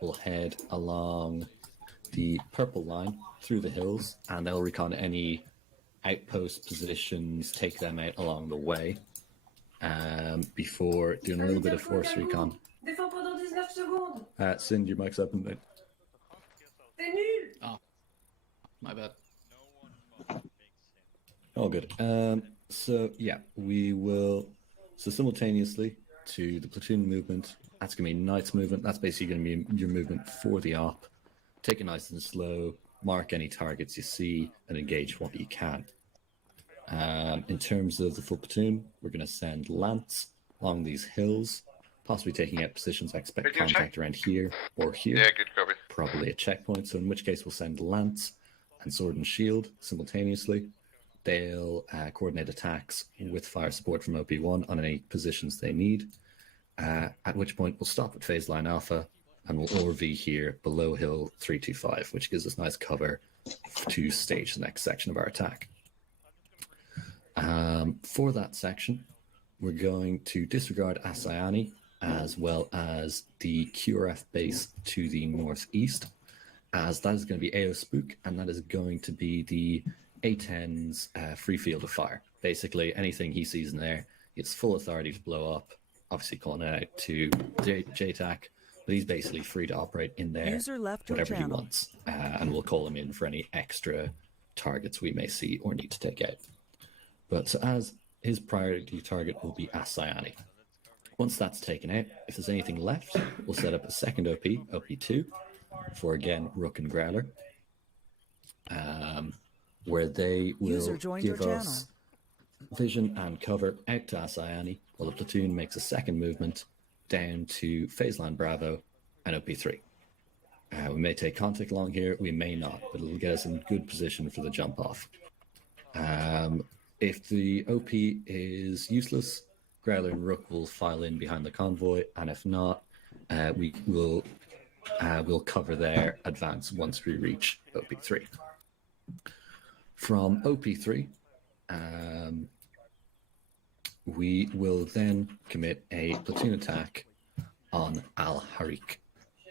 will head along the purple line through the hills, and they'll recon any outpost positions, take them out along the way, before doing a little bit of force recon. Défends pendant 19 secondes. Sind, your mic's open, mate. T'es nul. Oh, my bad. All good. So yeah, we will. So simultaneously to the platoon movement, that's going to be Knight's movement. That's basically going to be your movement for the op. Take it nice and slow, mark any targets you see, and engage what you can. In terms of the full platoon, we're going to send Lance along these hills, possibly taking out positions. I expect contact around here or here. Yeah, good copy. Probably a checkpoint, so in which case we'll send Lance and Sword and Shield simultaneously. They'll coordinate attacks with fire support from OP1 on any positions they need, at which point we'll stop at phase line alpha and we'll ORV here below hill 325, which gives us nice cover to stage the next section of our attack. For that section, we're going to disregard Asayani as well as the QRF base to the northeast, as that is going to be AO Spook, and that is going to be the A10's free field of fire. Basically, anything he sees in there, he has full authority to blow up, obviously calling it out to JTAC, but he's basically free to operate in there whatever he wants, and we'll call him in for any extra targets we may see or need to take out. But so as his priority target will be Asayani. Once that's taken out, if there's anything left, we'll set up a second OP, OP2, for again Rook and Growler, where they will give us vision and cover out to Asayani, while the platoon makes a second movement down to phase line Bravo and OP3. We may take contact along here, we may not, but it'll get us in good position for the jump off. If the OP is useless, Growler and Rook will file in behind the convoy, and if not, we'll cover their advance once we reach OP3. From OP3, we will then commit a platoon attack on Al-Harik.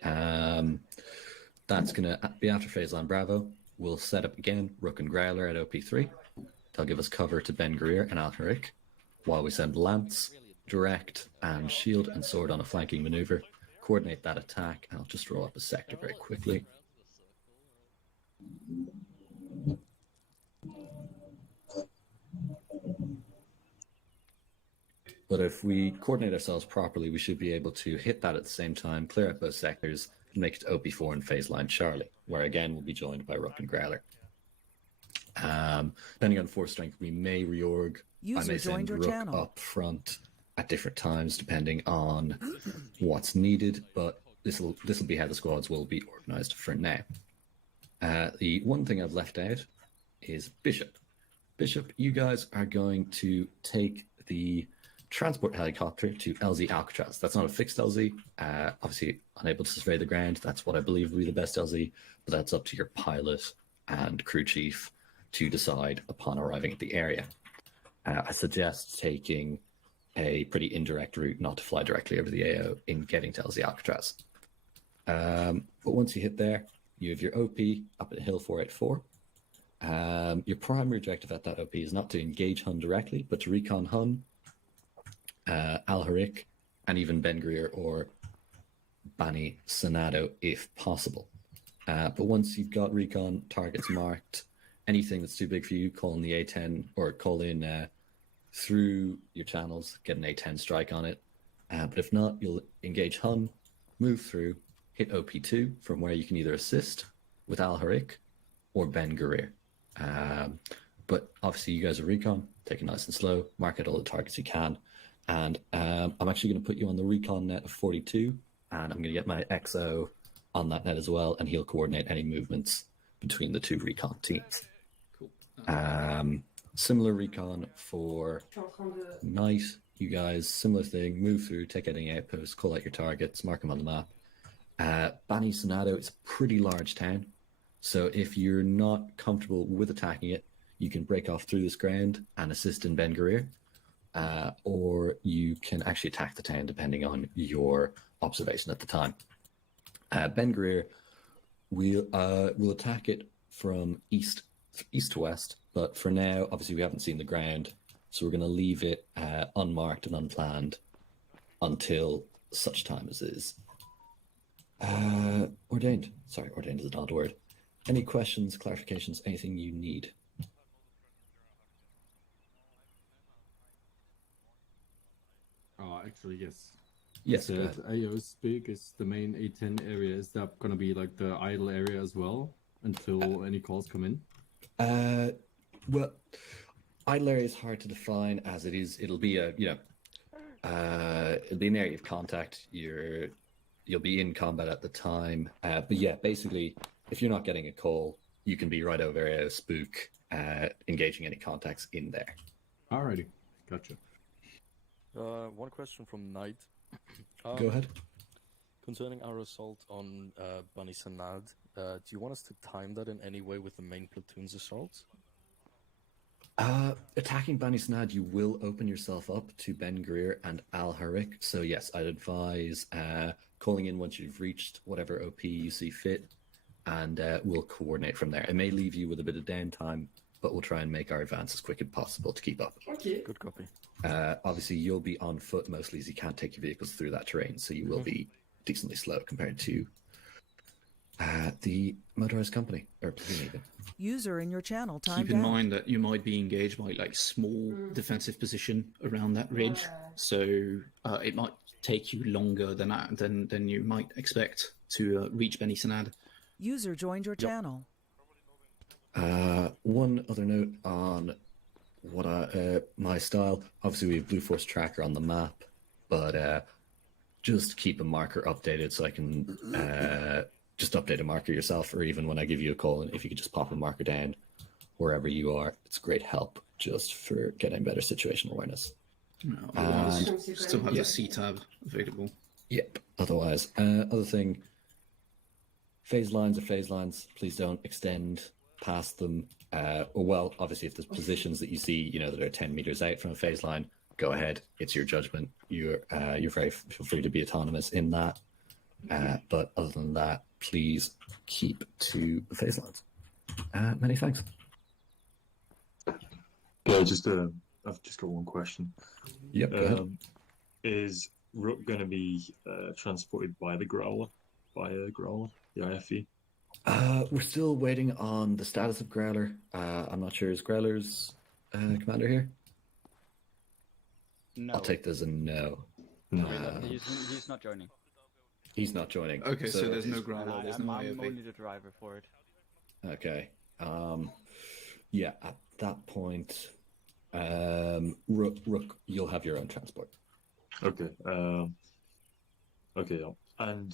That's going to be after phase line Bravo. We'll set up again Rook and Growler at OP3. They'll give us cover to Ben Greer and Al-Harik, while we send Lance, Direct, and Shield and Sword on a flanking maneuver, coordinate that attack, and I'll just roll up a sector very quickly. But if we coordinate ourselves properly, we should be able to hit that at the same time, clear out those sectors, and make it to OP4 and phase line Charlie, where again we'll be joined by Rook and Growler. Depending on force strength, we may reorg. I may send Rook up front at different times, depending on what's needed, but this will be how the squads will be organized for now. The one thing I've left out is Bishop. Bishop, you guys are going to take the transport helicopter to LZ Alcatraz. That's not a fixed LZ. Obviously, unable to survey the ground. That's what I believe will be the best LZ, but that's up to your pilot and crew chief to decide upon arriving at the area. I suggest taking a pretty indirect route, not to fly directly over the AO in getting to LZ Alcatraz. But once you hit there, you have your OP up at Hill 484. Your primary objective at that OP is not to engage Hun directly, but to recon Hun, Al-Harik, and even Ben Greer or Bani Senado if possible. But once you've got recon targets marked, anything that's too big for you, call in the A10 or call in through your channels, get an A10 strike on it. But if not, you'll engage Hun, move through, hit OP2 from where you can either assist with Al-Harik or Ben Gurir. But obviously you guys are recon, take it nice and slow, mark out all the targets you can. And I'm actually going to put you on the recon net of 42, and I'm going to get my XO on that net as well, and he'll coordinate any movements between the two recon teams. Cool. Similar recon for night. You guys, similar thing, move through, take out any outposts, call out your targets, mark them on the map. Bani Senado is a pretty large town, so if you're not comfortable with attacking it, you can break off through this ground and assist in Ben Gurir, or you can actually attack the town depending on your observation at the time. Ben Greer, we'll attack it from east to west, but for now, obviously, we haven't seen the ground, so we're going to leave it unmarked and unplanned until such time as is ordained. Sorry, ordained is an odd word. Any questions, clarifications, anything you need? Actually, yes. Yes, The go ahead. AO Speak is the main A10 area. Is that going to be like the idle area as well until any calls come in? Well, idle area is hard to define as it is. It'll be it'll be an area of contact. You'll be in combat at the time. But yeah, basically, if you're not getting a call, you can be right over AO Spook, engaging any contacts in there. Alrighty, gotcha. One question from Knight. Go ahead. Concerning our assault on Bani Sanad, do you want us to time that in any way with the main platoon's assault? Attacking Bani Sanad, you will open yourself up to Ben Greer and Al Harik. So yes, I'd advise calling in once you've reached whatever OP you see fit, and we'll coordinate from there. It may leave you with a bit of downtime, but we'll try and make our advance as quick as possible to keep up. Ok. Good copy. Obviously, you'll be on foot mostly, as you can't take your vehicles through that terrain, so you will be decently slow compared to the motorized company, or platoon even. User in your channel timed Keep in out. mind that you might be engaged by like small defensive position around that ridge, so it might take you longer than you might expect to reach Beni Sanad. User joined your channel. One other note on what my style. Obviously, we have Blue Force Tracker on the map, but just keep a marker updated so I can just update a marker yourself, or even when I give you a call, and if you could just pop a marker down wherever you are, it's great help just for getting better situational awareness. No, otherwise, still have the C tab available. Yep. Otherwise, other thing, phase lines are phase lines. Please don't extend past them. Or well, obviously, if there's positions that you see, that are 10 meters out from a phase line, go ahead. It's your judgment. You're very feel free to be autonomous in that. But other than that, please keep to the phase lines. Many thanks. Yeah, I've just got one question. Yep. Go ahead. Is Rook going to be transported by the Growler, the IFE? We're still waiting on the status of Growler. I'm not sure. Is Growler's commander here? No. I'll take this as a no. He's not joining. He's not joining. Okay, so there's no Growler, there's no I'm IOV. only the driver for it. Okay. Yeah, at that point, Rook, you'll have your own transport. Okay. Okay. Yeah. And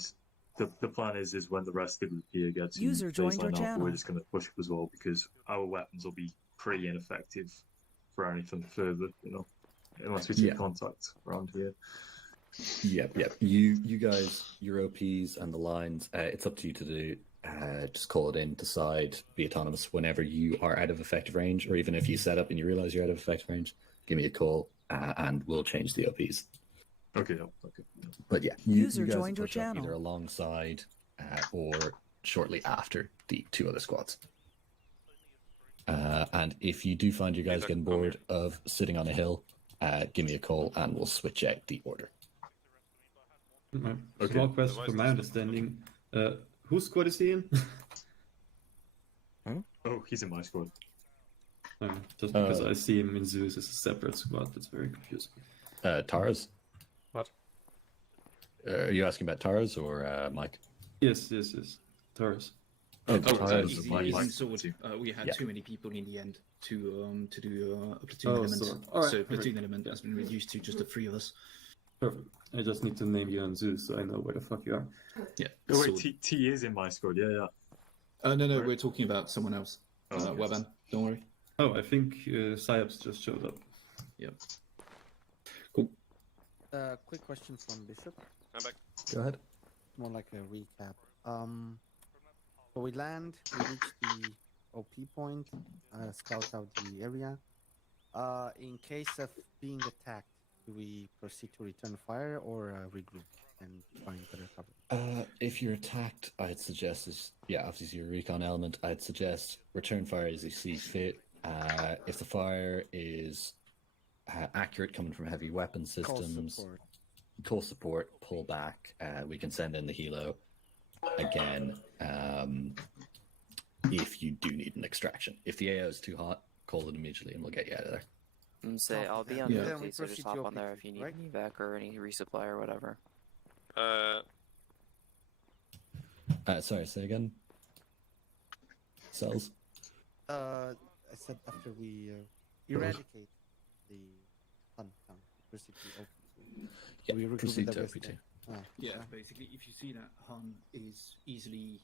the plan is when the rest of the group here gets User joined your channel. we're just going to push up as well, because our weapons will be pretty ineffective for anything further, unless we take contact around here. Yep. You guys, your OPs and the lines, it's up to you to do. Just call it in, decide, be autonomous whenever you are out of effective range, or even if you set up and you realize you're out of effective range, give me a call and we'll change the OPs. Okay. Okay. But yeah, User you guys joined your push up channel. either alongside or shortly after the two other squads. And if you do find you guys getting bored of sitting on a hill, give me a call and we'll switch out the order. Okay. Small question from my understanding. Whose squad is he in? Oh, he's in my squad. Just because I see him in Zeus as a separate squad, that's very confusing. Tara's? What? Are you asking about Tara's or Mike? Yes. Taurus. Tara's He's Mike. in sword. We had too many people in the end to do a platoon element. Sword. All right, So platoon element has been reduced to just the three of us. Perfect. I just need to name you on Zeus so I know where the fuck you are. Yeah. Oh wait, sword. T is in my squad. Yeah. No, we're talking about someone else. Oh, yes. Weban, don't worry. Oh, I think Psyops just showed up. Yep. Cool. Quick question from Bishop. I'm back. Go ahead. More like a recap. So we land, we reach the OP point, scout out the area. In case of being attacked, do we proceed to return fire or regroup? and find better cover? If you're attacked, I'd suggest obviously your recon element. I'd suggest return fire as you see fit. If the fire is accurate coming from heavy weapon systems, call support, pull back. We can send in the helo again. If you do need an extraction, if the AO is too hot, call it immediately and we'll get you out of there. Say I'll be on Yeah. the Then we OT, so just proceed hop to on there OPT, if you need right? an evac or any resupply or whatever. Sorry, say again. Cells. I said after we eradicate the hunt town, proceed to OPT. Yeah, we recruited proceed the to rest OPT. there. Yeah, basically, if you see that Hun is easily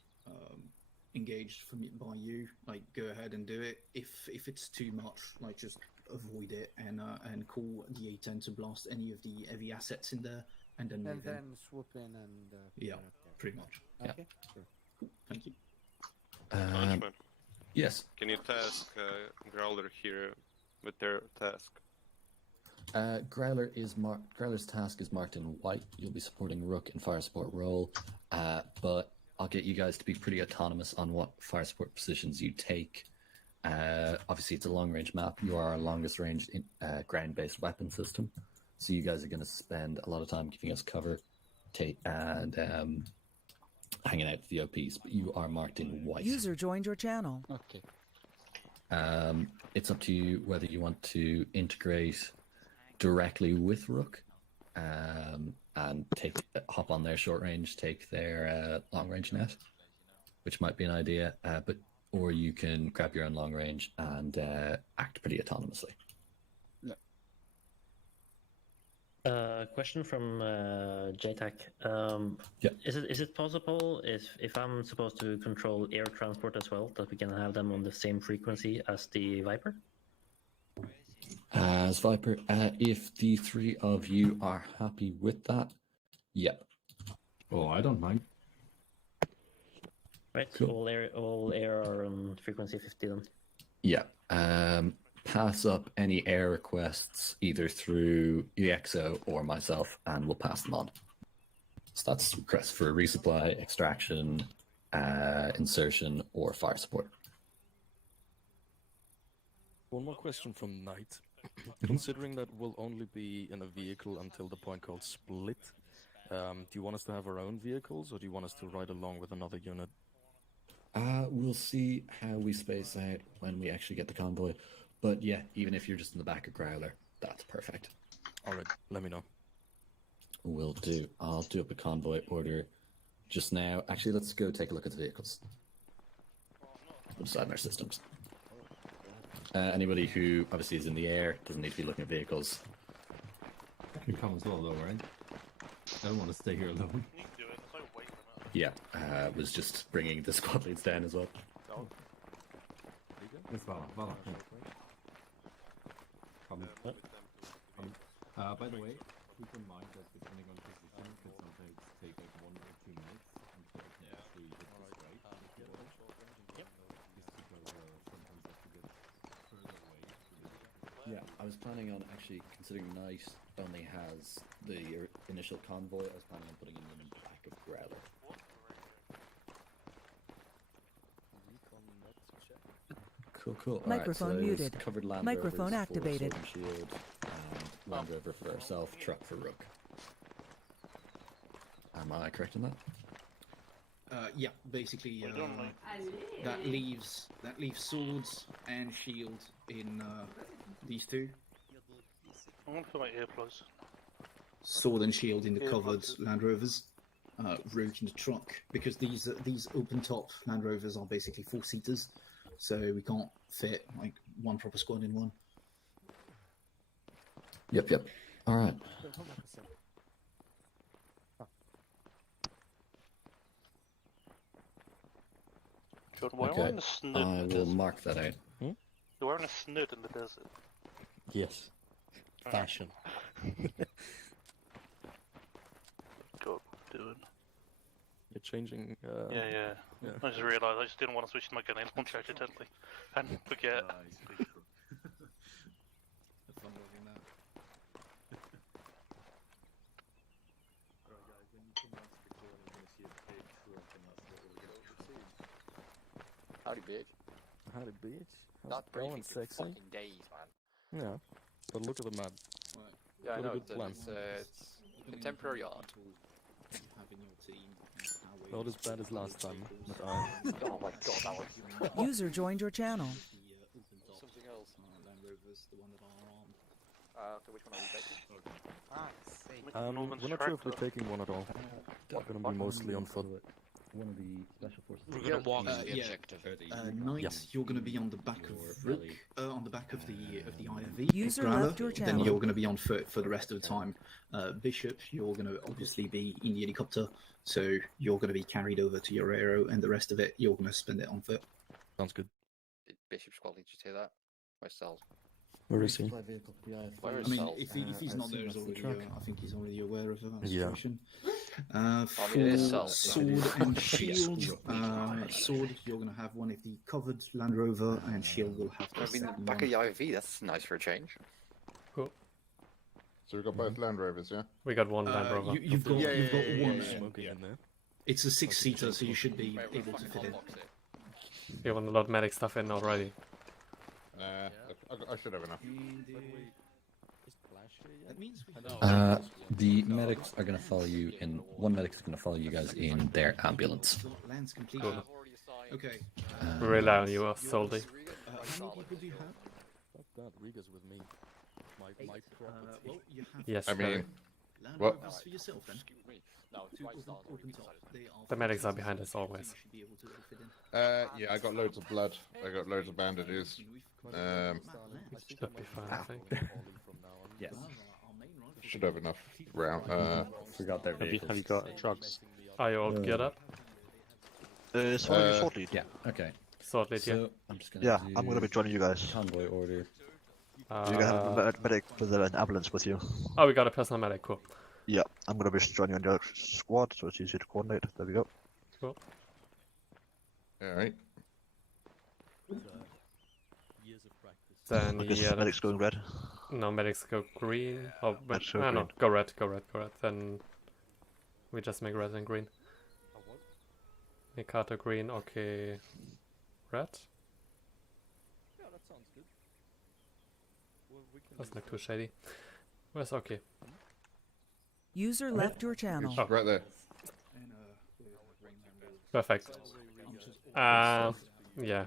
engaged by you, like go ahead and do it. If it's too much, like just avoid it and call the A10 to blast any of the heavy assets in there, and then And move in. then swoop in and Yeah, clear up there. pretty much. Yeah. Okay, sure. Cool. Thank you. Hunchman, Yes. can you task Growler here with their task? Growler's task is marked in white. You'll be supporting Rook in fire support role, but I'll get you guys to be pretty autonomous on what fire support positions you take. Obviously, it's a long-range map. You are our longest-range ground-based weapon system, so you guys are going to spend a lot of time giving us cover, and hanging out to the OPs. But you are marked in white. User joined your channel. Okay. It's up to you whether you want to integrate directly with Rook and hop on their short range, take their long range net, which might be an idea. Or you can grab your own long range and act pretty autonomously. Question from JTAC. Yeah. Is it possible if I'm supposed to control air transport as well, that we can have them on the same frequency as the Viper? As Viper, if the three of you are happy with that, yep. Oh, I don't mind. Right. Cool. All air are on frequency 50 then. Yeah. Pass up any air requests either through EXO or myself, and we'll pass them on. So that's requests for resupply, extraction, insertion, or fire support. One more question from Knight. Considering that we'll only be in a vehicle until the point called split, do you want us to have our own vehicles, or do you want us to ride along with another unit? We'll see how we space out when we actually get the convoy. But yeah, even if you're just in the back of Growler, that's perfect. Alright, let me know. Will do. I'll do up a convoy order just now. Actually, let's go take a look at the vehicles. We'll decide on our systems. Anybody who obviously is in the air doesn't need to be looking at vehicles. I can come as well, though, right? I don't want to stay here alone. Yeah, was just bringing the squad leads down as well. Yes, Vala. Come. By the way, keep in mind that depending on position, it can sometimes take like 1 or 2 minutes until it can actually hit the strike. Just because sometimes you have to get further away. Yeah, I was planning on actually, considering Knight only has the initial convoy, I was planning on putting him in the back of Growler. Cool. Microphone Alright, so muted. covered Land Microphone Rovers activated. For Sword and Shield, and Land Rover for herself, truck for Rook. Am I correct in that? Yeah, basically that leaves swords and shield in these two. I'm gonna put my earplugs. Sword and shield in the covered Land Rovers. Rook in the truck, because these open top Land Rovers are basically 4-seaters, so we can't fit like one proper squad in one. Yep. All right. Jordan, why are we Okay, in a snood I in the will desert? mark that out. You're wearing a snood in the desert. Yes. Fashion. God, doing. You're changing. Yeah. I just realised I just didn't want to switch to my gun launcher accidentally. And forget. Howdy, bitch. Howdy, bitch. How's Not it going, briefing for sexy? fucking days, man. Yeah, but look at the map. Yeah, I Got a know. good plan. It's contemporary art. You have in your team and how Not as bad as last time, but I... Oh my god, that was User joined your channel. something else. Land Rovers, the one that are armed. So which one are we taking? we're not sure if we're taking one at all. We're gonna be mostly on foot. One of the special forces. We're gonna walk to the yeah. objective. Knight, you're going to be on the back of Rook, on the back of the IRV. User Growler, left your then channel. you're going to be on foot for the rest of the time. Bishop, you're going to obviously be in the helicopter, so you're going to be carried over to your aero, and the rest of it you're going to spend it on foot. Sounds good. Did Bishop's quality just hear that? Myself. Where is he? Where is I mean, Sal? if he's not there, he's already, I think he's already aware of the Yeah. situation. it is For Sal. sword and shield, sword, you're going to have one of the covered Land Rover, and shield will have the I mean, second back one. of the IV, that's nice for a change. Cool. So we've got both Land Rovers, yeah? We got one Land Rover. You've got one. Smoking in there. It's a 6-seater, so you should be able to fit in. You want a lot of medic stuff in already. I should have enough. That means The medics are going to follow you in. One medic's going to follow you guys in their ambulance. Lands completely. Okay. We rely on you, Soldy. How many people do you have? Fuck that, Riga's with me. My property. Well, you have Yes, I mean, Land what? Rovers for yourself then. Two open top. They are The medics are behind us always. You should be able to fit in. Yeah, I got loads of blood. I got loads of bandages. Should be fine, I think. Yes. Should have enough round. Forgot their vehicles. Have you got drugs? Are you all geared up? It's one of your sword lead. Yeah. Okay. Sword lead, yeah. So I'm just gonna. Yeah, do I'm gonna be joining you guys. Convoy order. You have a medic with an ambulance with you. Oh, we got a personal medic, cool. Yeah, I'm gonna be joining you on your squad, so it's easy to coordinate. There we go. Cool. Alright. Then I guess the medic's going red. No, medics go green. Oh, but Medics go no, green. go red, go red, go red. Then we just make red and green. Mikata green, okay. Red? Yeah, that sounds good. Well, we can Doesn't look too shady. Where's okay? User left your channel. Oh. Right there. Perfect. Yeah,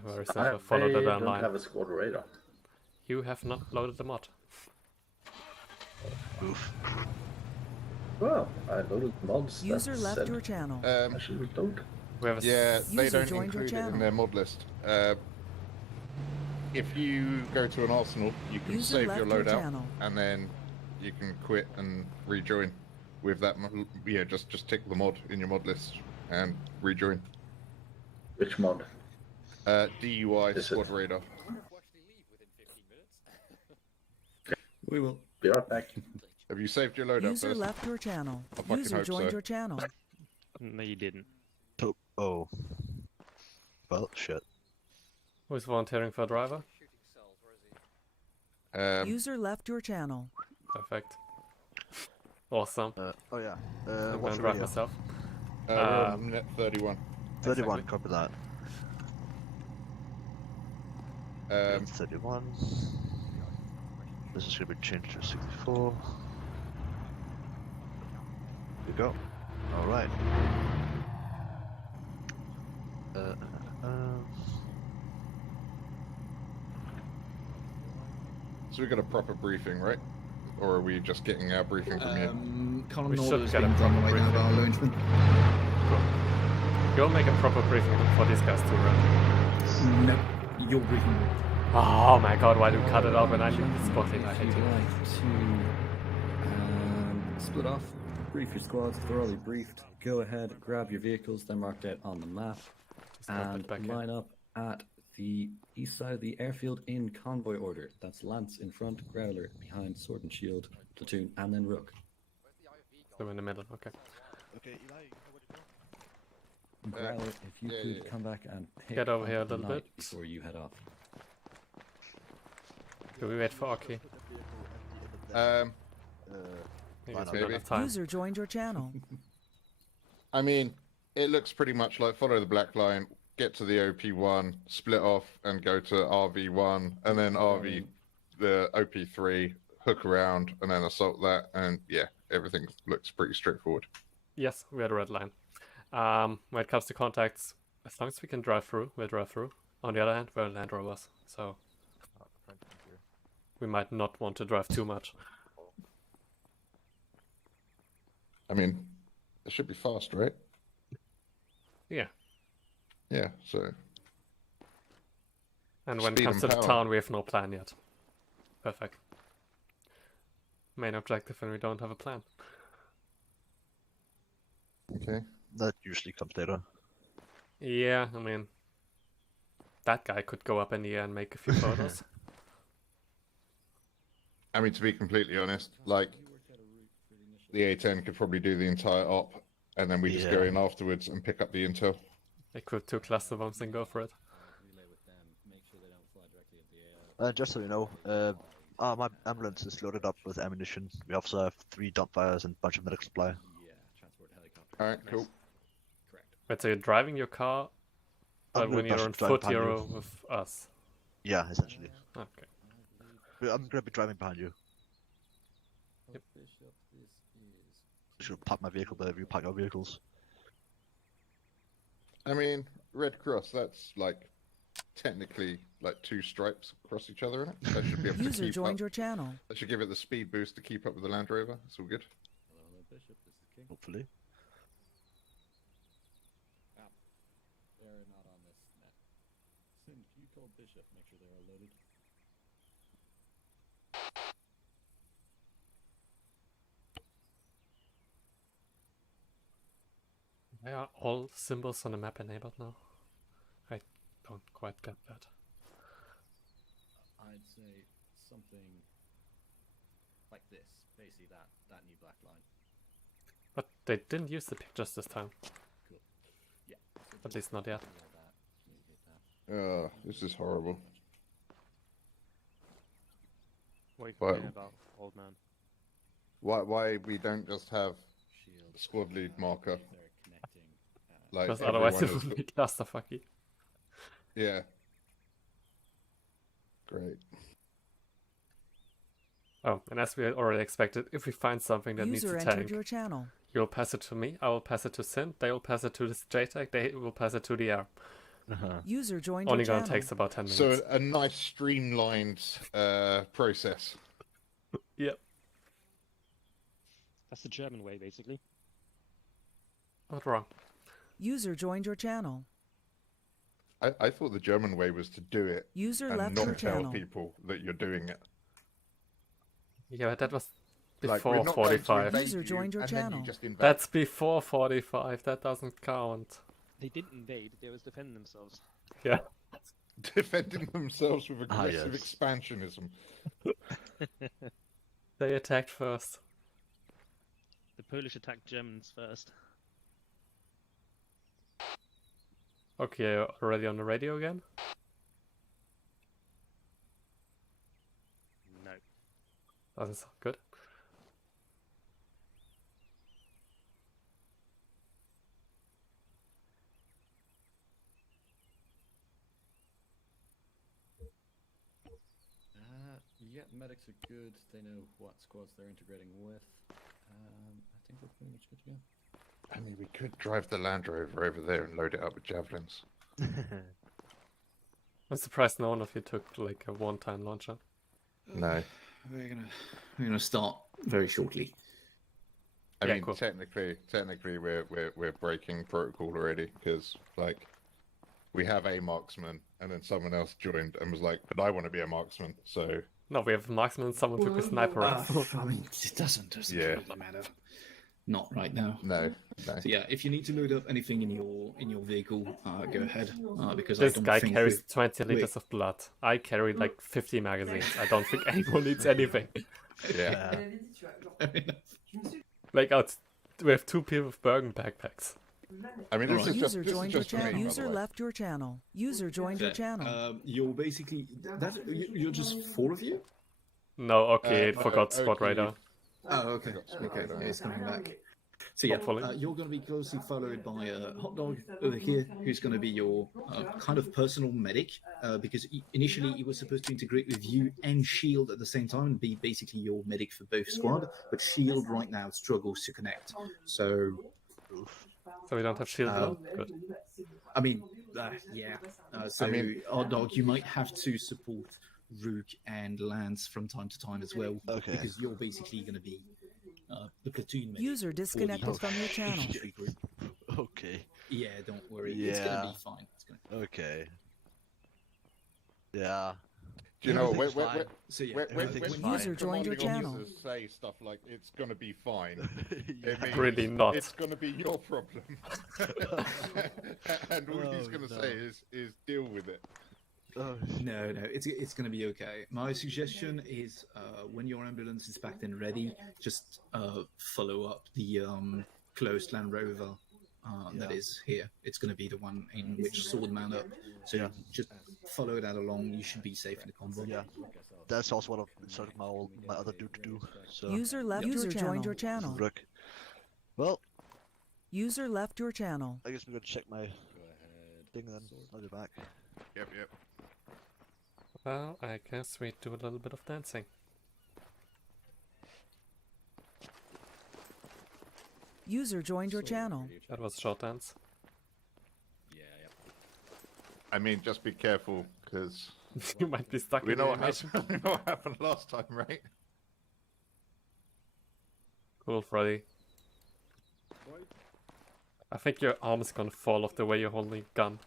very simple. Follow the down line. I have a squad radar. You have not loaded the mod. Well, I loaded mods. User that left said your channel. I should reload. We have a Yeah, they User don't joined your include it in channel. their mod list. If you go to an arsenal, you can User save left your your loadout, channel. and then you can quit and rejoin with that. Yeah, just tick the mod in your mod list and rejoin. Which mod? DUI Is squad it? radar. We will be right back. Have you saved your loadout User first? left your channel. I fucking User hope joined so. your channel. No, you didn't. Oh. Well, shit. Who's volunteering for a driver? User left your channel. Perfect. Awesome. Oh yeah. I'm What's gonna the drive radio? myself. We're on net 31. 31, Exactly. copy that. 31. This is going to be changed to 64. Here we go. Alright. So we got a proper briefing, right? Or are we just getting our briefing from you? Column We order should is get a being done proper right now by our briefing. launchman. Go make a proper briefing for these guys too, right? No, your briefing. Oh my god, why do you cut it out when I need spotting? I If hate you'd you. like to split off, brief your squads, thoroughly briefed, go ahead, grab your vehicles, they're marked out on the map, grab and it back line up at the east side of the airfield in convoy order. That's Lance in front, Growler behind, Sword and Shield, Platoon, and then Rook. So in the middle, okay. Okay, Eli, Growler, if you could come back and pick Get over up here a the little knight bit. before you head off. Do we wait for Aki? Um, I guess we maybe. don't have time. User joined your channel. I mean, it looks pretty much like follow the black line, get to the OP1, split off, and go to RV1, and then RV the OP3, hook around, and then assault that, and yeah, everything looks pretty straightforward. Yes, we had a red line. When it comes to contacts, as long as we can drive through, we'll drive through. On the other hand, we're Land Rovers, so we might not want to drive too much. I mean, it should be fast, right? Yeah. Yeah, so... And when it Speed comes to and the power. town, we have no plan yet. Perfect. Main objective, and we don't have a plan. Okay. That usually comes later. Yeah, I mean, that guy could go up in the air and make a few photos. I mean, to be completely honest, like, the A10 could probably do the entire op, and then we just go in afterwards and pick up the intel. Equip 2 cluster bombs and go for it. Just so you know, my ambulance is loaded up with ammunition. We also have 3 dump fires and a bunch of medical supply. Alright, cool. Wait, so you're driving your car, but I'm when gonna you're on drive foot, behind you're you. with us. Yeah, essentially. Okay. I'm gonna be driving behind you. Yep. You should park my vehicle wherever you park your vehicles. I mean, Red Cross, that's like technically like 2 stripes across each other in it. That should be able to User keep joined up. your channel. That should give it the speed boost to keep up with the Land Rover. That's all good. Hopefully. They're not on this net. Sim, can you call Bishop, make sure they're all loaded? Why are all symbols on the map enabled now? I don't quite get that. I'd say something like this, basically that new black line. But they didn't use the pictures this time. Cool. Yeah. At least not yet. This is horrible. What are you But- complaining about, old man? Why we don't just have squad lead marker? Like Because otherwise it everyone would is- be clusterfucky. Yeah. Great. Oh, and as we had already expected, if we find something that User needs a entered tank, your channel. you'll pass it to me, I will pass it to Sin, they will pass it to this JTAG, they will pass it to the air. User joined Only your gonna channel. takes about 10 minutes. So a nice streamlined process. Yep. That's the German way, basically. Not wrong. User joined your channel. I thought the German way was to do it User and left not your tell channel. people that you're doing it. Yeah, that was Like, before we're not going to 45. invade User you, joined your and then you channel. just invade. That's before 45, that doesn't count. They didn't invade, they was defending themselves. Yeah. Defending themselves with Ah, aggressive yes. expansionism. They attacked first. The Polish attacked Germans first. Okay, you're already on the radio again? No. Doesn't sound good. Yeah, medics are good. They know what squads they're integrating with. I think we're pretty much good to go. I mean, we could drive the Land Rover over there and load it up with javelins. I'm surprised no one of you took like a one-time launcher. No. We're gonna start very shortly. I Yeah, mean, cool. technically, we're breaking protocol already because like we have a marksman, and then someone else joined and was like, "But I want to be a marksman." So No, we have a marksman, someone took a sniper rifle. I mean, it doesn't Yeah. really matter. Not right now. no. So yeah, if you need to load up anything in your vehicle, go ahead. Because This I don't guy think carries we- 20 liters of blood. I carry like 50 magazines. I don't think anyone needs anything. Yeah. Like, we have 2 people with Bergen backpacks. I mean, this is just User this is joined your just for channel. me. by the User way. left your channel. User joined your channel. You're basically you're just 4 of you. No, okay, No, forgot okay. squad radar. Oh, okay. Got split Okay, radar. yeah, it's coming back. So yeah, Hopefully. you're going to be closely followed by a hot dog over here, who's going to be your kind of personal medic, because initially he was supposed to integrate with you and Shield at the same time and be basically your medic for both squad. But Shield right now struggles to connect. So we don't have Shield now? Good. I mean, yeah. Hot dog, you might have to support Rook and Lance from time to time as well, because you're basically going to be the platoon medic. User disconnected from your channel. Okay. Yeah, don't worry. It's going to be fine. Okay. Yeah. Do you know Everything's when User joined your channel. users say stuff like "it's gonna be fine," it means Really not. It's gonna be your problem, and all he's gonna say is deal with it. No, it's going to be okay. My suggestion is when your ambulance is packed and ready, just follow up the closed Land Rover that is here. It's going to be the one in which Sword man up. So just follow that along. You should be safe in the convoy. Yeah, that's also what I've instructed my other dude to do. So. User joined your channel. Rick. Well. User left your channel. I guess we're going to check my thing then. I'll be back. Yep. Well, I guess we do a little bit of dancing. User joined your channel. That was short dance. I mean, just be careful, because you might be stuck we in know the what animation. happened. We know what happened last time, right? Cool, Freddy. I think your arm is gonna fall off the way you're holding a gun.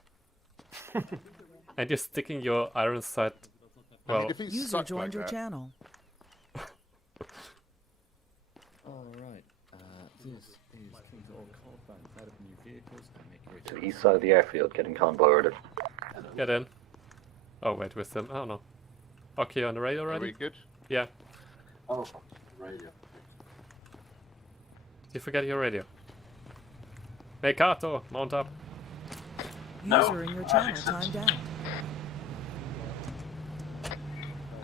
And you're sticking your iron sight. Well, User joined your channel. Alright, this is King's all called back out of new vehicles and make your way To the east side of the airfield, getting convoy order. get in. Oh wait, we're still. Oh no. Okay, on the radio already? Are we good? Yeah. Oh, radio. You forget your radio. Hey Kato, mount up. User in your channel timed out.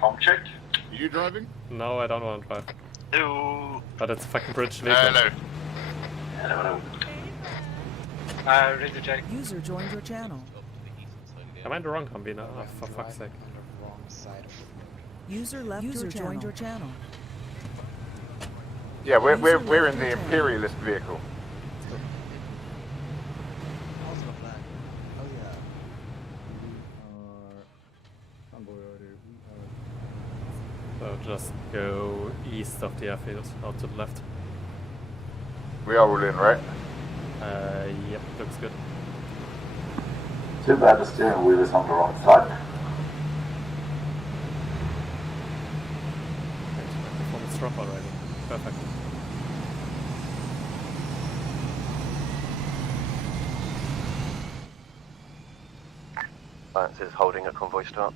Com check. Are you driving? No, I don't want to drive. Hello. But it's a fucking British vehicle. Hello. Radio check. User joined your channel. Am I in the wrong combi now? Oh, for fuck's sake. User joined your channel. Yeah, we're in the Imperialist vehicle. So just go east of the airfield, out to the left. We are all in, right? Yep, looks good. Too bad the steering wheel is on the wrong side. Performance drop already. Perfect. Phalanx is holding a convoy start.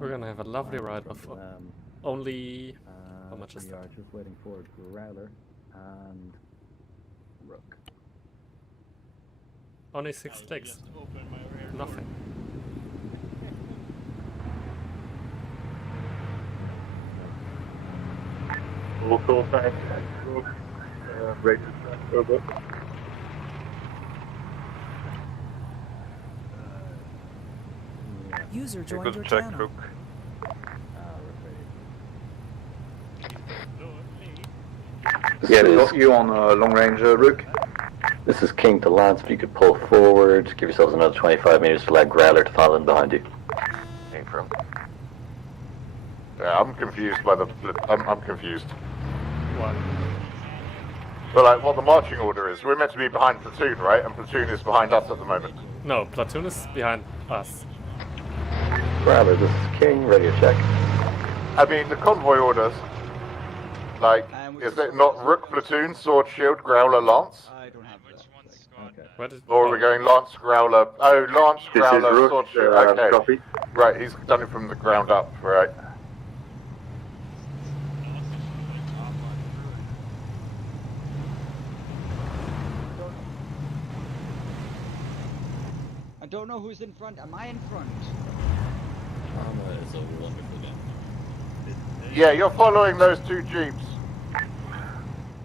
We're gonna have a lovely ride of only... how much is we that? are just waiting for Growler and Rook. Only 6 clicks. Nothing. Local back, radio track, over. User joined your channel. Yeah, got you on long range, Rook. This is King to Lance. If you could pull forward, give yourselves another 25 meters to let Growler to follow in behind you. Came from. Yeah, I'm confused by the. I'm confused. What? But like, what the marching order is? We're meant to be behind platoon, right? And platoon is behind us at the moment. No, platoon is behind us. Growler, this is King. Radio check. I mean, the convoy orders. Like, is it not Rook platoon, sword, shield, Growler, lance? I don't have that. Where did? Or are we going Lance Growler? Oh, Lance This is Growler, Rook, sword shooter. Okay. copy. Right, he's done it from the ground up, right. I don't know who's in front. Am I in front? ArmA is a wonderful game. Yeah, you're following those two jeeps.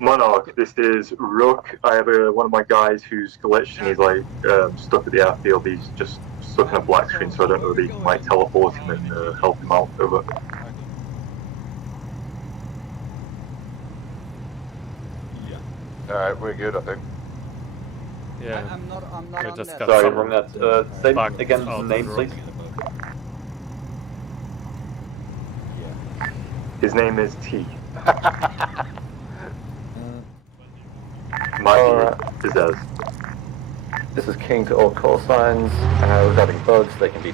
Monarch, this is Rook. I have one of my guys who's glitched and he's like stuck at the airfield. He's just stuck in a black screen, so I don't know if he might teleport him and help him out. Over. Alright, we're good, I think. Yeah. I'm not on just that. got Sorry, some wrong that. Say bug again out the of name, the please. His name is T. My Pizzazz. This is King to all call signs. Regarding bugs, they can be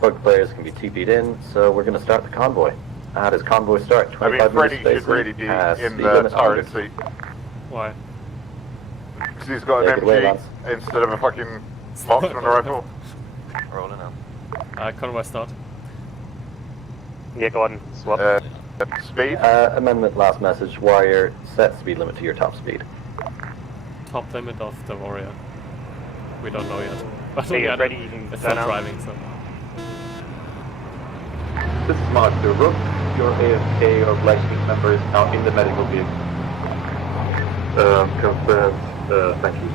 bug players can be TP'd in. So we're going to start the convoy. How does convoy start? 25 Freddie minutes should really be in speed the limit turret 100. seat. Why? Because he's got Take an it away, MG Lance. instead of a fucking marksman rifle. Rolling out. Convoy start. Yeah, go on. Swap. Speed? Amendment last message. Warrior, set speed limit to your top speed. Top limit of the Warrior. We don't know yet. But Hey, yeah, Freddy, you can it's turn not out. driving, so. This is Mark the Rook. Your AFK or Black Screen member is now in the medical vehicle. Confirmed. Thank you.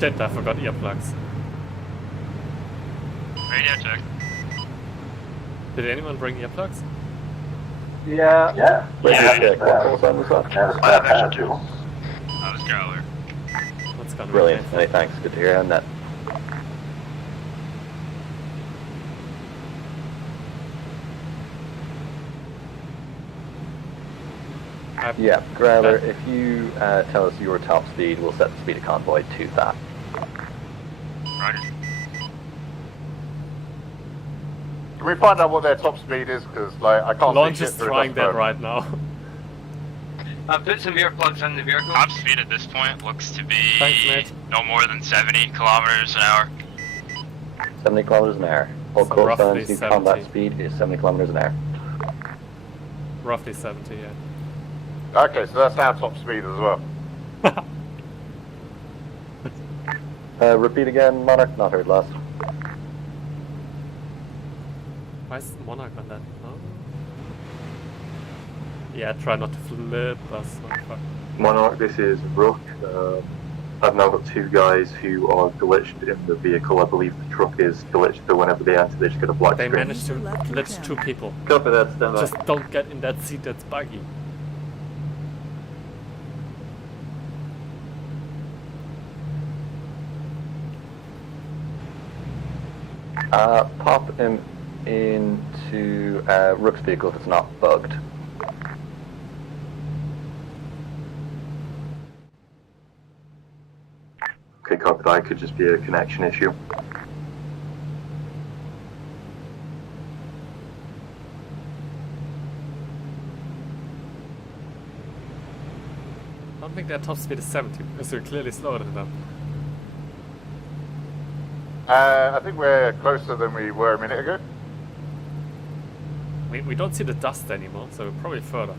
Shit, I forgot earplugs. Radio check. Did anyone bring earplugs? Yeah. Check. What call sign was that? I have extra tools. I was Growler. What's gonna Brilliant. be Many thanks. Good to hear on that. Yeah, Growler, if you tell us your top speed, we'll set the speed of convoy to that. Roger. Can we find out what their top speed is? Because like I can't Launch see is shit through trying that that phone. right now. Put some earplugs on the vehicle. Top speed at this point looks to be Thanks, mate. no more than 70 kilometers an hour. 70 kilometers an hour. All So call roughly signs, new combat 70. speed is 70 kilometers an hour. Roughly 70, yeah. Okay, so that's our top speed as well. Repeat again, Monarch. Not heard last. Why is Monarch on that? Oh. Yeah, try not to flip us. Oh, fuck. Monarch, this is Rook. I've now got two guys who are glitched in the vehicle. I believe the truck is glitched, so whenever they enter, they just get a black They screen. managed to glitch two people. Copy that, stand by. Just don't get in that seat that's buggy. Pop him into Rook's vehicle if it's not bugged. Okay, copy that. Could just be a connection issue. I don't think their top speed is 70, because they're clearly slower than them. I think we're closer than we were a minute ago. We don't see the dust anymore, so we're probably further.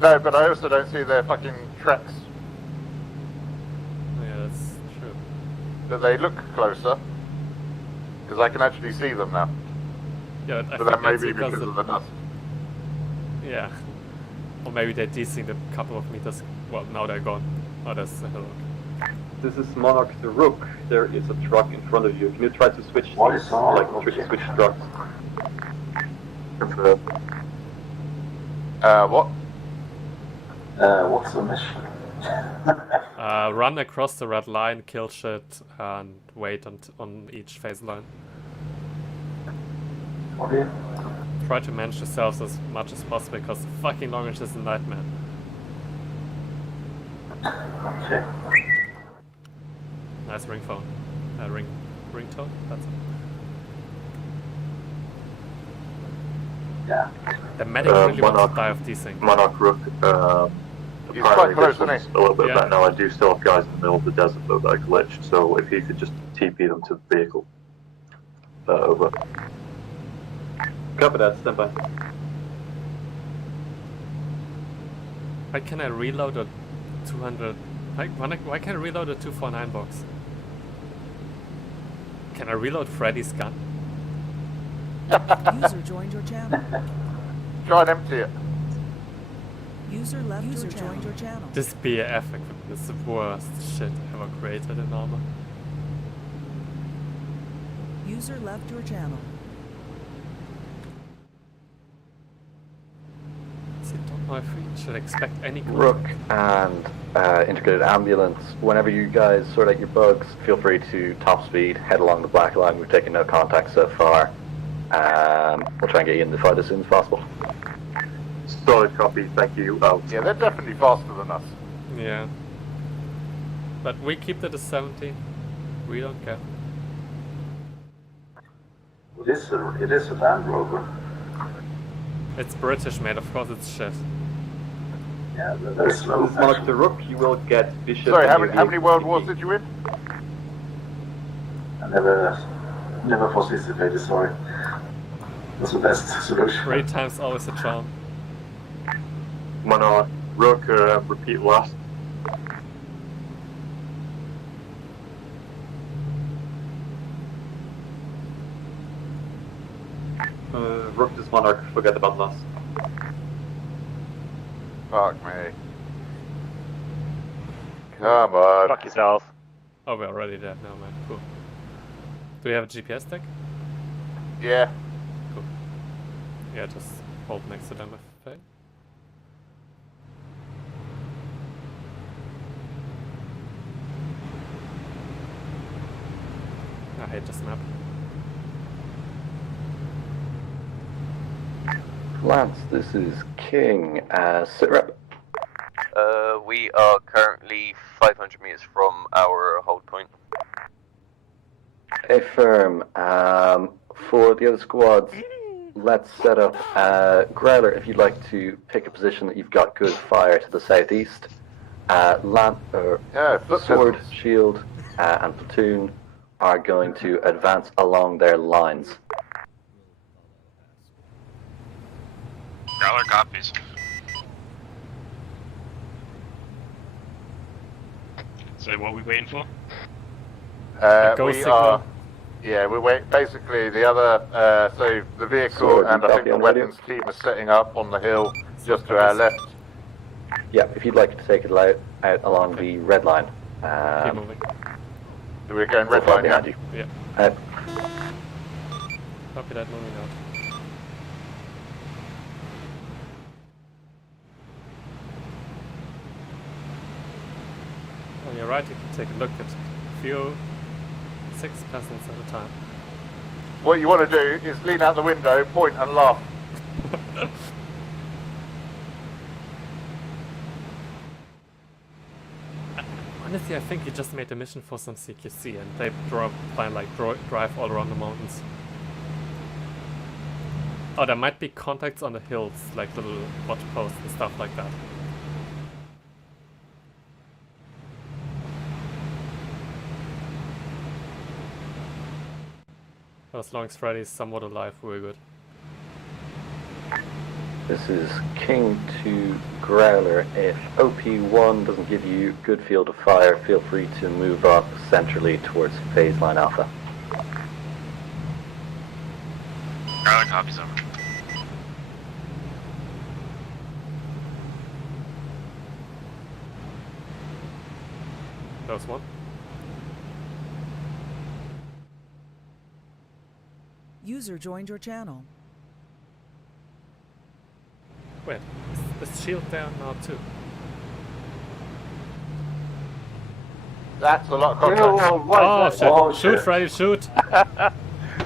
No, but I also don't see their fucking tracks. Yeah, that's true. But they look closer. Because I can actually see them now. Yeah, I But think that may that's be because of the dust. Yeah. Or maybe they desynced a couple of meters. Well, now they're gone. Oh, that's hello. This is Monarch the Rook. There is a truck in front of you. Can you try to switch What seats? is wrong? Like switch trucks? Confirmed. What? What's the mission? Run across the red line, kill shit, and wait on each phase line. Okay. Try to manage yourselves as much as possible, because the fucking long range is a nightmare. Okay. Nice ring phone. Ringtone? That's it. Yeah. The medic really wants Monarch, to die of these things. Monarch Rook, He's quite close, this isn't one's he? a little bit Yeah. better now. I do still have guys in the middle of the desert though that are glitched, so if you could just TP them to the vehicle. Over. Copy that, stand by. Why can I reload a 200... Why can I reload a 249 box? Can I reload Freddy's gun? User joined your channel. Try and empty it. User left your channel. Joined your channel. This BAF equipment is the worst shit ever created in ArmA. User left your channel. I don't know if we should expect any Rook and integrated ambulance, whenever you guys sort out your bugs, feel free to top speed, head along the black line. We've taken no contact so far. We'll try and get you in the fight as soon as possible. Solid copy, thank you. Yeah, they're definitely faster than us. Yeah. But we keep it at 70. We don't care. It is a Land Rover. It's British, mate. Of course it's shit. Yeah, they're slow. Mark the Rook, you will get Bishop. Sorry, how many world wars did you win? I never participated, sorry. That's the best solution. 3 times always a charm. Monarch Rook, repeat last. Rook this Monarch, forget about last. Fuck me. Come on. Fuck yourself. Oh, we're already dead now, man. Cool. Do we have a GPS deck? Yeah. Cool. Yeah, just hold next to them if they... I hate this map. Lance, this is King. Sit rep. We are currently 500 meters from our hold point. Affirm. For the other squads, let's set up Growler if you'd like to pick a position that you've got good fire to the southeast. Sword, Shield, and Platoon are going to advance along their lines. Growler copies. So what are we waiting for? We are. Yeah, we wait. Basically, the other, so the vehicle Sword, and I think copy the on radio? weapons team are setting up on the hill just to our left. Yeah, if you'd like to take it out along the red line. Keep moving. So we're going red far line, behind yeah? you. Yeah. Copy that, moving out. On your right, you can take a look at a few 6 peasants at a time. What you want to do is lean out the window, point and laugh. Honestly, I think you just made a mission for some CQC and they drive all around the mountains. Oh, there might be contacts on the hills, like little watch posts and stuff like that. As long as Freddy's somewhat alive, we're good. This is King to Growler. If OP1 doesn't give you good field of fire, feel free to move up centrally towards phase line alpha. Growler copies over. That was one. User joined your channel. Wait, is the shield there now too? That's a lot of contacts. Oh, shit. Shoot, Freddy, shoot!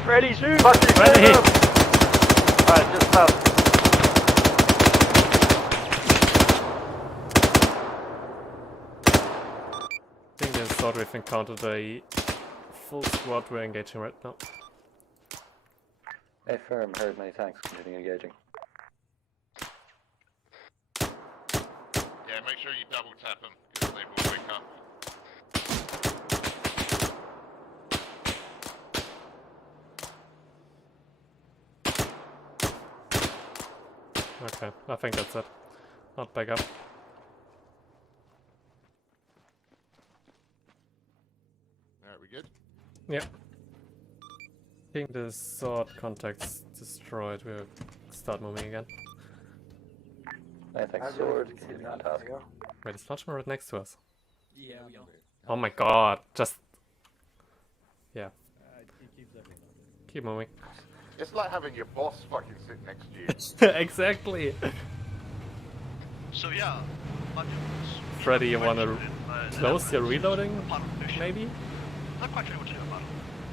Freddy, shoot! Freddy! Alright, just about. I think I thought we've encountered a full squad we're engaging right now. Affirm, heard many tanks, continue engaging. Yeah, make sure you double tap them, because they will wake up. Okay, I think that's it. Not back up. Alright, we good? Yep. I think the sword contact's destroyed. We'll start moving again. I think sword, continue on task. Wait, is Lodgeman right next to us? Yeah, we are. Oh my god, just... Yeah. Keep moving. It's like having your boss fucking sit next to you. Exactly! So yeah, Freddy, you wanna close your reloading, maybe? not quite sure what to do about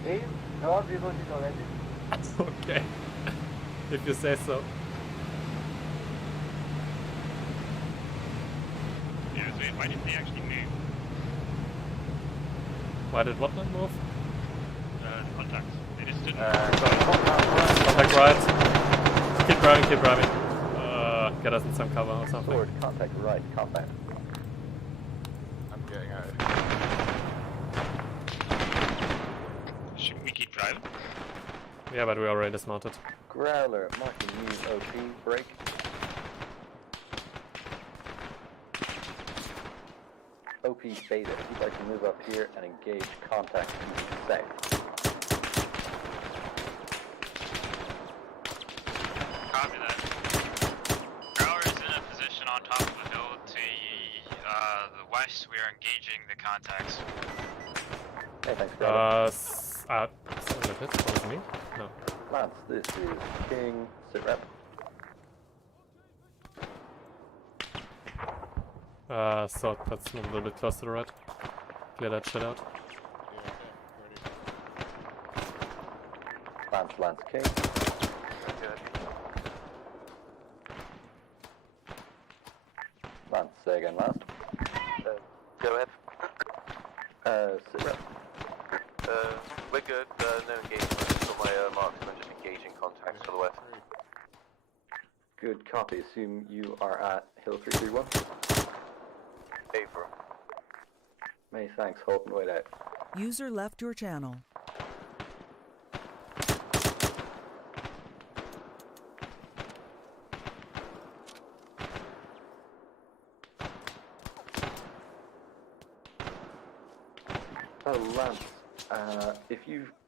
it. No, I've reloaded already. Okay. If you say so. Yeah, so why didn't they actually move? Why did what not move? Contacts. They just didn't. Contact right. Keep driving, keep driving. Get us in some cover or something. Sword, contact right, combat. I'm getting out of here. Shouldn't we keep driving? Yeah, but we already dismounted. Growler, marking new OP, break. OP beta, if you'd like to move up here and engage contact to the south. Copy that. Growler is in a position on top of the hill to the west. We are engaging the contacts. Hey, thanks, Growler. Was it hit? Was it me? No. Lance, this is King, sit rep. So let's move a little bit closer to the right. Clear that shit out. Lance, King. Lance, say again, last. Go ahead. Sit rep. We're good. No engagement. Got my marksman just engaging contacts to the west. Good copy. Assume you are at Hill 331. April. Many thanks. Hold and wait out. User left your channel. Oh, Lance.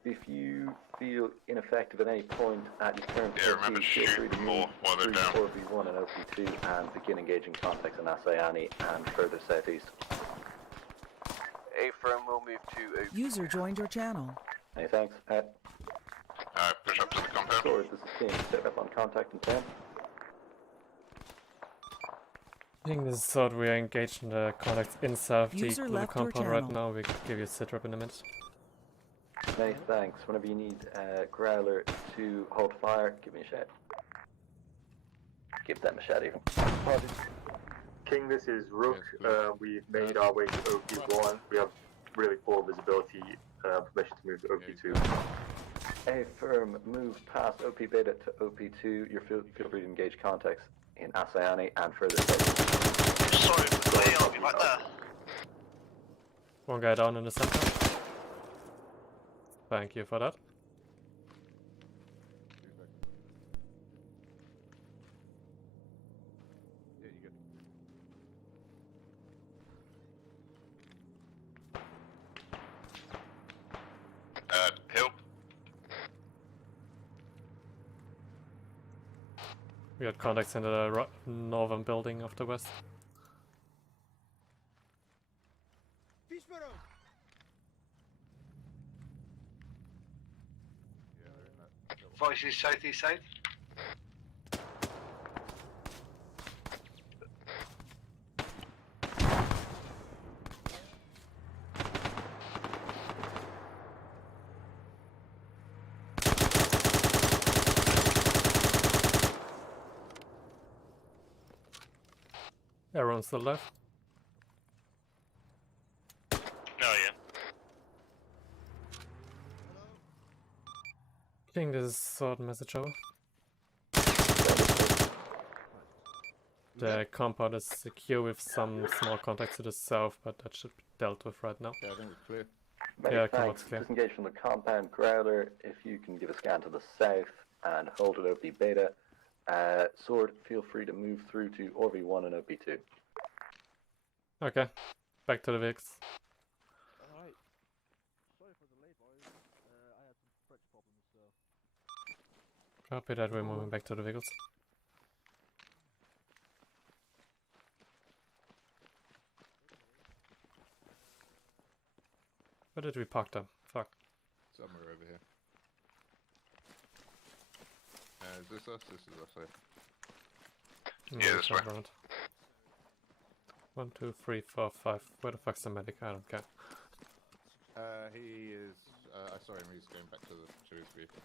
If you feel ineffective at any point at your current remember to feel shoot free to more move while they're through down. 4v1 and OP2 and begin engaging contacts in Asayani and further southeast. A-firm will move to User joined your channel. Many thanks. Push up to the compound. Sword, this is King. Set up on contact in 10. I think this is sort we are engaged in the contacts in southeast User of the left your compound right channel. now. We could give you a sit rep in a minute. Many thanks. Whenever you need Growler to hold fire, give me a shout. Give them a shout even. King, this is Rook. We've made our way to OP1. We have really poor visibility. Permission to move to OP2. A firm move past OP beta to OP2. Feel free to engage contacts in Asayani and further south. Sorry for the delay, I'll be right there. One guy down in the center. Thank you for that. Hill. We got contacts in the northern building of the west. Voices southeast side. Everyone's still left. Oh yeah. King, this is sword message over. The compound is secure with some small contacts to the south, but that should be dealt with right now. Yeah, I think it's clear. Yeah, compound's clear. Disengage from the compound. Growler, if you can give a scan to the south and hold it OP beta. Sword, feel free to move through to ORV1 and OP2. Okay, back to the vehicles. Alright. Sorry for the delay, boys. I had some fridge problems, so. Copy that, we're moving back to the vehicles. Where did we park them? Fuck. Somewhere over here. Is this us? This is us, Yeah, this way. 1, 2, 3, 4, 5. Where the fuck's the medic? I don't care. He is. I saw him. He's going back to his vehicle.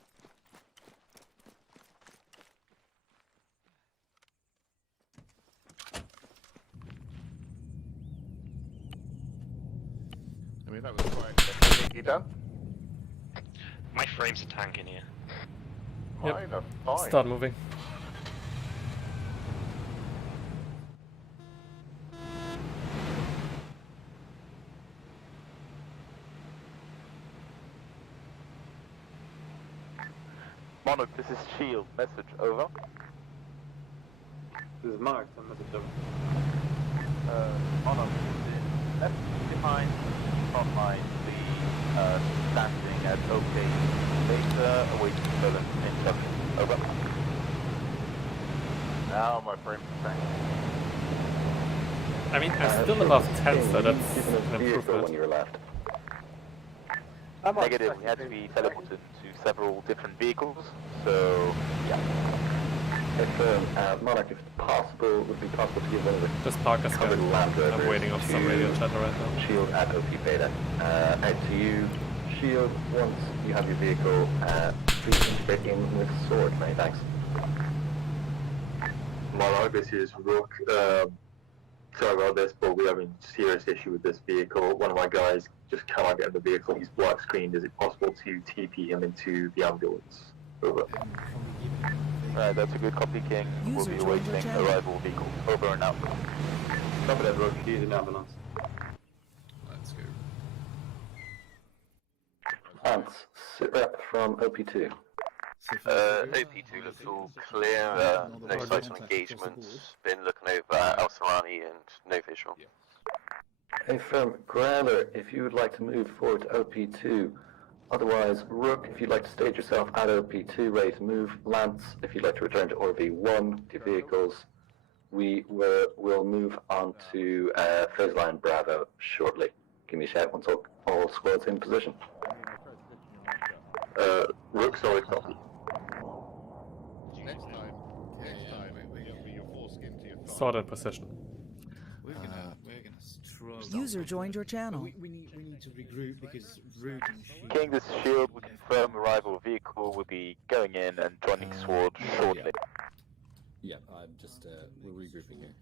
I mean, that was quite. You done? My frame's a tank in here. Yep. Fine. Start moving. Monarch, this is Shield. Message over. This is Mark. Some message over. Monarch, this is left behind front line. The standing at OK beta, awaiting further instruction. Over. Now my frame's tank. I mean, I'm still above 10, so that's an improvement. When you're left. Negative, we had to be teleported to several different vehicles, so yeah. If Monarch, if possible, would it be possible to give one of the Just park us here. I'm waiting off some radio chatter right now. Shield at OP beta. Out to you, Shield. Once you have your vehicle, please integrate in with Sword. Many thanks. Monarch, this is Rook. Sorry about this, but we're having serious issue with this vehicle. One of my guys just cannot get in the vehicle. He's black screened. Is it possible to TP him into the ambulance? Over. Alright, that's a good copy, King. We'll be awaiting arrival vehicle. Over and out. Copy that, Rook. He's in ambulance. Let's go. Lance, sit rep from OP2. OP2 looks all clear, no sights on engagements, been looking over Al-Sarani and no visual. Hey, from Growler, if you would like to move forward to OP2. Otherwise, Rook, if you'd like to stage yourself at OP2, ready to move. Lance, if you'd like to return to RV1, to vehicles. We will move on to phase line Bravo shortly. Give me a shout once all squads in position. Rook, solid copy. Next time, you'll foreskin to your thigh. Sword in position. We're gonna struggle. User joined your channel. We need to regroup because Rude and Shield. King, this is Shield. We confirm arrival vehicle will be going in and joining Sword shortly. Yeah, I'm just we're regrouping here.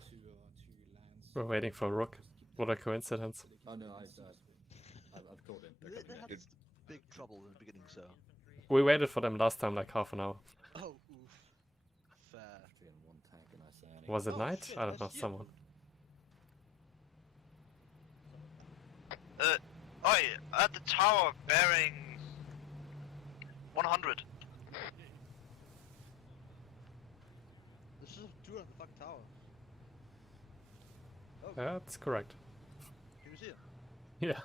We're waiting for Rook. What a coincidence. Oh no, I've called in. They had big trouble in the beginning, so. We waited for them last time like half an hour. Oh, oof. Fair. Was it night? I don't know, someone. Oi, at the tower bearing 100. This is a 200 fuck tower. Oh. Yeah, that's correct. Can you see it? Yeah.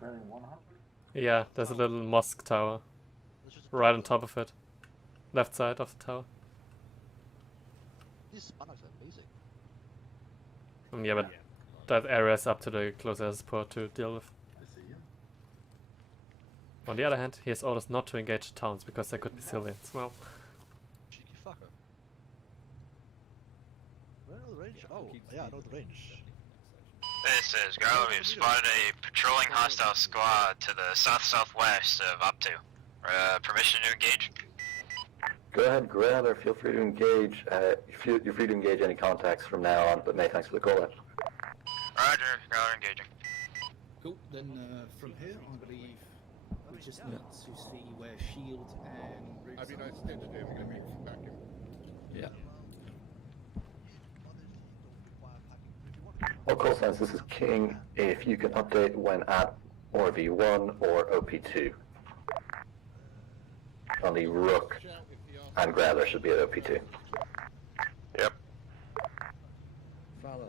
Bearing 100? Yeah, there's a little mosque tower. Right on top of it. Left side of the tower. These Phalanx are amazing. Yeah, but that area is up to the close air support to deal with. On the other hand, he has orders not to engage towns because there could be civilians. Well, Cheeky fucker. Where are the range? Oh, yeah, I know the range. This is Garlo. We've spotted a patrolling hostile squad to the south-southwest of Up2. Permission to engage? Go ahead, Growler. Feel free to engage. You're free to engage any contacts from now on, but thanks for the call out. Roger, Growler engaging. Cool. Then from here, I believe we just need to see where Shield and Root. I'd be nice to do. We're going to move back in. Yeah. signs, this is King. If you can update when at RV1 or OP2. Only Rook and Growler should be at OP2. Yep. Fala,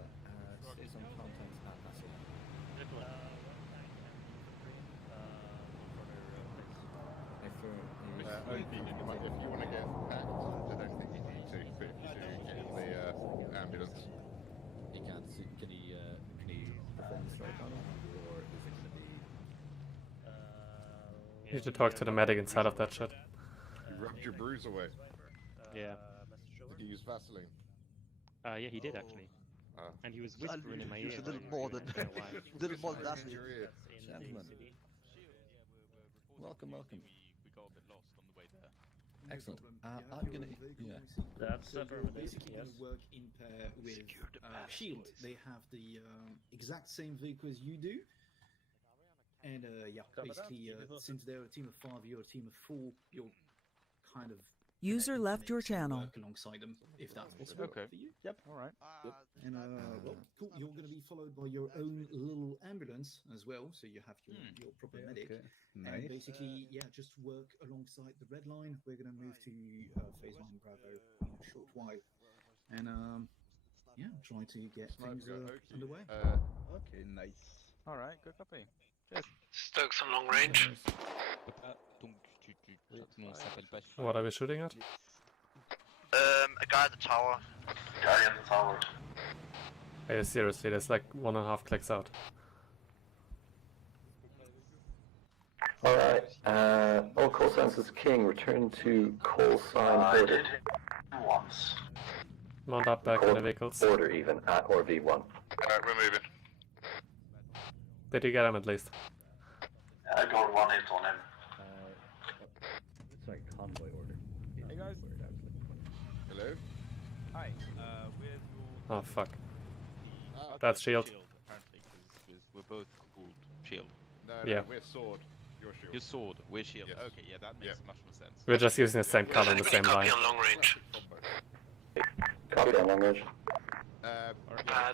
say some contents at Nassau. If you want to get packed, I don't think you need to, but if you do, get in the ambulance. He can't see, can he perform the strike on him, or is it going to be... You need to talk to the medic inside of that shit. You rubbed your bruise away. Yeah. Did you use Vaseline? Yeah, he did actually. And he was whispering in my ear. Use a little more than that. Gentlemen. Welcome. We got a bit lost on the way there. Excellent. I'm gonna... Yeah. That's So affirmative, basically yes. going to work in pair with Shield. They have the exact same vehicle as you do. And yeah, basically, since they're a team of 5, you're a team of 4, you're kind of... User left your channel. Work alongside them, if that's possible for you. Yep, alright. And well, cool. You're going to be followed by your own little ambulance as well, so you have your proper medic. Okay. And Nice. basically, yeah, just work alongside the red line. We're going to move to phase 1 Bravo in a short while, and yeah, try to get things underway. Okay, nice. Alright, good copy. Cheers. Stokes on long range. What are we shooting at? A guy at the tower. Guy at the tower. Hey, seriously, there's like 1.5 clicks out. Alright, all call signs is King. Return to call sign order. Once. Mount up back in the vehicles. Order even at RV1. Alright, we're moving. Did you get him at least? I got 1 hit on him. Sorry, convoy order. Hey guys. Hello? Hi, where's your... Oh fuck. That's Shield. Apparently, because we're both called Shield. No, Yeah. we're Sword. You're Shield. Your sword, we're Shield. Yes. Okay, yeah, that makes much more sense. We're just using the same color and the same line. on long range. Copy on long range.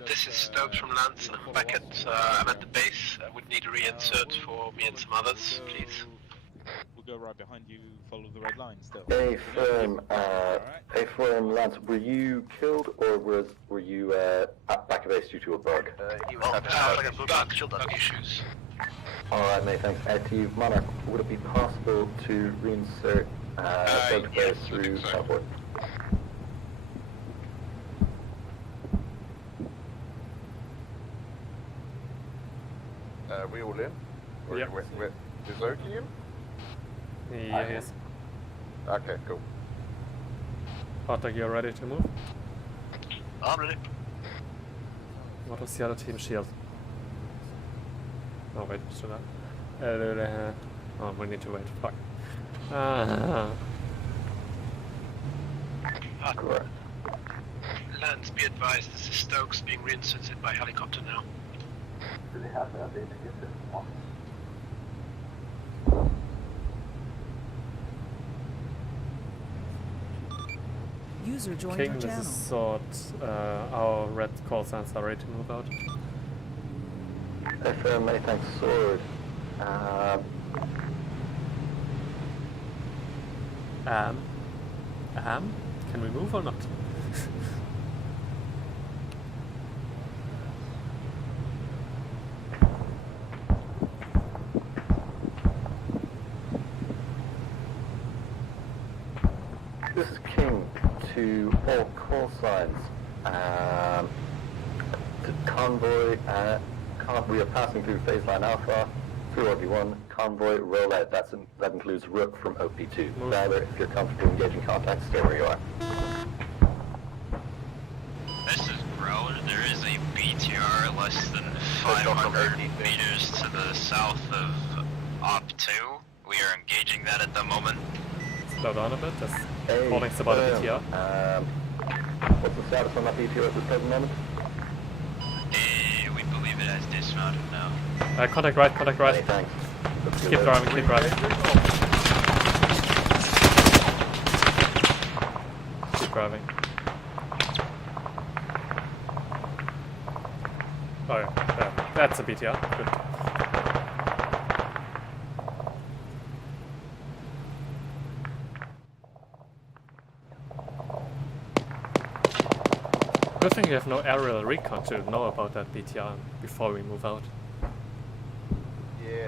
This is Stokes from Lance. I'm back at, I'm at the base. I would need a reinsert for me and some others, please. We'll go right behind you, follow the red line still. A-firm, Lance, were you killed or were you back at base due to a bug? He was like a bug issues. Alright mate, thanks. To you, Monarch, would it be possible to reinsert Delta base through Southport? We all in? Or Yep. Is Oki in? Yeah, he is. Okay, cool. Bartek, you're ready to move? I'm ready. What was the other team? Shield. Oh wait, should I? Oh, we need to wait. Fuck. Correct. Lance, be advised, this is Stokes being reinserted by helicopter now. Do they have the ability to get this one? User joined King, your this channel. is Sword. Our red call signs are ready to move out. A-firm, mate, thanks. Sword. Can we move or not? This is King to all call signs. To convoy, we are passing through phase line Alpha, through RV1, convoy, rollout. That includes Rook from OP2. Rather, if you're comfortable engaging contact, stay where you are. This is Growler. There is a BTR less than 500 meters to the south of Op2. We are engaging that at the moment. Slow down a bit. There's callings about a BTR. What's the status on that BTR at this present moment? We believe it has dismounted now. Contact right, contact right. Thanks. Keep driving, keep driving. Keep driving. Oh yeah. That's a BTR. Good. Good thing you have no aerial recon to know about that BTR before we move out. Yeah.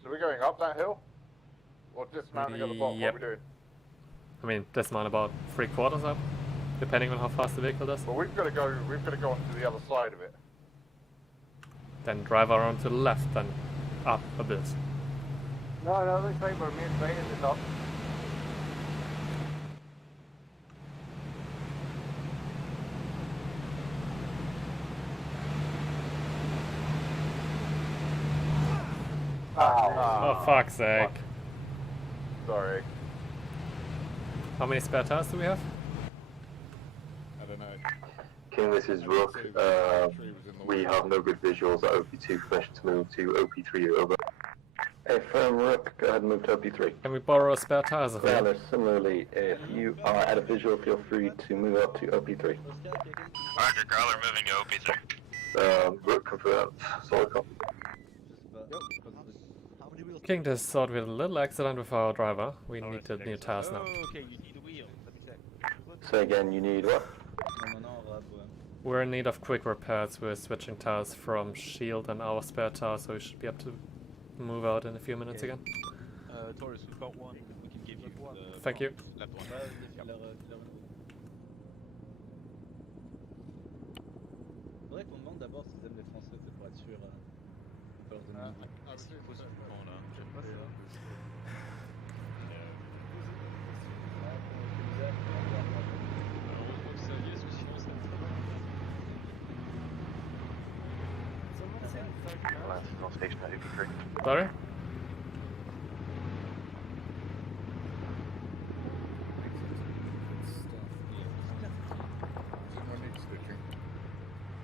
So we're going up that hill? Or dismounting at the bottom? Yep. What are we doing? I mean, dismount about 3/4 up, depending on how fast the vehicle does. Well, we've got to go onto the other side of it. Then drive around to the left, then up a bit. No, let's say we're maintaining it up. Oh, fuck's sake. Sorry. How many spare tires do we have? I don't know. King, this is Rook. We have no good visuals at OP2. Permission to move to OP3 over. Hey, firm Rook, go ahead and move to OP3. Can we borrow spare tires of it? Growler, similarly, if you are at a visual, feel free to move up to OP3. Roger, Growler moving to OP3. Rook confirmed. Solid copy. King, this thought we had a little accident with our driver. We need new tires now. Okay, you need a wheel. Say again, you need what? We're in need of quick repairs. We're switching tires from Shield and our spare tire, so we should be able to move out in a few minutes again. Taurus, we've got one. We can give you the Thank you. left one. Faudrait qu'on demande d'abord s'ils aiment les Français, c'est pour être sûr. Not station at OP3. Sorry?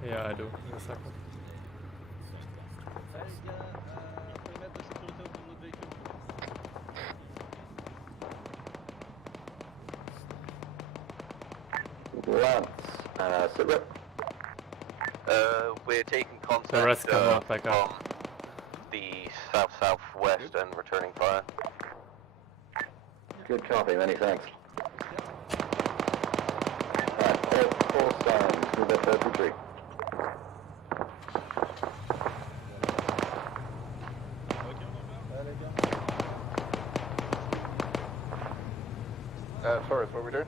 Yeah, I do. In a second. Lance, sit rep. We're taking contact The rest come out back from up. the south-southwest and returning fire. Good copy, many thanks. Alright, all signs, move up to OP3. Taurus, what are we doing?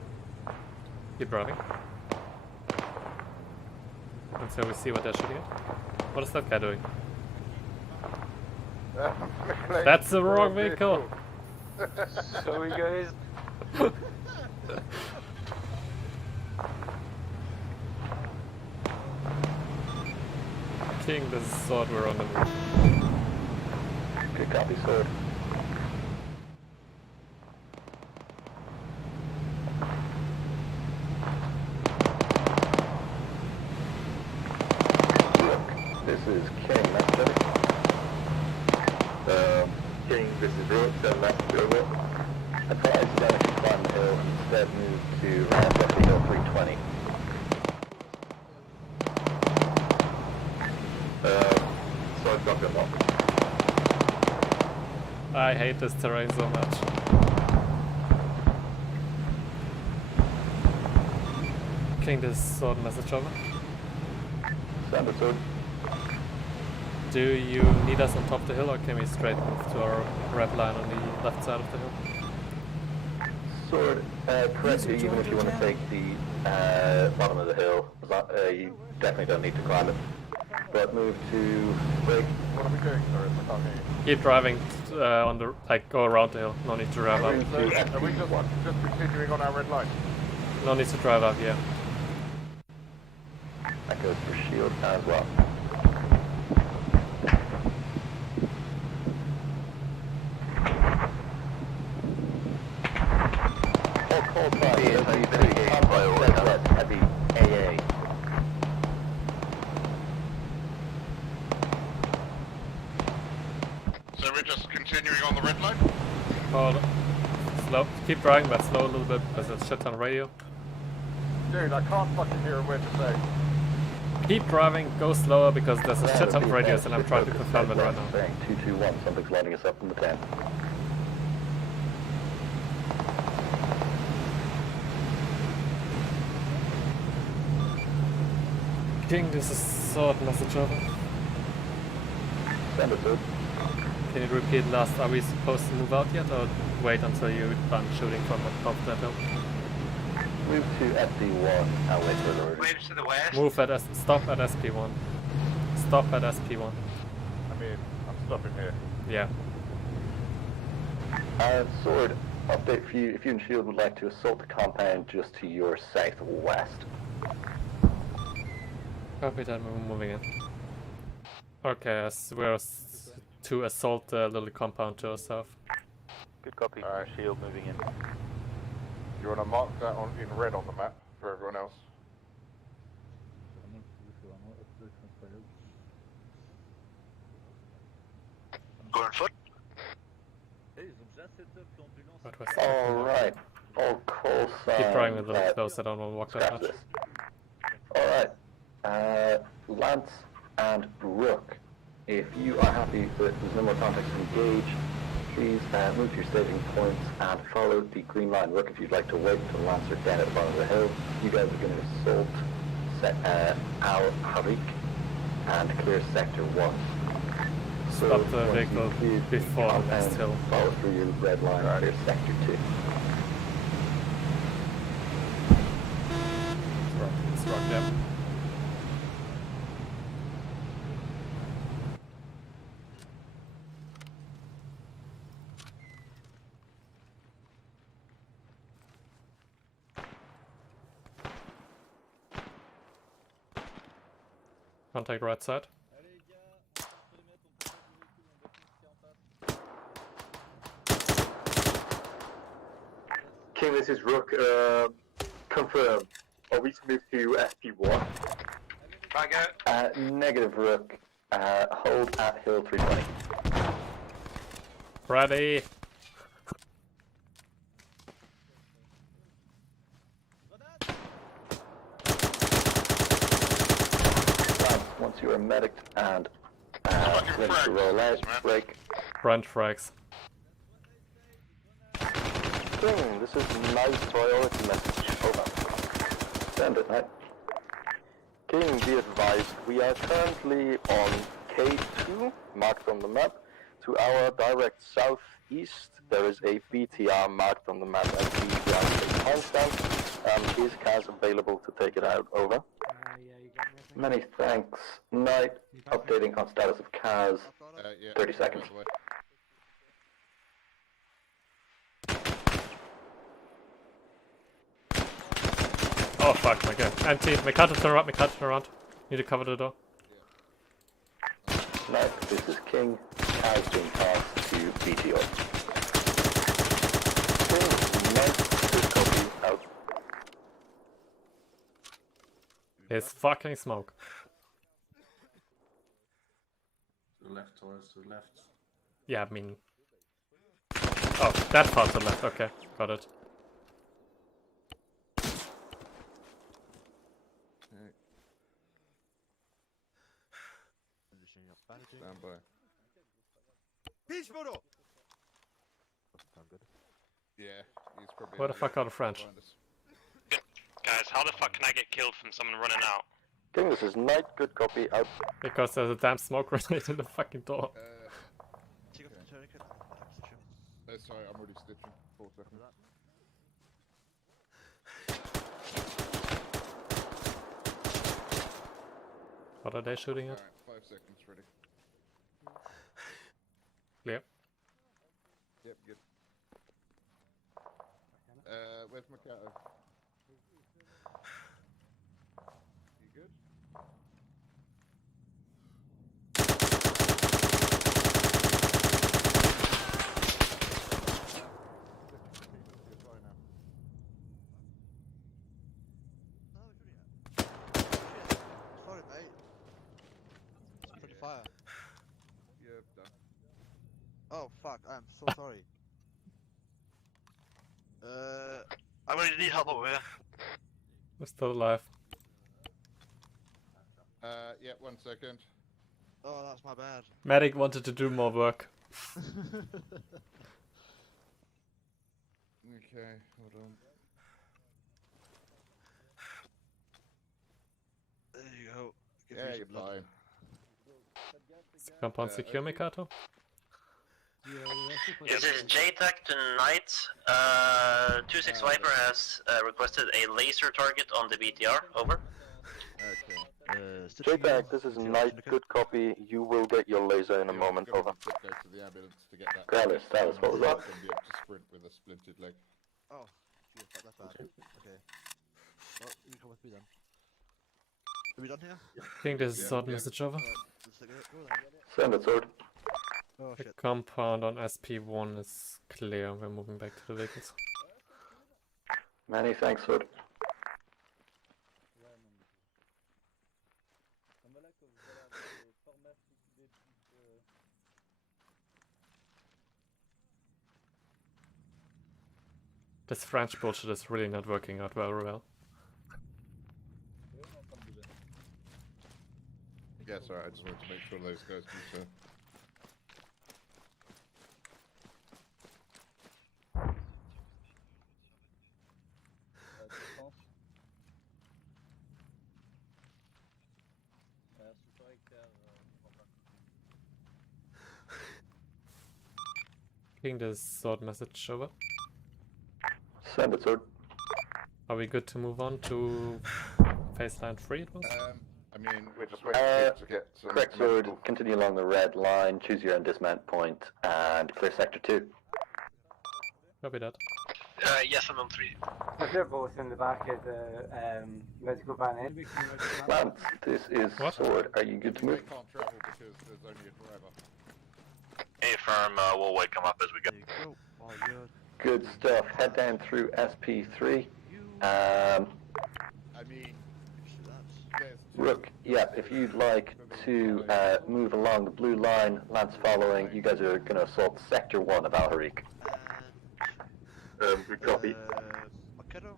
Keep driving. Until we see what they're shooting at. What is that guy doing? That's the wrong vehicle! Sorry guys. King, this is Sword, we're on the move. Good copy, Sword. This is King, that's Jody. King, this is Rook. Left over. Advise that if you climb the hill, instead move to round up the hill 320. Solid copy on that. I hate this terrain so much. King, this is Sword message over. Standard Sword. Do you need us on top of the hill, or can we straight move to our red line on the left side of the hill? Sword, correctly, even if you want to take the bottom of the hill, you definitely don't need to climb it. But move to break. What are we doing, Taurus? I can't hear you. Keep driving on the, like, go around the hill. No need to drive up. Are we just continuing on our red line? No need to drive up, yeah. That goes for Shield as well. All call signs, heavy AA. So we're Hold. Slow. Keep driving, but slow a little bit because there's shit on radio. Dude, I can't fucking hear a word to say. Keep driving, go slower because there's a shit ton of radios and I'm trying to confirm it right now. 221, something's lining us up in the 10. King, this is sword message over. Send it, dude. Can you repeat last? Are we supposed to move out yet or wait until you're done shooting from above that hill? Move to SD1 and wait for the order. Move to the west. Move at stop at SP1. Stop at SP1. I mean, I'm stopping here. Yeah. Sword, update for you. If you and Shield would like to assault the compound just to your southwest. Copy that, we're moving in. Okay, we're to assault the little compound to our south. Good copy. Alright. Shield moving in. You want to mark that in red on the map for everyone else? Going foot. Alright. All call signs. Keep driving a little close, I don't want to walk that much. Alright. Lance and Rook, if you are happy that there's no more contacts to engage, please move to your staging points and follow the green line. Rook, if you'd like to wait until Lance are down at the bottom of the hill, you guys are going to assault Al Harik and clear Sector 1. Stop the vehicle before the next hill. Follow through your red line and clear Sector 2. Struck, yep. Contact right side. King, this is Rook. Confirm. Are we to move to SP1? Negative, Rook. Hold at Hill 320. Ready. Once you are medicked and ready to roll out, break. Front frags. King, this is nice priority message. Over. Send it, mate. King, be advised, we are currently on K2, marked on the map. To our direct southeast, there is a BTR marked on the map as the timestamp. Is Kaz available to take it out? Over. Many thanks. Knight, updating on status of Kaz. 30 seconds. Oh fuck, my god. Empty. My cutter turn around. Need to cover the door. Knight, this is King. Kaz being passed to BTR. King, Knight, this copy out. It's fucking smoke. To the left, towards to the left. Yeah, I mean... Oh, that far to the left, okay, got it. Stand by. Peach photo! Yeah, he's probably... Where the fuck are the French? Guys, how the fuck can I get killed from someone running out? King, this is Knight, good copy, out. Because there's a damn smoke grenade in the fucking door. Sorry, I'm already stitching. 4 seconds. What are they shooting at? Alright, 5 seconds, ready. Clear. Yep, good. Where's Makato? You good? Sorry, mate. It's pretty fire. Yeah, done. Oh fuck, I'm so sorry. I'm gonna need help over here. We're still alive. Yeah, 1 second. Oh, that's my bad. Medic wanted to do more work. Okay, hold on. There you go. Give Yeah, me you're some blood. fine. Compound secure me, Kato. This is JTAC tonight. 26 Viper has requested a laser target on the BTR. Over. Okay. JPEG, this is Knight, good copy. You will get your laser in a moment, over. Go to the ambulance to get that. Dallas, what was that? Be able to sprint with a splintered leg. Oh, geez, that's bad. Okay. Well, you can come with me then. Are we done here? I think this is sword message over. Send it, sword. Oh, The shit. compound on SP1 is clear. We're moving back to the vehicles. Many thanks, sword. This French bullshit is really not working out very well. Yeah, sorry, I just wanted to make sure those guys do so. Getting this sword message over. Send it, sword. Are we good to move on to phase line 3 it was? I mean, we're just waiting to get some... Correct, sword. Continue along the red line, choose your own dismount point, and clear sector 2. Copy that. Yes, I'm on 3. They're both in the back of the medical van in. Lance, this is sword. Are you good to move? They can't travel because there's only a driver. Hey, firm, we'll wake them up as we go. Good stuff. Head down through SP3. I mean, Rook, yeah, if you'd like to move along the blue line, Lance following, you guys are going to assault Sector 1 of Al-Harik. Good copy. Makedo?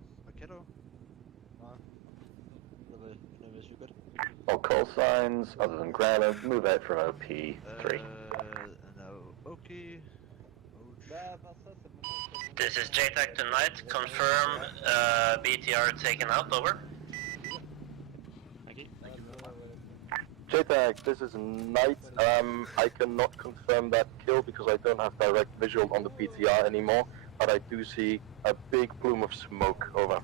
You good? All call signs, other than Growler, move out from OP3. No, okay. This is JTAC tonight. Confirm BTR taken out. Over. JPEG, this is Knight. I cannot confirm that kill because I don't have direct visual on the PTR anymore, but I do see a big plume of smoke. Over.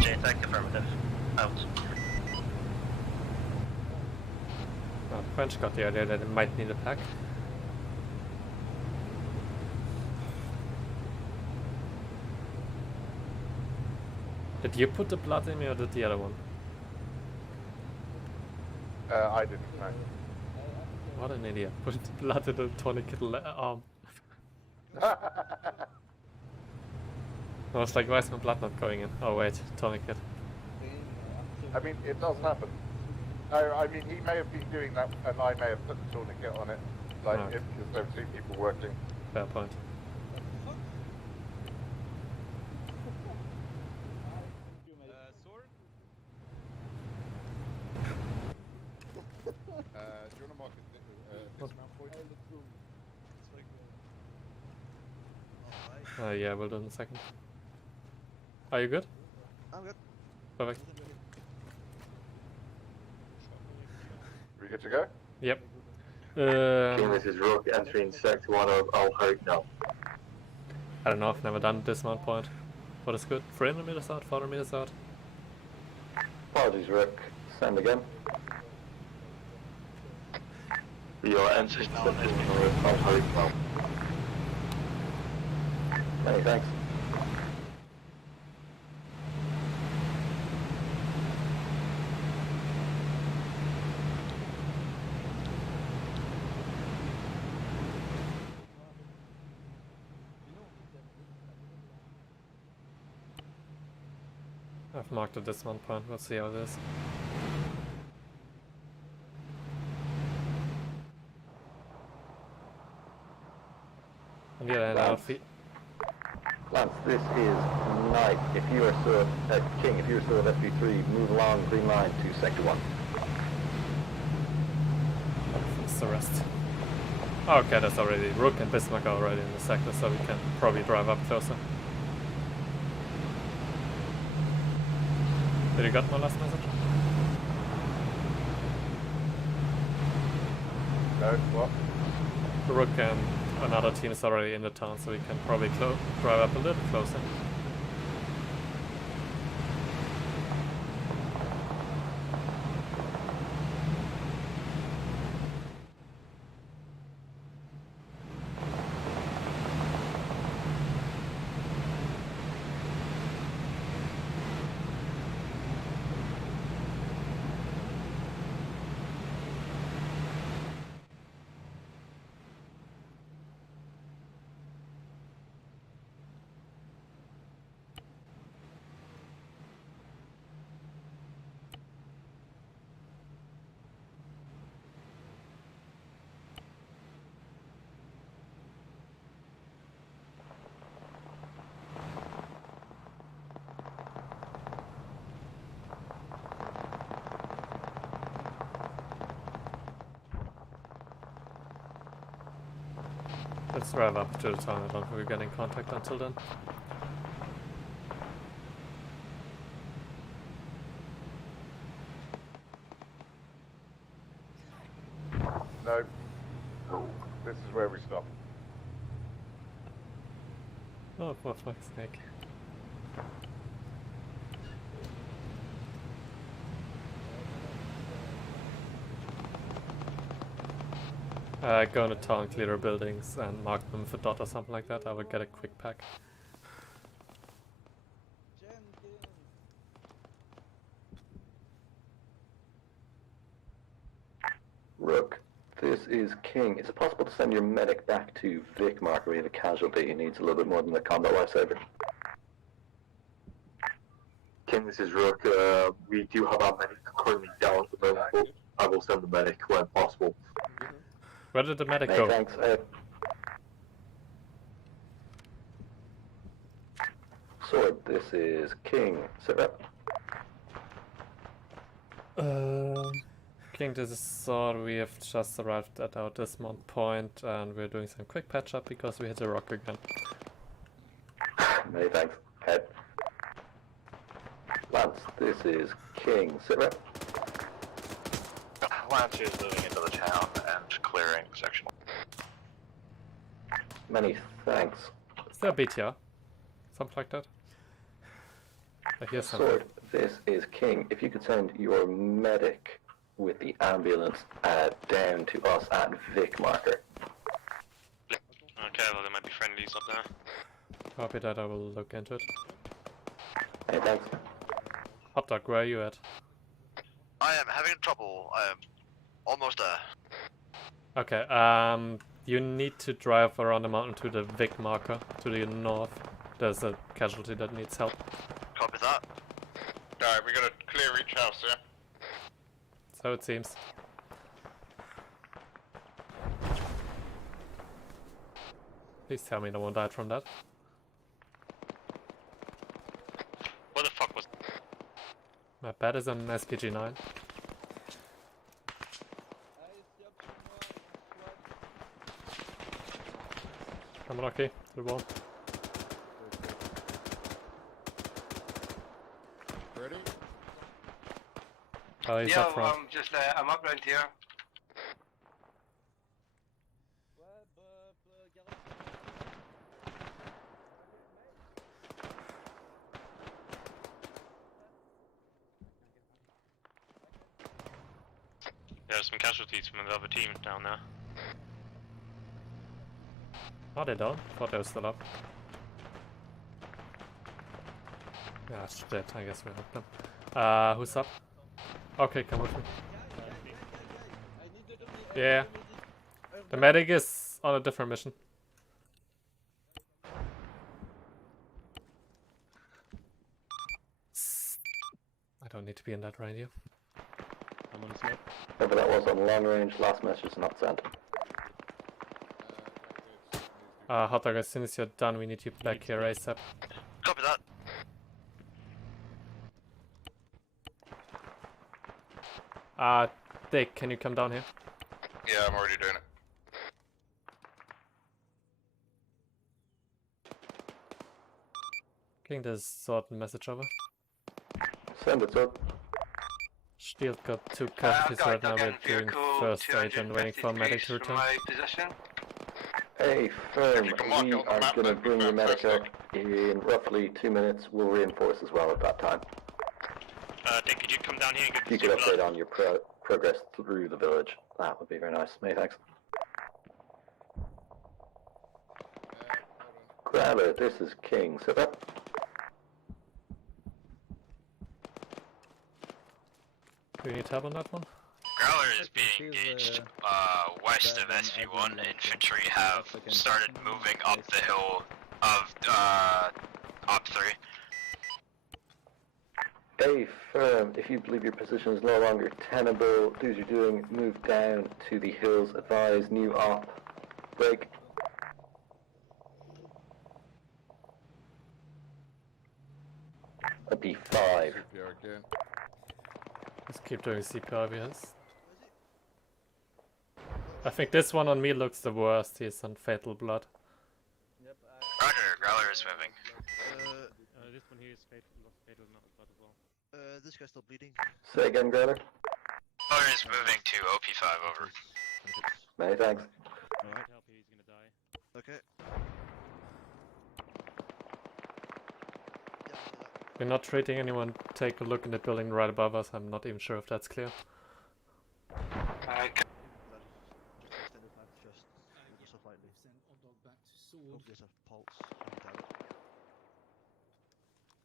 JTAC affirmative. Out. Oh, French got the idea that it might need a pack. Did you put the blood in me or did the other one? I didn't know. What an idiot. Put blood in the tourniquet arm. I was like, why is my blood not going in? Oh wait, tourniquet. I mean, it does happen. No, I mean, he may have been doing that, and I may have put the tourniquet on it. Like, Okay. because there were 2 people working. Fair point. Do you want to mark a dismount point? Yeah, we'll do in a second. Are you good? I'm good. Perfect. We good to go? Yep. This is Rook entering Sector 1 of Al-Harik now. I don't know, I've never done dismount point. What is good? 300 meters out, 400 meters out? Apologies, Rook. Send again. You are entering Sector 1 of Al-Harik now. Many thanks. I've marked a dismount point, we'll see how it is. On the other hand, our feet. Lance, this is Knight. If you are still King, if you are still at FB3, move along green line to Sector 1. It's the rest. Okay, that's already Rook and Bismarck are already in the sector, so we can probably drive up closer. Did you get my last message? No, what? Rook and another team is already in the town, so we can probably drive up a little closer. Let's drive up to the town. I don't think we're getting contact until then. No. This is where we stop. Oh, for fuck's sake. Go into town, clear our buildings, and mark them for dot or something like that. I will get a quick pack. Rook, this is King. Is it possible to send your medic back to Vic Marker? We have a casualty. He needs a little bit more than the combat lifesaver. King, this is Rook. We do have our medic currently down at the moment, but I will send the medic when possible. Where did the medic go? Thanks. Sword, this is King. Sit rep. King, this is Sword. We have just arrived at our dismount point, and we're doing some quick patch up because we hit a rock again. Many thanks. Head. Lance, this is King. Sit rep. Lance is moving into the town and clearing section. Many thanks. Is there a BTR? Something like that? I hear something. Sword, this is King. If you could send your medic with the ambulance down to us at Vic Marker. Okay, well there might be friendlies up there. Copy that, I will look into it. Hey, thanks. Hot dog, where are you at? I am having trouble. I am almost there. Okay, you need to drive around the mountain to the Vic Marker, to the north. There's a casualty that needs help. Copy that. Alright, we got a clear each house, yeah? So it seems. Please tell me no one died from that. What the fuck was... My bet is an SPG-9. I'm lucky, the wall. Ready? Oh, he's up front. I'm up right here. There's some casualties from the other team down there. Are they down? Thought they were still up. Yeah, shit, I guess we help them. Who's up? Okay, come with me. Yeah. The medic is on a different mission. I don't need to be in that radio. I'm on the smoke. Whoever that was on long range, last message is not sent. Hot dog, as soon as you're done, we need you back here ASAP. Copy that. Dick, can you come down here? Yeah, I'm already doing it. Getting this sort message over. Send it, sir. Shield got 2 casualties right now. We're doing first aid and waiting for a medic to return. Hey, firm. If you can mark We it on the are map, going to that'd be bring your medic up fantastic. in roughly 2 minutes. We'll reinforce as well at that time. Dick, could you come down here and If you give could us your update blood? on your progress through the village, that would be very nice. Many thanks. Grabber, this is King. Sit up. Do you need help on that one? Growler is being engaged west of SV1. Infantry have started moving up the hill of Op 3. Hey, firm. If you believe your position is no longer tenable, do as you're doing. Move down to the hills. Advise new op. Break. A B5. CPR again. Let's keep doing CPR VS. I think this one on me looks the worst. He's on fatal blood. Roger, Growler is moving. This one here is fatal not blood as well. This guy's still bleeding. Say again, Growler. Growler is moving to OP5, over. Many thanks. Alright, help you, he's gonna die. Okay. We're not treating anyone. Take a look in the building right above us. I'm not even sure if that's clear.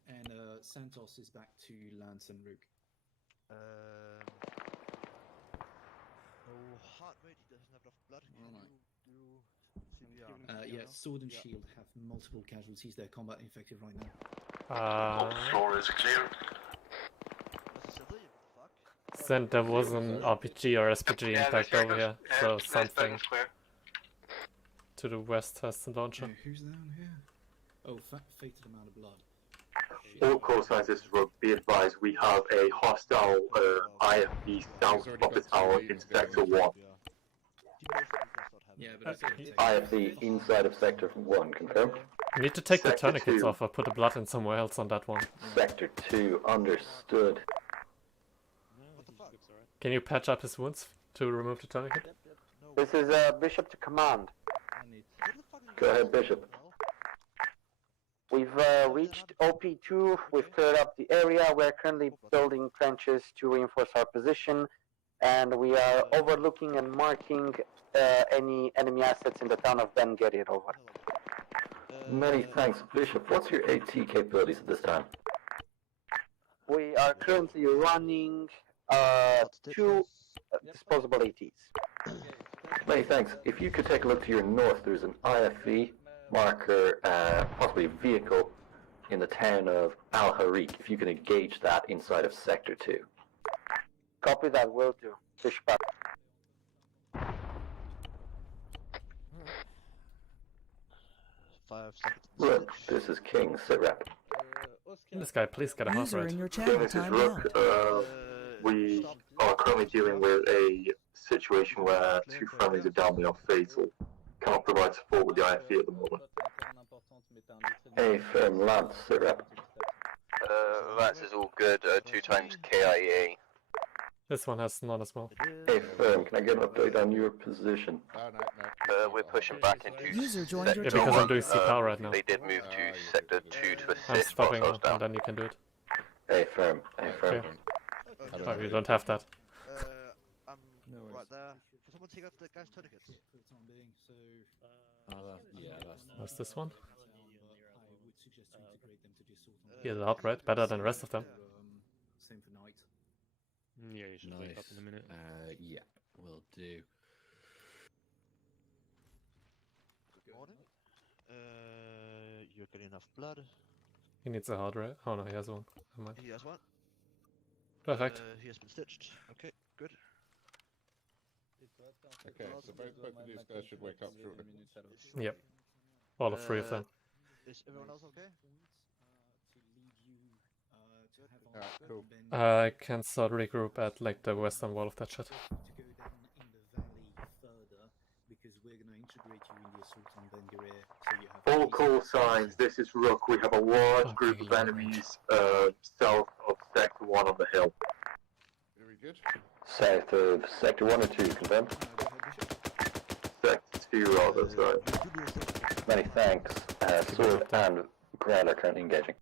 And Santos is back to Lance and Rook. Heart rate, he doesn't have enough blood. Yeah, Sword and Shield have multiple casualties. They're combat effective right now. Floor is clear. Sent there was an RPG or SPG impact over here, so something to the west has the launcher. Who's down here? Oh, fated amount of blood. All call signs, this is Rogue. Be advised, we have a hostile IFB south of the tower in Sector 1. Yeah, but IFC inside of Sector 1, confirmed. You need to take the Sector tourniquets 2. off or put the blood in somewhere else on that one. Sector 2, understood. Can you patch up his wounds to remove the tourniquet? This is Bishop to command. Go ahead, Bishop. We've reached OP2. We've cleared up the area. We're currently building trenches to reinforce our position, and we are overlooking and marking any enemy assets in the town of Ben Gedi. Over. Many thanks, Bishop. What's your AT capabilities at this time? We are currently running 2 disposable ATs. Many thanks. If you could take a look to your north, there's an IFV marker, possibly a vehicle, in the town of Al Harik. If you can engage that inside of Sector 2. Copy that, will do. Fish back. Rook, this is King, sit rep. This guy, please get a heart User rate. in your King, channel this is timed Rook. out. We are currently dealing with a situation where 2 friendlies are down the fatal. Cannot provide support with the IFV at the moment. Hey, firm, Lance, sit rep. Lance is all good, 2 times KIA. This one has none as well. Hey, firm, can I get an update on your position? We're pushing back into User joined Sector your Yeah, because I'm 1. doing CPR right now. They did move to Sector 2 to I'm assist whilst stopping I was and down. then you can do it. Hey, firm, Okay. Oh, you don't have that. I'm right there. Can someone take out the guy's tourniquets? For the time being, so What's this one? I would suggest to integrate them to the assault on He's out, right? Better than the rest of them. Same for night. Yeah, you should wake up in a minute. Yeah, will do. Morning. You're getting enough blood. He needs a heart rate. Oh no, he has one. Never mind. He has one. Perfect. He has been stitched. Okay, good. Okay, so both of these guys should wake up shortly. Yep. All of three of them. Is everyone else okay? Alright, cool. I can start regroup at like the western wall of that shit. All call signs, this is Rook. We have a large group of enemies south of Sector 1 on the hill. Very good. South of Sector 1 or 2, confirmed. Sector 2, rather, sorry. Many thanks. Sword and Ground are currently engaging.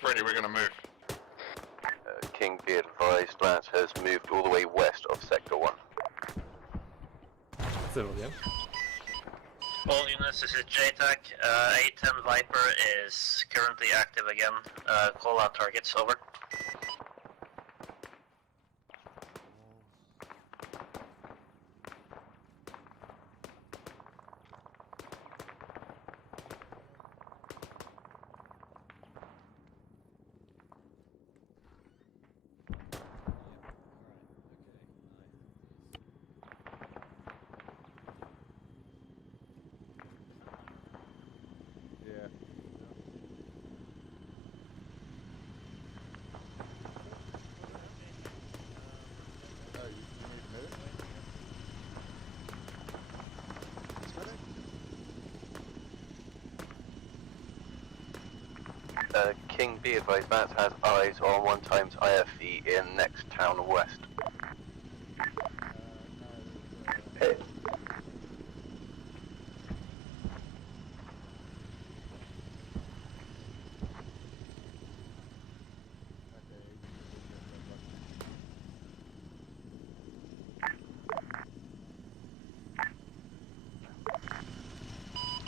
Freddy, we're going to move. King, be advised, Lance has moved all the way west of Sector 1. Zero, yeah. All units, this is JTAC. A10 Viper is currently active again. Call out targets, over. Yeah. Oh, you need a minute? King, be advised, Lance has eyes on 1 times IFE in next town west. Hey.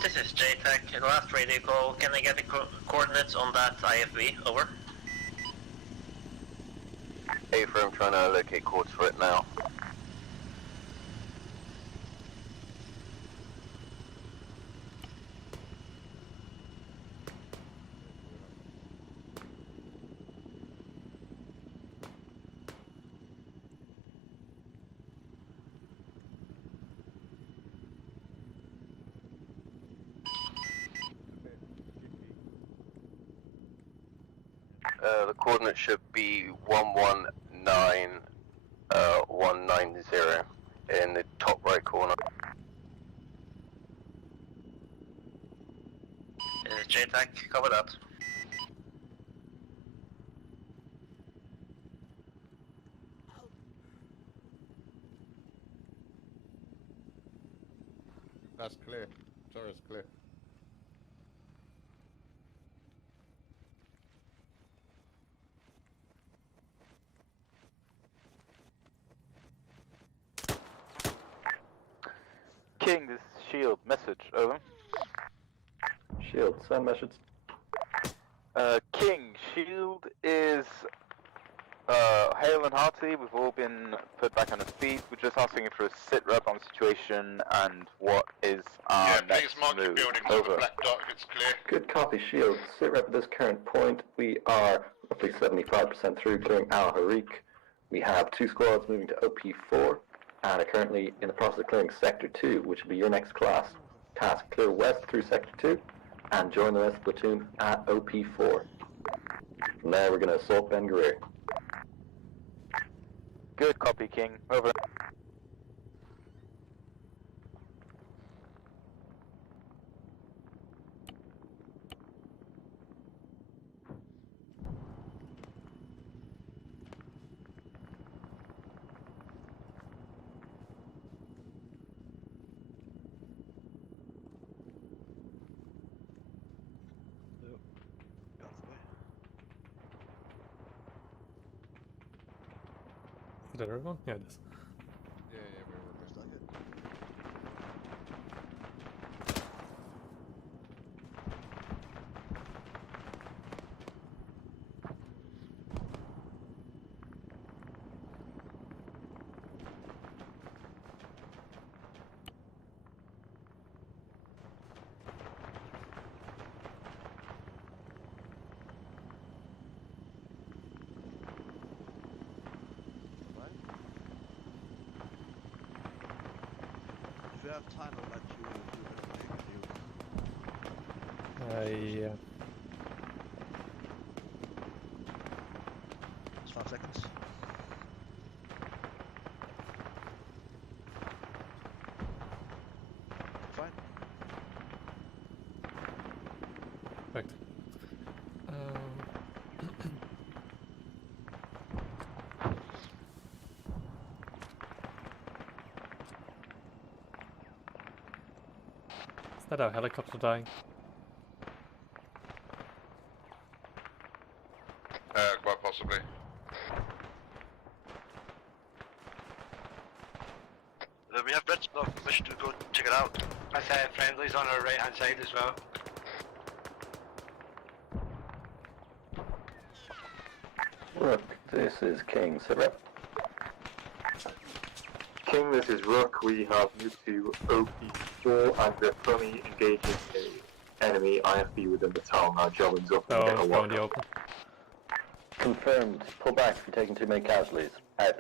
This is JTAC. Last radio call. Can I get the coordinates on that IFV? Over. A-firm trying to locate codes for it now. The coordinate should be 119190 in the top right corner. This is JTAC. Cover that. That's clear. Sorry, it's clear. King, this is Shield. Message, over. Shield, send message. King, Shield is hale and hearty. We've all been put back on our feet. We're just asking for a sit rep on the situation and what is our next move. Over. It's clear. Good copy, Shield. Sit rep at this current point. We are roughly 75% through clearing Al Harik. We have 2 squads moving to OP4 and are currently in the process of clearing Sector 2, which will be your next class. Task clear west through Sector 2 and join the rest of the platoon at OP4. From there, we're going to assault Ben Guerrier. Good copy, King. Over. Is that everyone? Yeah, it is. Yeah, we're If you have time, I'd like to do a bit Yeah. It's 5 seconds. Fine. Perfect. Is that our helicopter dying? Quite possibly. We have red enough permission to go check it out. I said friendlies on our right hand side as well. Rook, this is King. Sit rep. King, this is Rook. We have moved to OP4 and we're currently engaging the enemy IFB within the town. Our jobbing's up. Oh, it's going to the open. Confirmed. Pull back if you're taking too many casualties. Out.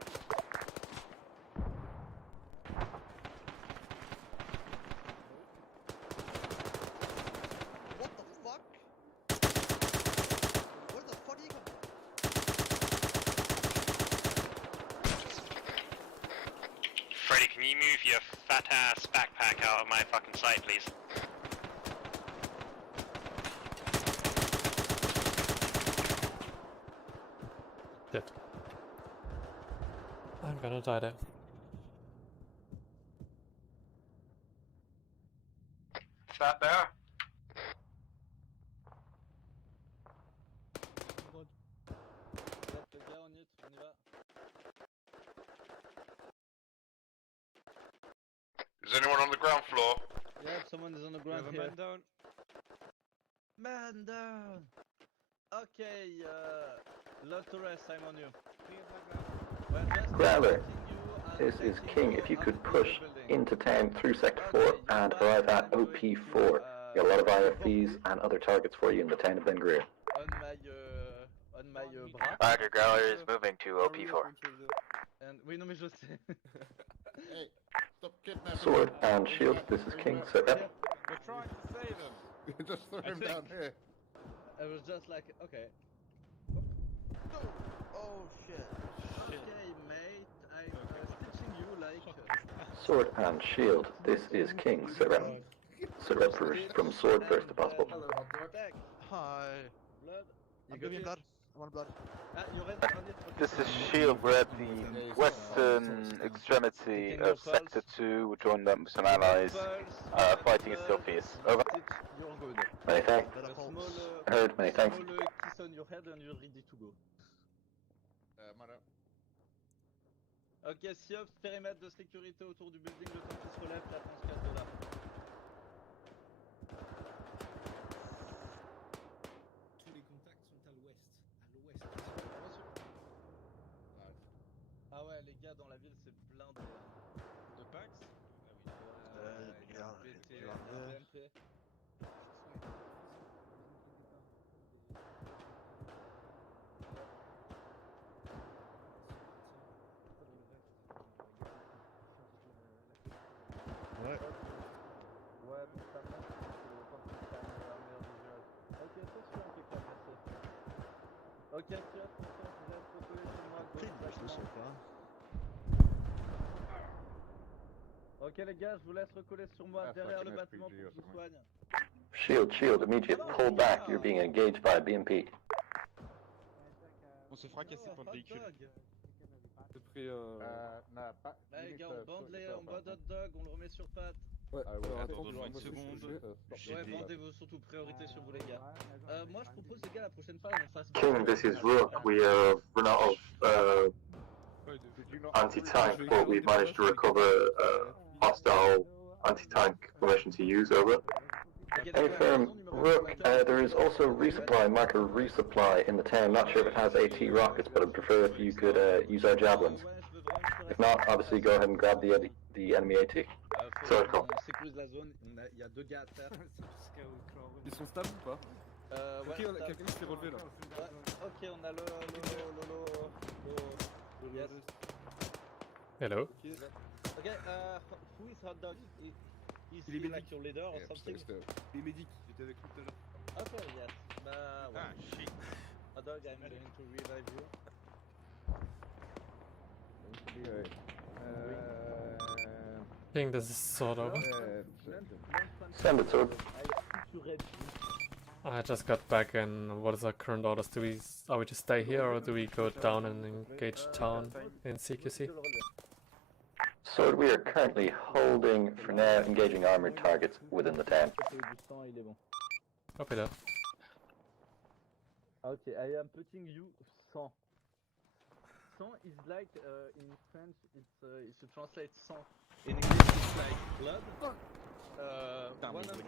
Freddy, can you move your fat ass backpack out of my fucking sight, please? Dead. I'm gonna die there. Fat bear. Is anyone on the ground floor? Yeah, someone is on the ground here. Man down. Man down. Okay, Lord Torres, I'm on you. Growler, this is King. If you could push into town through Sector 4 and arrive at OP4. Got a lot of IFBs and other targets for you in the town of Ben Greer. On my bras. Roger, Growler is moving to OP4. And oui, non mais je sais. Hey, stop kidnapping. Sword and shield, this is King. Sit rep. We're trying to save him. Just throw him down here. I was just like, okay. Oh shit. Okay, mate, I'm stitching you like. Sword and shield, this is King. Sit rep. Sit rep from sword first if possible. Hi. Blood. I'm giving blood. I'm on blood. This is Shield. We're at the western extremity of Sector 2. We're joined up with some allies. Fighting is still fierce. Over. Many thanks. Heard, many thanks. Small kiss on your head and you're ready to go. Ok, Siops, périmètre de sécurité autour du building, le temps qu'il se relève, la transfert de là. Tous les contacts sont à l'ouest. Ah ouais, les gars, dans la ville, c'est blindé. De Pax? Ah oui, BMP. Ouais. Ouais, pour ça, c'est autant que ça un meilleur visuel. Ok, c'est sûr, impeccable, merci. Ok, Siop, vous êtes recollé sur moi, go, ok les gars, je vous laisse recoller sur moi derrière le bâtiment pour que je vous soigne. Shield, immediate. Pull back. You're being engaged by a BMP. On se fera casser plein de véhicules. J'ai pris Là les gars, on bande hot dog, on le remet sur pattes. Ouais, attends, donne-moi une seconde. Ouais, bandez-vous surtout, priorité sur vous les gars. Moi je propose les gars, la prochaine fois on fasse... King, this is Rook. We have run out of anti-tank, but we've managed to recover hostile anti-tank permission to use. Over. Hey firm, Rook, there is also resupply, marker resupply in the town. Not sure if it has AT rockets, but I'd prefer if you could use our javelins. If not, obviously go ahead and grab the enemy AT. On sécurise la zone, il y a 2 gars à terre. Ils sont stables ou pas? Ouais, ok, quelqu'un s'est relevé là. Ouais, ok, on a le yes. Hello. Ok, who is hot dog? Is he like your leader or something? Les médics, j'étais avec lui tout à l'heure. Dog, I'm going to revive you. I think this is sort of. Send it, Sword. I just got back in. What is our current orders? Are we to stay here or do we go down and engage town in CQC? Sword, we are currently holding, for now, engaging armored targets within the town. Copy that. Okay, I am putting you sang. Sang is like in French, it's to translate sang. In English, it's like blood. 100.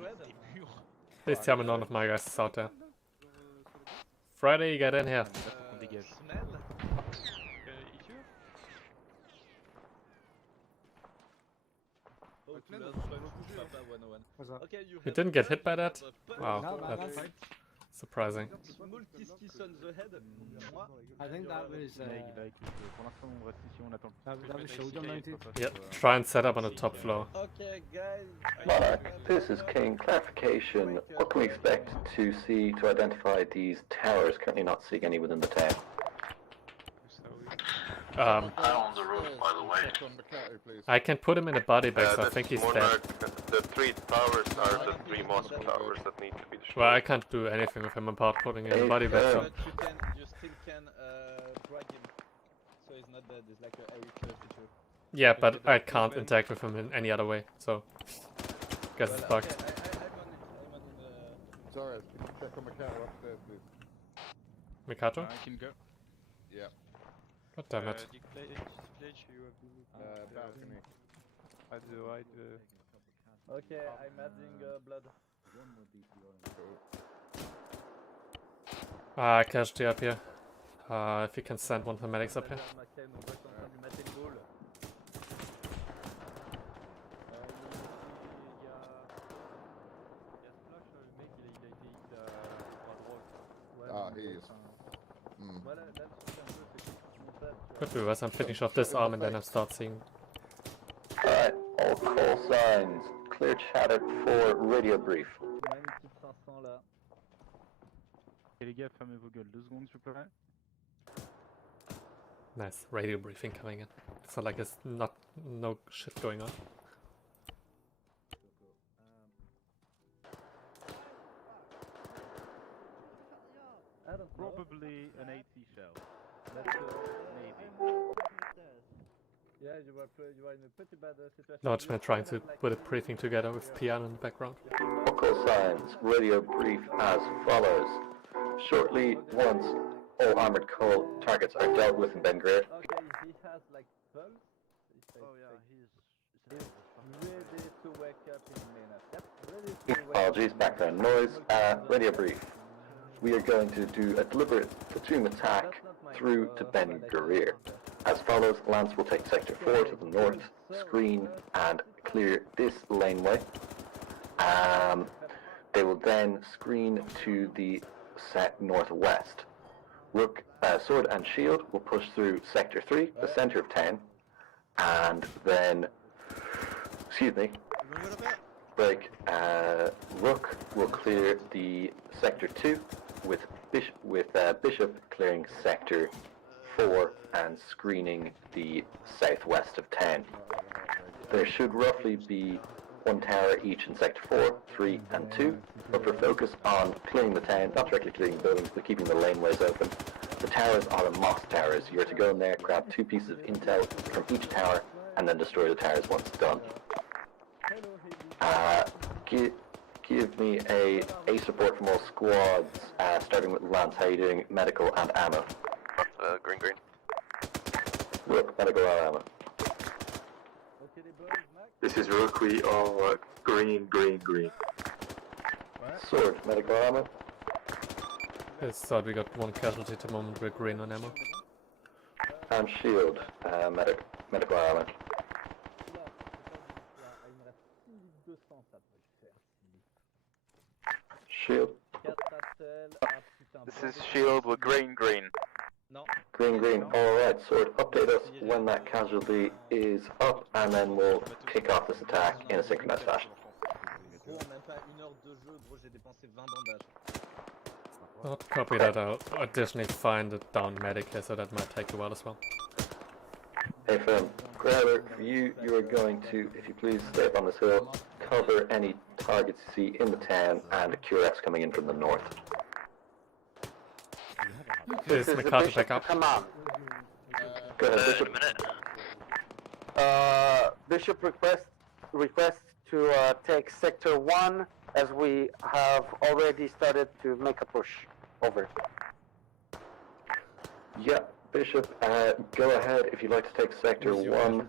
Please tell me none of my guys is out there. Friday, get in here. Smell. Okay, You didn't get hit by that? Wow, that's surprising. Small kiss on the head. I think that was that was shoulder mounted. Yep, try and set up on the top floor. Okay, guys. Monarch, this is King. Clarification. What can we expect to see to identify these towers? Currently not seeing any within the town. I'm on the roof, by the way. I can put him in a body bag, so I think he's dead. The 3 towers are the 3 mosque towers that need to be destroyed. Well, I can't do anything with him apart putting him in a body bag. So. You still can drag him, so he's not dead. It's like a Eric feature. Yeah, but I can't interact with him in any other way, so guess it's bugged. Sorry, can you check on Mikato upstairs, please? Mikato? I can go. Yeah. God damn it. Balcony. At the right. Okay, I'm adding blood. Casualty up here. If you can send one of the medics up here. Ah, he is. Could be worse. I'm finish off this arm and then I start seeing. Alright, all call signs. Clear chatter for radio brief. Les gars, fermez vos gueules 2 secondes, s'il vous plaît. Nice radio briefing coming in. It's not like there's no shit going on. Probably an 80 shell. Maybe. Yeah, you were in a pretty bad situation. Lodgeman trying to put a briefing together with piano in the background. Local signs. Radio brief as follows. Shortly, once all armored coal targets are dealt with in Ben Greer. Okay, he has like pulse. Oh yeah, he's ready to wake up in a minute. Yep, ready to wake Apologies, background noise. Radio brief. We are going to do a deliberate platoon attack through to Ben Greer. As follows, Lance will take Sector 4 to the north, screen and clear this laneway. They will then screen to the set northwest. Rook, Sword and Shield will push through Sector 3, the center of town, and then, break. Rook will clear the Sector 2 with Bishop clearing Sector 4 and screening the southwest of town. There should roughly be 1 tower each in Sector 4, 3 and 2, but for focus on clearing the town, not directly clearing the buildings, but keeping the laneways open. The towers are the mosque towers. You're to go in there, grab 2 pieces of intel from each tower, and then destroy the towers once it's done. Give me a support from all squads, starting with Lance. How are you doing? Medical and ammo. Green. Rook, medical and ammo. This is Rook, we are green. Sword, medical ammo. It's thought we got 1 casualty at the moment, we're green on ammo. And Shield, medical ammo. Shield. This is Shield, we're green. Green. Alright, Sword, update us when that casualty is up, and then we'll kick off this attack in a synchronized fashion. Not copy that. I'll additionally find a down medic here, so that might take a while as well. Hey, Phil. Growler, for you are going to, if you please, stay up on this hill, cover any targets you see in the town and a QRX coming in from the north. Is McCarthy back up? Come on. Go ahead, Bishop. Bishop requests to take Sector 1 as we have already started to make a push. Over. Yeah, Bishop, go ahead if you'd like to take Sector 1.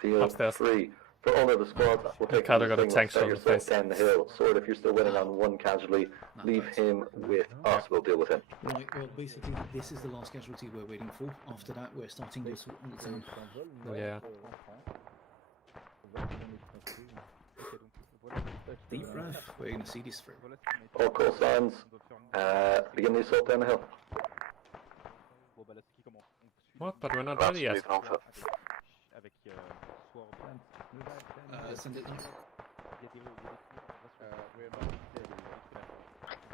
Feel Upstairs. free. For all of the squads, we'll take Ricardo got a thing, tank set shot in the yourself face. down the hill. Sword, if you're still winning on one casualty, leave him with us. We'll deal with him. Right, well, basically, this is the last casualty we're waiting for. After that, we're starting this on its own. Yeah. Deep breath, we're gonna see this through. All call signs. Begin the assault down the hill. What? But we're not ready yet. Send it on.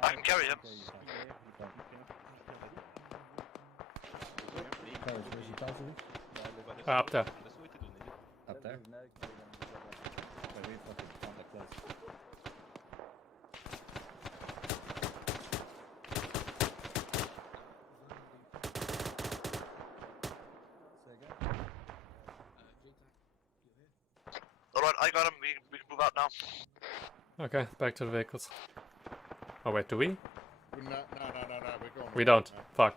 I can carry him. Up there. Up there? Alright, I got him. We can move out now. Okay, back to the vehicles. Oh wait, do we? No, we're going. We don't. Fuck.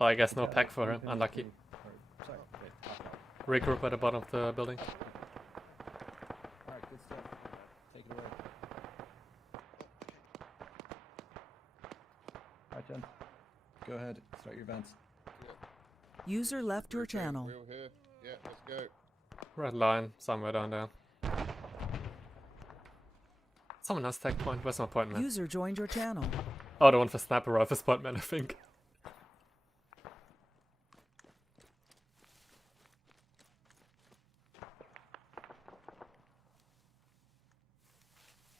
Oh, I guess no pack for him. Unlucky. Regroup at the bottom of the building. Alright, good stuff. Take it away. Alright, Jen. Go ahead. Start your events. User left your channel. We're here. Yeah, let's go. Red line, somewhere down there. Someone has tech point. Where's my point man? User joined your channel. Oh, the one for sniper rifles point man, I think.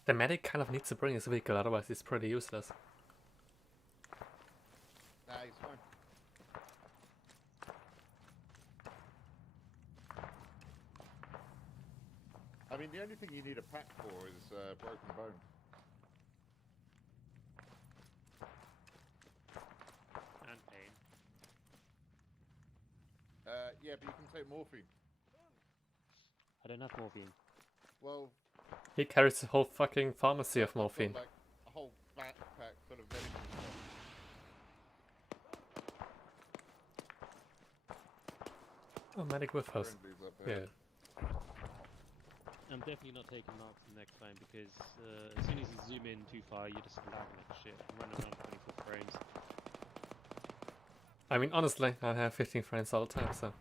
The medic kind of needs to bring his vehicle, otherwise he's pretty useless. Nah, he's fine. I mean, the only thing you need a pack for is broken bone. And pain. Yeah, but you can take morphine. I don't have morphine. Well, He carries a whole fucking pharmacy of morphine. like a whole backpack full of medical stuff. Oh, medic with us. Friendlies up Yeah. here. I'm definitely not taking marks the next time because as soon as you zoom in too far, you're just lagging like shit. I'm running around 24 frames. I mean, honestly, I have 15 frames all the time, so.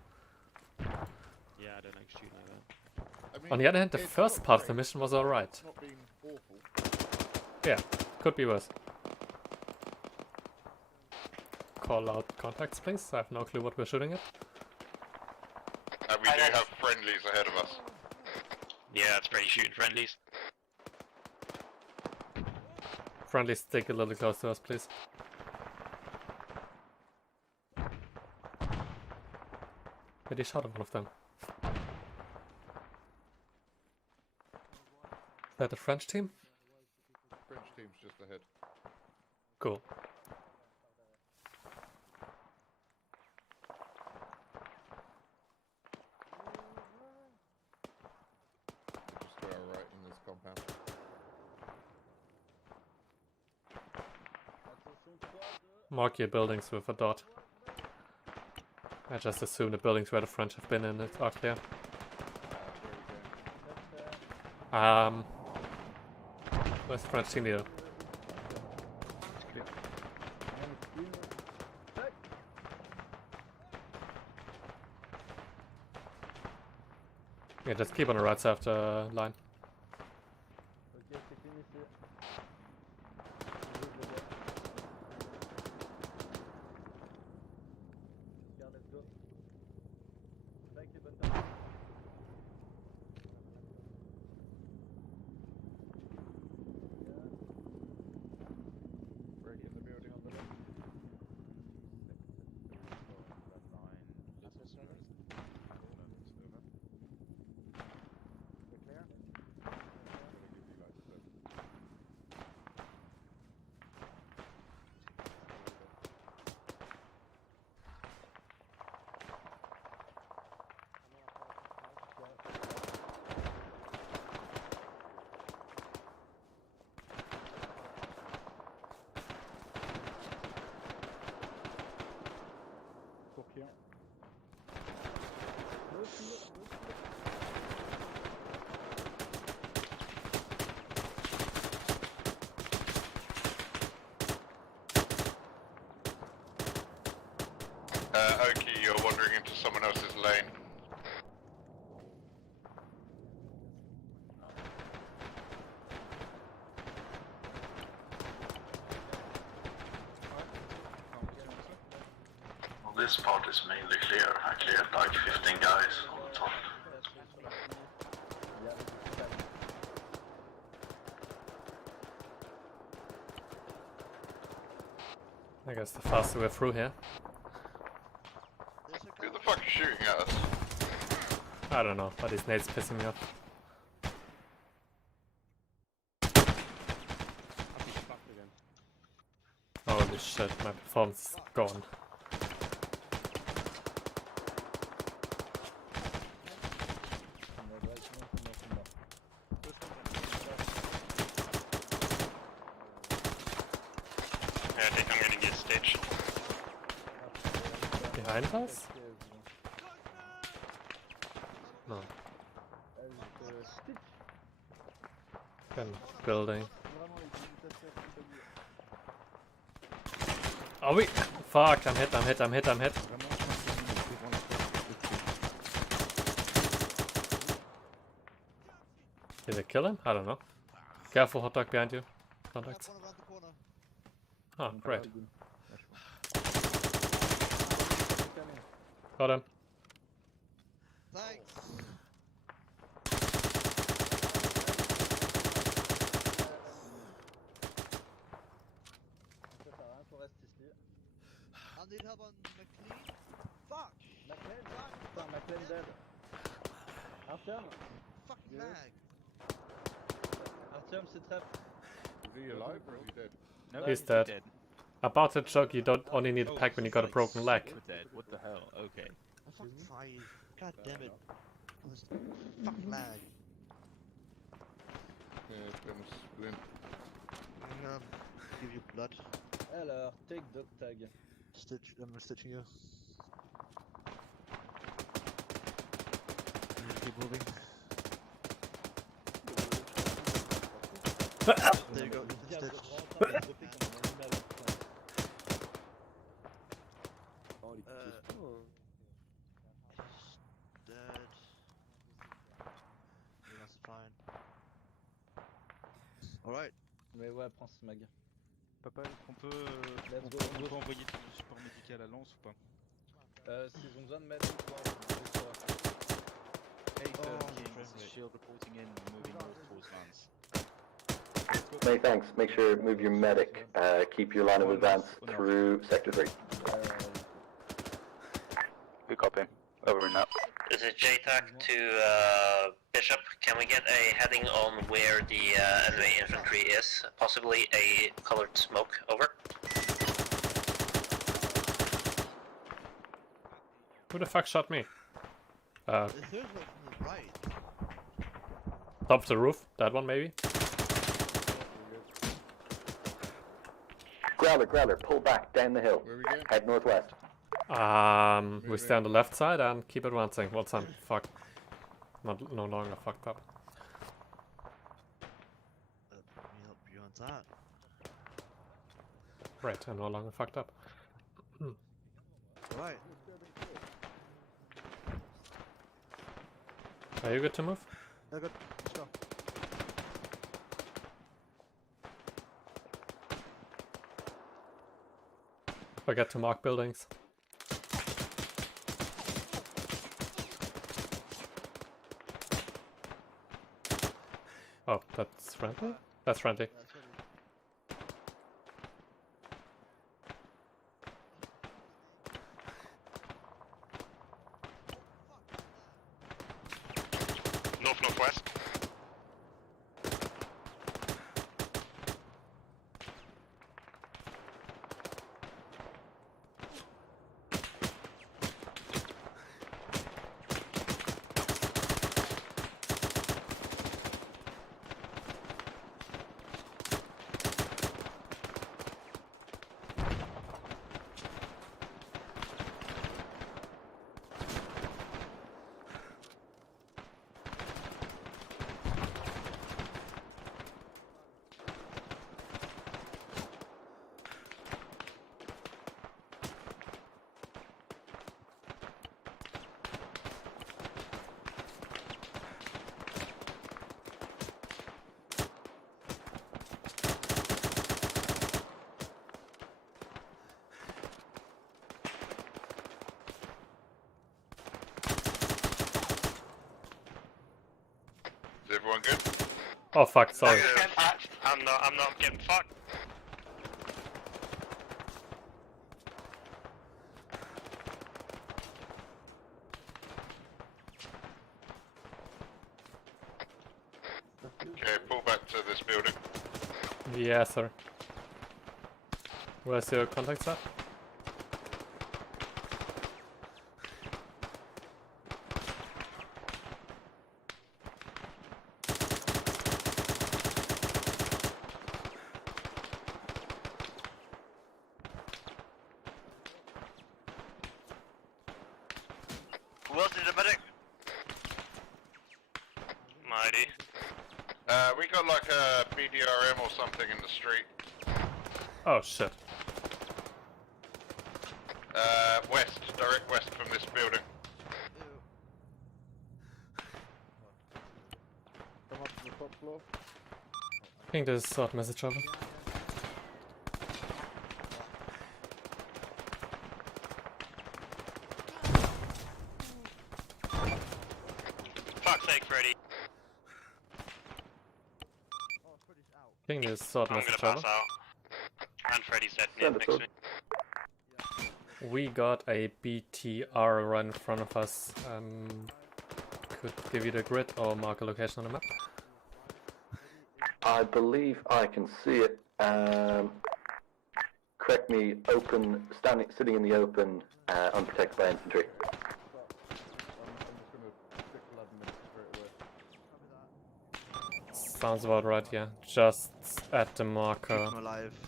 Yeah, I don't like shooting like that. I mean, On the other hand, the it's first not part of the great, mission was but alright. It's not been awful. Yeah, could be worse. Call out contacts, please. I have no clue what we're shooting at. And we do have friendlies ahead of us. Yeah, it's pretty shooting friendlies. Friendly, stick a little close to us, please. Did he shot at one of them? Is that the French team? French team's just ahead. Cool. Just go right in this compound. Mark your buildings with a dot. I just assume the buildings where the French have been in are clear. Where's the French team leader? Yeah, just keep on the right side of the line. this part is mainly clear. I cleared like 15 guys on the top. I guess the faster we're through here. Who the fuck is shooting at us? I don't know, but his nade's pissing me off. Holy shit, my performance is gone. Yeah, I think I'm gonna get stitched. Behind us? No. Again, building. Oh wait! Fuck, I'm hit. Did I kill him? I don't know. Careful, hot dog behind you. Contacts. Oh, great. Got him. Thanks. I need help on McLean. Fuck! McLean? Putain, McLean dead. Artyom? Fucking lag. Artyom, c'est trap. Is he alive or is he dead? No, He's dead. About to joke, you don't only need a pack when you got a broken leg. Dead. What the hell? Okay. I'm fucking fried. God damn it. This fucking lag. Yeah, it's been a splint. I'm gonna give you blood. Alors, take dog tag. Stitch. I'm stitching you. You need to keep moving. There you go. Stitch. Dead. That's fine. Alright. Mais ouais, prends ce mag. Papa, est-ce qu'on peut, on peut envoyer du support médical à Lens ou pas? S'ils ont besoin de mettre Hey, Kings, shield reporting in, moving north towards Lens. Many thanks. Make sure move your medic. Keep your line of advance through Sector 3. Good copy. Over and out. This is JTAC to Bishop. Can we get a heading on where the enemy infantry is? Possibly a colored smoke. Over. Who the fuck shot me? The third one from the right. Top of the roof. That one maybe? Growler, pull back down the hill. Where we going? Head northwest. We stay on the left side and keep advancing. Once I'm fucked. No longer fucked up. Let me help you on that. Right, I'm no longer fucked up. Right. Are you good to move? Yeah, good. Let's go. Forget to mark buildings. Oh, that's friendly? That's friendly. Northwest. Oh fuck, sorry. I'm not getting fucked. Okay, pull back to this building. Yeah, sir. Where's your contacts at? Who else is a medic? Mighty. We got like a BDRM or something in the street. Oh shit. West, direct west from this building. Come up to the top floor. I think there's a short message over. Fuck's sake, Freddy. I think there's a short I'm message gonna over. pass out. And Freddy's dead next to me. We got a BTR right in front of us. Could give you the grid or mark a location on the map. I believe I can see it. Correct me, open, sitting in the open, unprotected by infantry. Sounds about right, yeah. Just at the marker. Alive.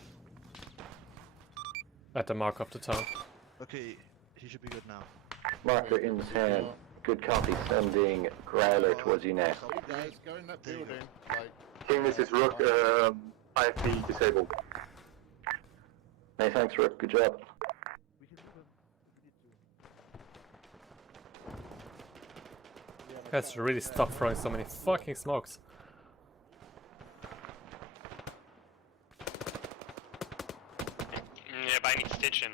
At the mark of the town. Okay, he should be good now. Marker in his hand. Good copy. Sending Growler towards you now. Hey guys, go in that building. Like, Team, this is Rook. IFB disabled. Hey, thanks, Rook. Good job. Guys should really stop throwing so many fucking smokes. Yeah, but I need stitching.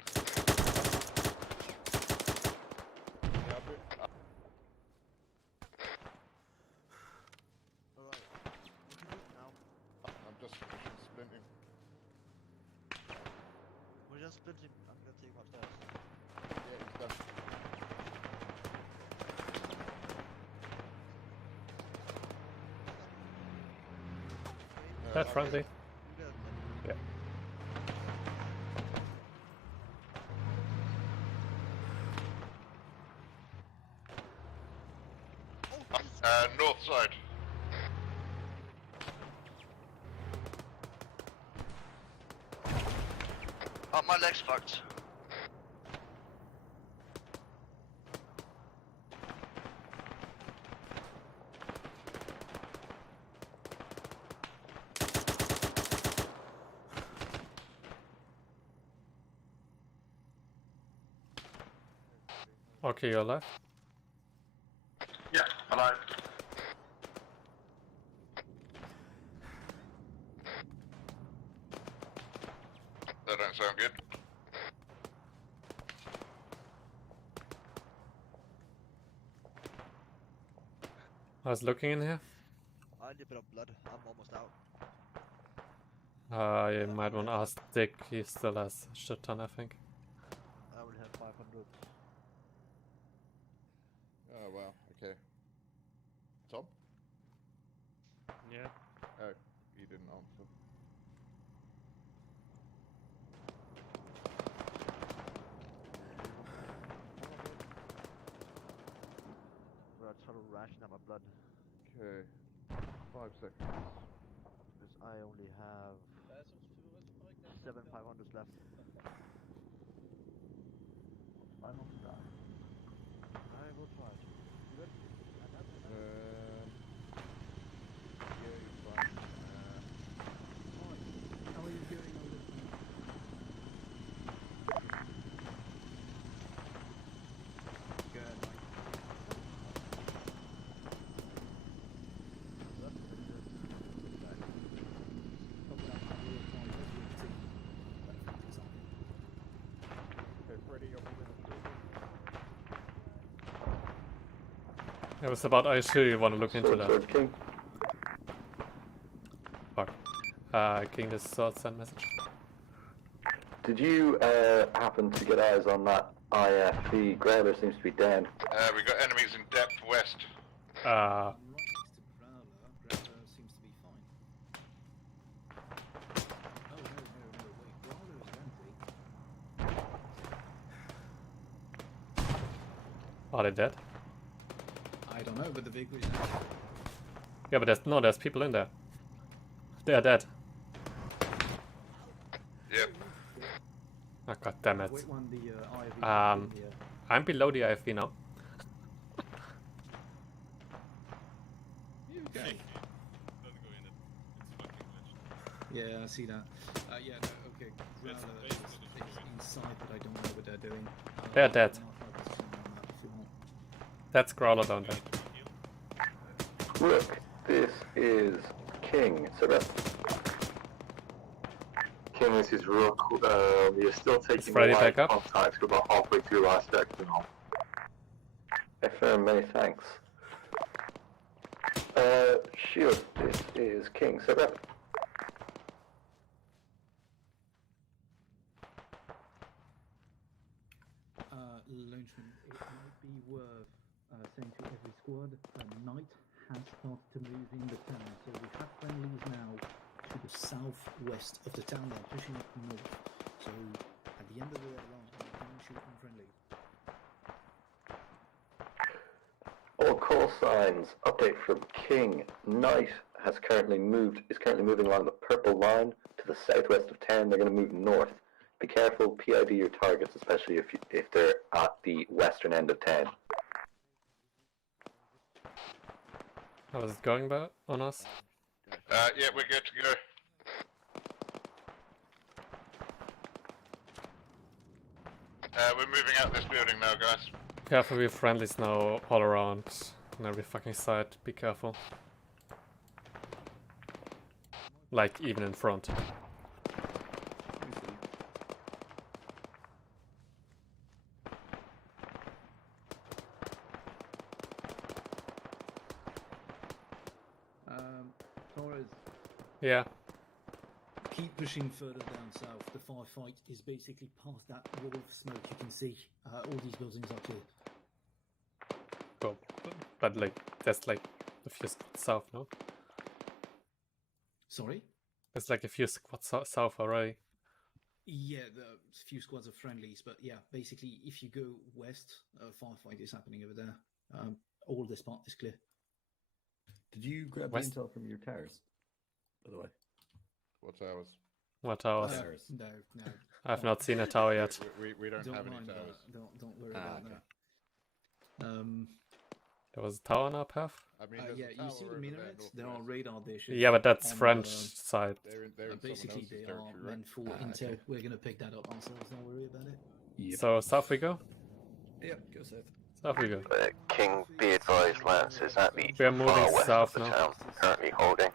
I'm just finishing splinting. We're just splitting. I'm gonna take him upstairs. Yeah, he's done. That friendly. Yeah. North side. Oh, my leg's fucked. Okay, you're alive. Yeah, alive. That don't sound good. I was looking in here. I need a bit of blood. I'm almost out. You might want to ask Dick. He still has a shit ton, I think. I only have 500. Oh wow, okay. Tom? Yeah. Oh, you didn't answer. Bro, I try to ration out my blood. Okay, 5 seconds. Because I only have 7 500s left. I must die. I will try to. You good? Yeah, he's fine. How are you doing on this? Good. Okay, Freddy, you're moving the building. It was about I sure you want to look into that. Sword King. Fuck. King this send message. Did you happen to get eyes on that IFV? Growler seems to be down. We got enemies in depth west. Right next to Growler. Growler seems to be fine. Oh, no, wait. Growler is empty. Are they dead? I don't know, but the vehicle is empty. Yeah, but there's people in there. They are dead. Yep. Oh, god damn it. Wait, one, the IFV here. I'm below the IFV now. Okay. Yeah, I see that. Yeah, no, okay. Growler is inside, but I don't know what they're doing. They're dead. That's Growler down there. Rook, this is King. So that's King, this is Rook. We are still taking Freddy light back up? contacts. We're about halfway through last sector now. affirm, many thanks. Shield, this is King. So that Lonesman, it might be worth saying to every squad, night has started to move in the town, so we have friendlies now to the southwest of the town. They're pushing up north, so at the end of the line, don't shoot unfriendly. all call signs. Update from King. Night is currently moving along the purple line to the southwest of town. They're going to move north. Be careful, PID your targets, especially if they're at the western end of town. How is it going about on us? Yeah, we're good to go. We're moving out this building now, guys. Careful, we have friendlies now all around on every fucking side. Be careful. Like, even in front. Torres, Yeah. keep pushing further down south. The firefight is basically past that wall of smoke you can see. All these buildings are clear. Cool. But like, that's like a few squads south, no? Sorry? It's like a few squads south already. Yeah, the few squads of friendlies, but yeah, basically, if you go west, firefight is happening over there. All this part is clear. Did you grab West? the intel from your towers, by the way? What towers? What towers? No. I've not seen a tower yet. We don't have any mind towers. that. Don't worry about that. There was a tower on our path? I mean, Yeah, you see the minarets? There are radar dishes. Yeah, but that's on French the- side. They're in basically, they are meant for intel. okay. We're gonna pick that up ourselves. Don't worry about it. Yep. So south we go? Yep, go south. South we go. King, be advised, Lance is at the We are moving far west south of the now. town, currently holding.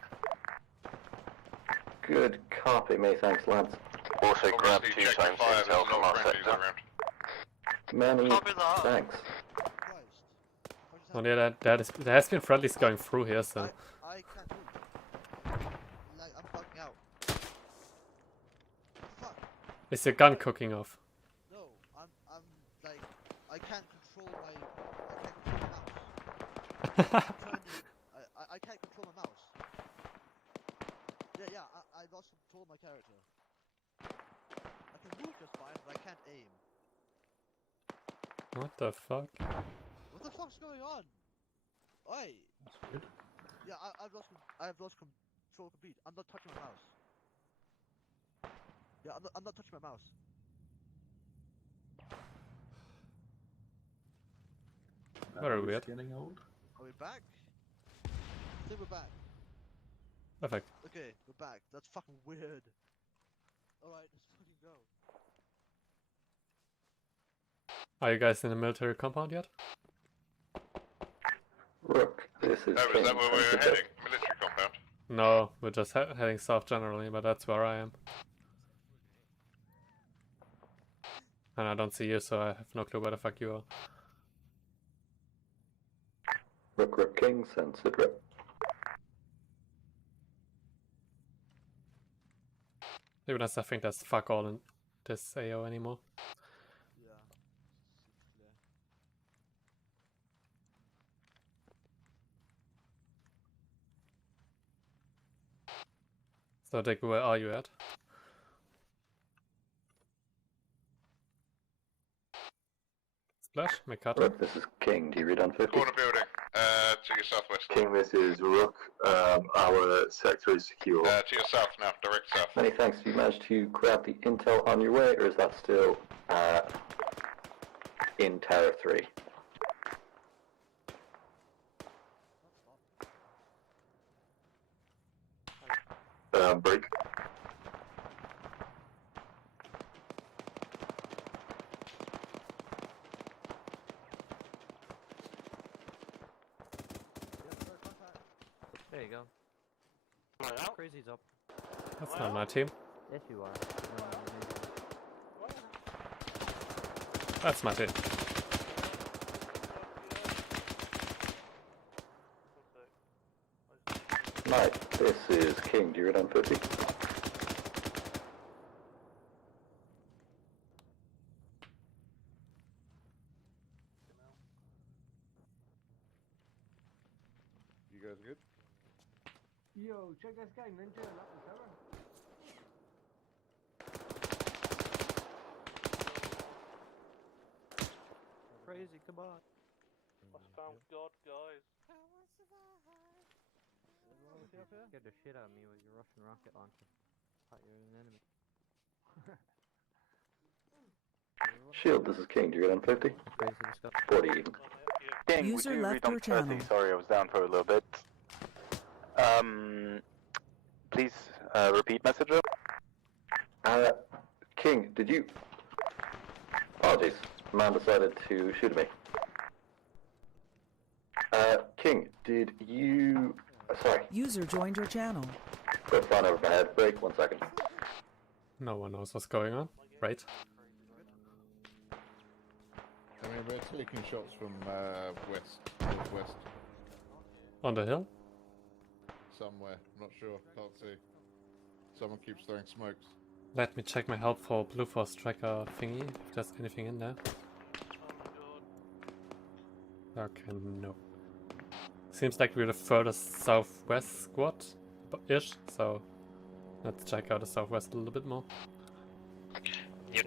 Good copy, many thanks, Lance. Also grab Obviously, 2 check the times fire, intel there's from no our friendlies sector. around. Many Copy that. thanks. Oh yeah, there has been friendlies going through here, so... I can't move. Like, I'm bugging out. Fuck. Is your gun cooking off? No, I'm like, I can't control my mouse. I can't control my mouse. Yeah, I lost control of my character. I can move just fine, but I can't aim. What the fuck? What the fuck's going on? Oi! That's good. Yeah, I've lost control complete. I'm not touching my mouse. Yeah, I'm not touching my mouse. Very weird. Getting old. Are we back? I think we're back. Perfect. Okay, we're back. That's fucking weird. Alright, let's fucking go. Are you guys in the military compound yet? Rook, this is Oh, King. is that where we're heading? Military compound? No, we're just heading south generally, but that's where I am. And I don't see you, so I have no clue where the fuck you are. Rook, King, send sit rep. Even as I think there's fuck all in this AO anymore. So Dick, where are you at? Splash, Mikata. Rook, this is King. Do you read on 50? Corner building, to your southwest. King, this is Rook. Our sector is secure. To your south now, direct south. Many thanks. Have you managed to grab the intel on your way, or is that still in Tower 3? Break. There you go. Crazy's up. That's not my team. Yes, you are. That's my team. Right, this is King. Do you read on 50? You guys good? Yo, check this guy, Ninja, and up the tower. Crazy, come on. I found God, guys. Scared the shit out of me with your Russian rocket launcher. Thought you were an enemy. Shield, this is King. Do you read on 50? Crazy, let's go. 40 even. King, User we do left read on your 30. channel. Sorry, I was down for a little bit. Please repeat message. King, did you... Apologies. Man decided to shoot me. King, did you... Sorry. User joined your channel. Quick flying over my head. Break, 1 second. No one knows what's going on, right? I mean, we're taking shots from northwest. On the hill? Somewhere, not sure, can't see. Someone keeps throwing smokes. Let me check my helpful Blue Force tracker thingy, if there's anything in there. Okay, no. Seems like we're the furthest southwest squad-ish, so let's check out the southwest a little bit more. Guys,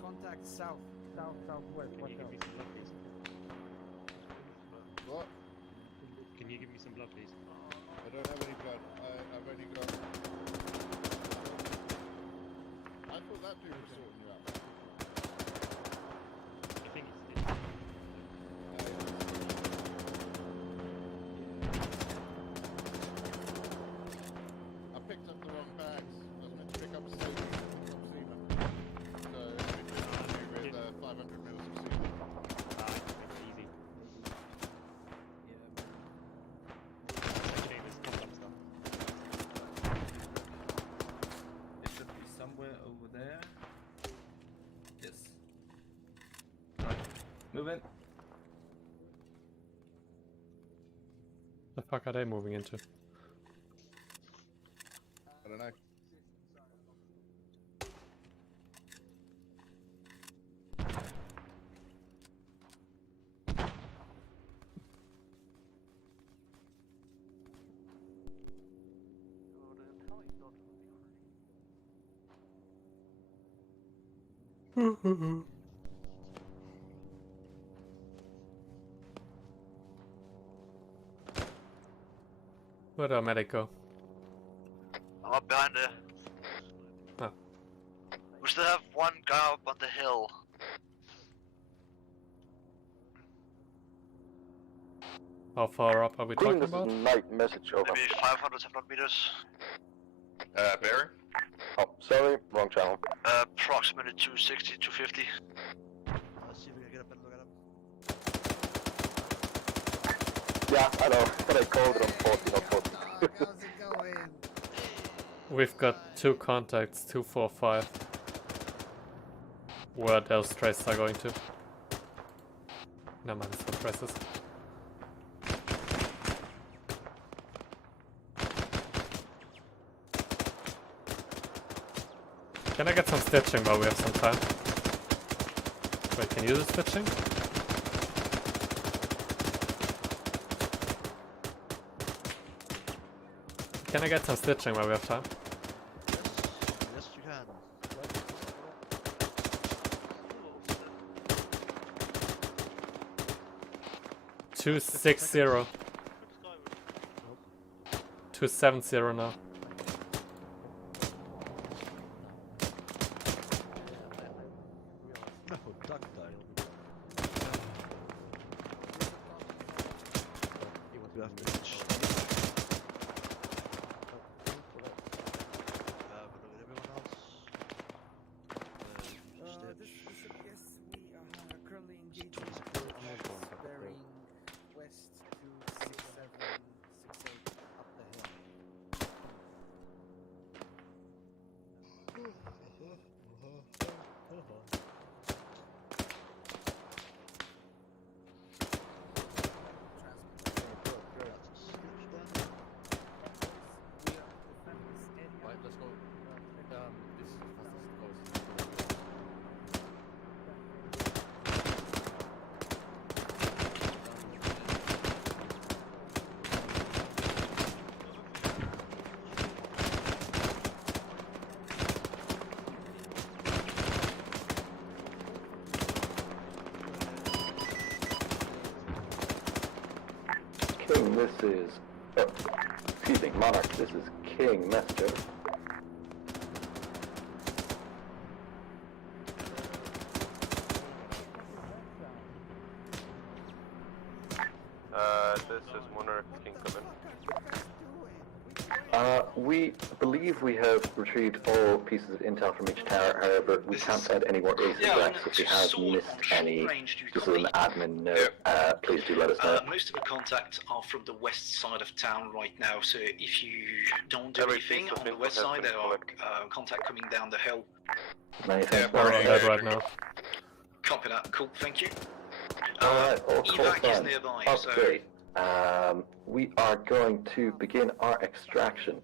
contact southwest. Can you give me some blood, please? What? Can you give me some blood, please? I don't have any blood. I've only got... I thought that dude was sorting you out. I think it's... I picked up the wrong bags. I was meant to pick up semen. So I with 500 mils of semen. Easy. Okay, there's contact stuff. It should be somewhere over there. Yes. Right. Move in. The fuck are they moving into? I don't know. Where'd our medic go? I'm up behind there. Oh. We still have one guy up on the hill. How far up are we talking about? Night message over. Maybe 500, 700 meters. Barry? Oh, sorry, wrong channel. Approximately 260, 250. Let's see if we can get up and look at him. Yeah, I know, but I called it on 40, not 40. We've got 2 contacts, 245. Where those traces are going to. No man, it's not traces. Can I get some stitching while we have some time? Wait, can you do stitching? Can I get some stitching while we have time? Yes, you can. 260. 270 now. No, duck dial. You have to reach. Everyone else. Yes, we are currently engaging bearing west to 6768 up the hill. Right, let's go. This is the fastest course. King, this is... excuse me, Monarch, this is King Messenger. This is Monarch, King coming. We believe we have retrieved all pieces of intel from each tower, however, we can't add any more aces left, so if we have missed any, just as an admin note, please do let us know. Most of the contacts are from the west side of town right now, so if you don't do anything on the west side, there are contact coming down the hill. Many thanks, We're on that right now. Copy that, cool, thank you. Alright, all call Evac is signs. nearby, Upgrade. We are going to begin our extraction.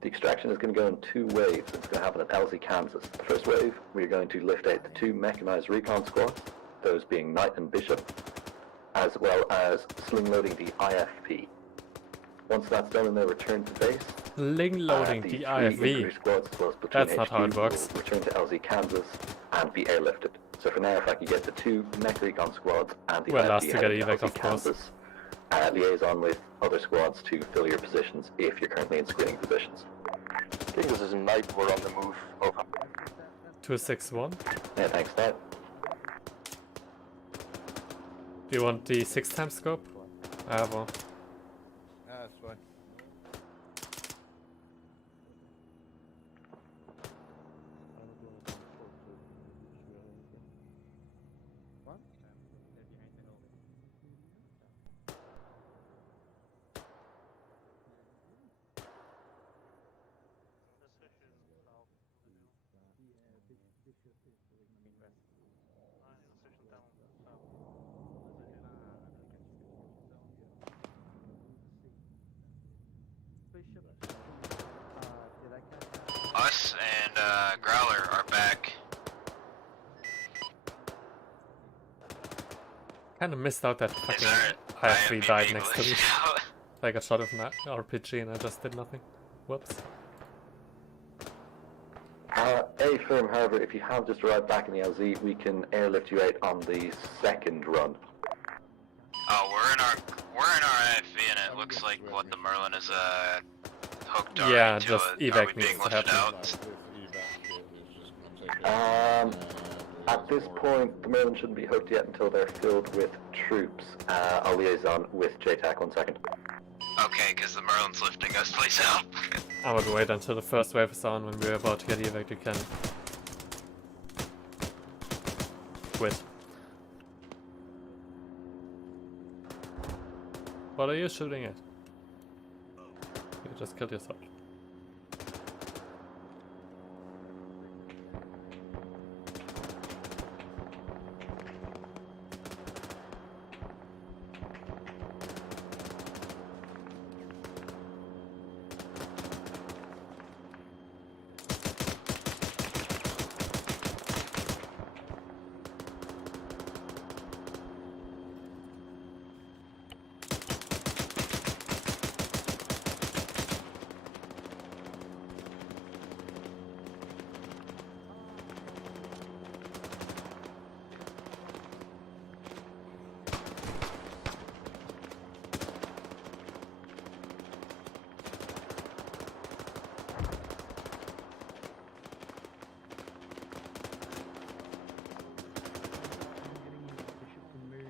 The extraction is going to go in two waves. It's going to happen at LZ, Kansas. The first wave, we're going to lift out the two mechanized recon squads, those being Knight and Bishop, as well as sling loading the IFP. Once that's done and they return to base, Sling loading the IFV. Squads, as well as platoon That's not how it HQ works. will return to LZ, Kansas, and be airlifted. So for now, if I can get the two mech recon squads and the Well, last IFV to get heading evac, LZ, of course. Kansas, liaison with other squads to fill your positions if you're currently in screening positions. King, this is Knight, we're on the move. Over. 261. Yeah, thanks, Knight. Do you want the 6x scope? I have one. That's fine. Us and Growler are back. Kinda missed out that fucking IFV died next to me. I got shot with an RPG and I just did nothing. Whoops. A firm, however, if you have just arrived back in the LZ, we can airlift you out on the second run. Oh, we're in our IFV and it looks like what the Merlin is hooked already Yeah, to just it. Are we evac being needs to lifted happen. out? At this point, the Merlin shouldn't be hooked yet until they're filled with troops. I'll liaison with JTAC 1 second. Okay, because the Merlin's lifting us, please help. I would wait until the first wave is on. When we're about to get evac, you can quit. What are you shooting at? You just killed yourself.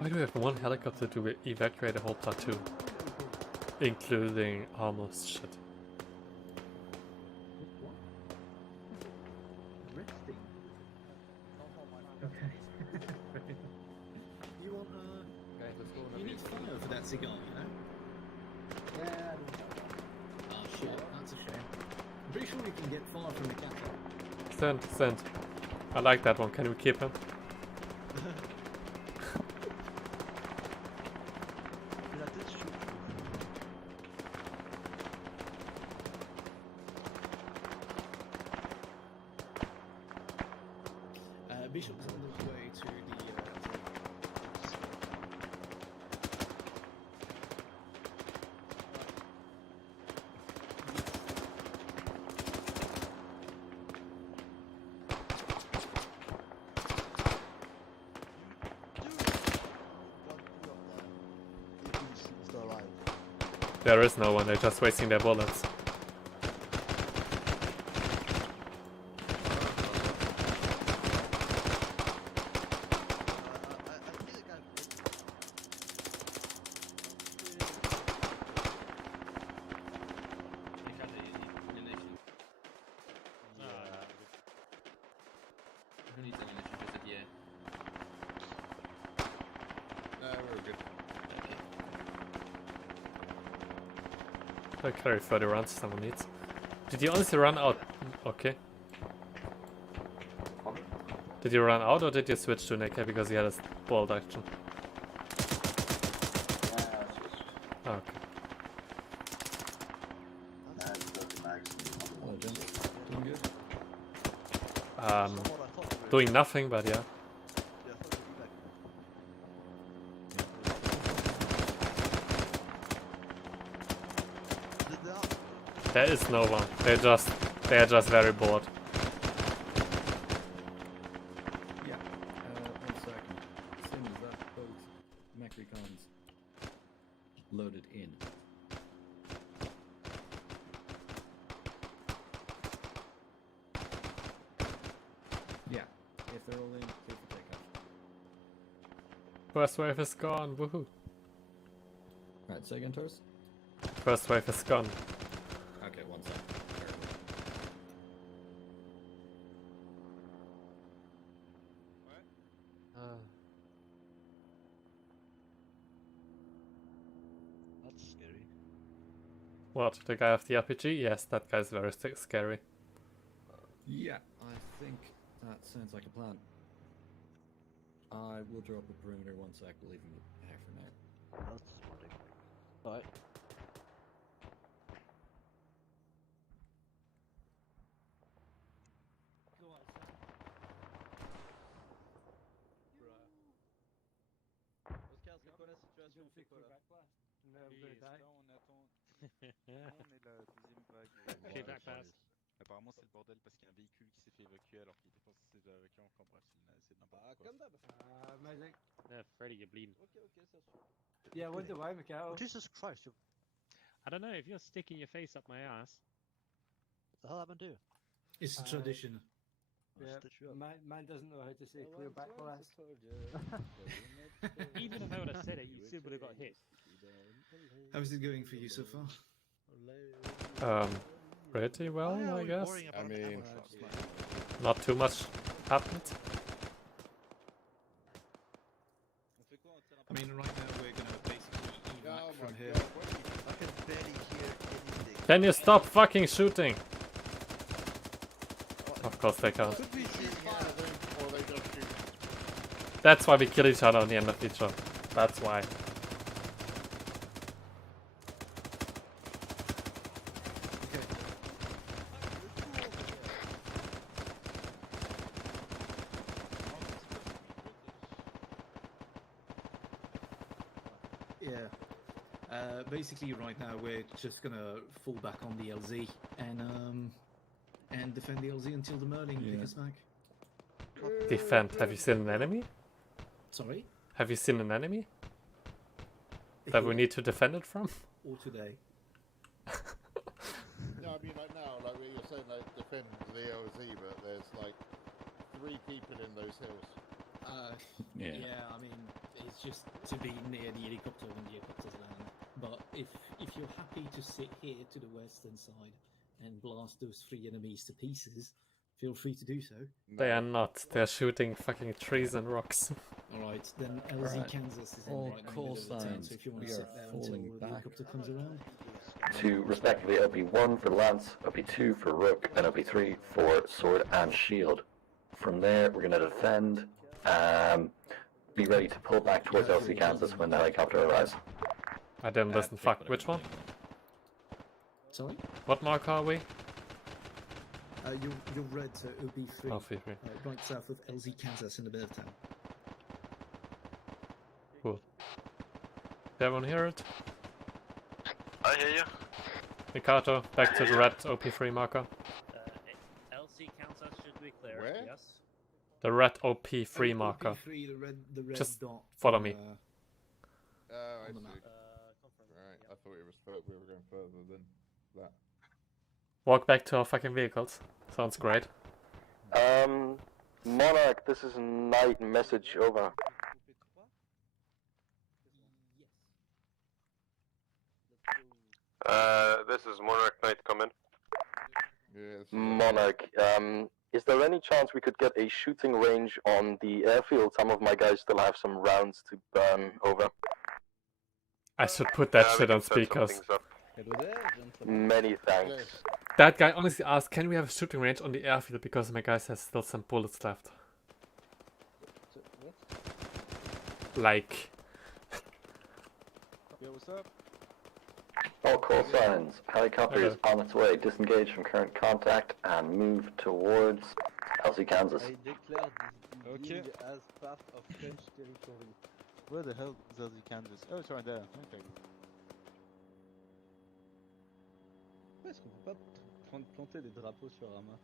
Why do we have one helicopter to evacuate a whole platoon? Including almost shit. Resting. Okay. You want you need fire for that cigar, you know? Yeah. Oh shit, that's a shame. I'm pretty sure you can get fire from the captain. Send. I like that one. Can we keep him? Bishop's on the way to the There is no one. They're just wasting their bullets. I carry 30 rounds if someone needs. Did you honestly run out? Okay. Did you run out or did you switch to an AK because he had a bolt action? Okay. Doing nothing, but yeah. There is no one. They're just very bored. Yeah. 1 second. Same as that, both mech recons loaded in. Yeah. If they're all in, clear for takeoff. First wave is gone. Woohoo! Right, say again, Taurus? First wave is gone. Okay, 1 second. That's scary. What? The guy with the RPG? Yes, that guy's very scary. Yeah, I think that sounds like a plan. I will draw up a perimeter 1 sec, we'll leave him there for now. That's smarting. Alright. Oscar, c'est quoi la situation? On fait quoi là? On est la deuxième vague. Apparemment c'est le bordel parce qu'il y a un véhicule qui s'est fait évacuer alors qu'il était pas censé évacuer encore. Bref, c'est n'importe quoi. Comme d'hab. Amazing. Freddy, you're bleeding. Ok, ça suit. Yeah, went away, Mikhail. Jesus Christ, I don't know, if you're sticking your face up my ass. what the hell happened to you? It's a tradition. Yeah, man doesn't know how to say clear back blast. Even if I would have said it, you still would have got hit. How's it going for you so far? Pretty well, I guess. I mean, Not too much happened. I mean, right now we're gonna basically evac from here. I can barely hear anything. Can you stop fucking shooting? Of course they can't. That's why we kill each other on the end of each other. That's why. Yeah. Basically, right now we're just gonna fall back on the LZ and defend the LZ until the Merlin pick us back. Defend. Have you seen an enemy? Sorry? Have you seen an enemy that we need to defend it from? Or today? no, I mean like now, like where you're saying like defend the LZ, but there's like 3 people in those hills. Yeah, I mean, is just to be near the helicopter when the helicopters land. But if you're happy to sit here to the western side and blast those 3 enemies to pieces, feel free to do so. They are not. They're shooting fucking trees and rocks. Alright, then LZ Alright. Kansas is in All right in the call middle of the town, signs. so if you want We to are sit there until falling the back. helicopter comes around. To respectively OP1 for Lance, OP2 for Rook, and OP3 for Sword and Shield. From there, we're going to defend. Be ready to pull back towards LC Kansas when the helicopter arrives. I didn't listen. Fuck. Which one? Sorry? What mark are we? You're red, so OB3. Oh, 3. Right south of LZ Kansas in the middle of town. Cool. Did everyone hear it? I hear you. Ricardo, back to the red OP3 marker. LC Kansas should be clear. Where? Yes. The red OP3 marker. OP3, the red Just dot. follow me. Oh, I on the see. map. Right, I thought we were going further than that. Walk back to our fucking vehicles. Sounds great. Monarch, this is Night message, over. This is Monarch Knight, come in. Yeah, Monarch, is there any chance we could get a shooting range on the airfield? Some of my guys still have some rounds to burn, over. I should put that shit on speakers. Many thanks. That guy honestly asked, can we have a shooting range on the airfield because my guys has still some bullets left. Like... Yo, what's up? All call signs. Helicopter is on its way. Disengage from current contact and move towards LC Kansas. I declare this building as part of French territory. Where the hell is LZ Kansas? Oh, it's right there. Okay. Pourquoi est-ce qu'on peut pas planter des drapeaux sur ArmA?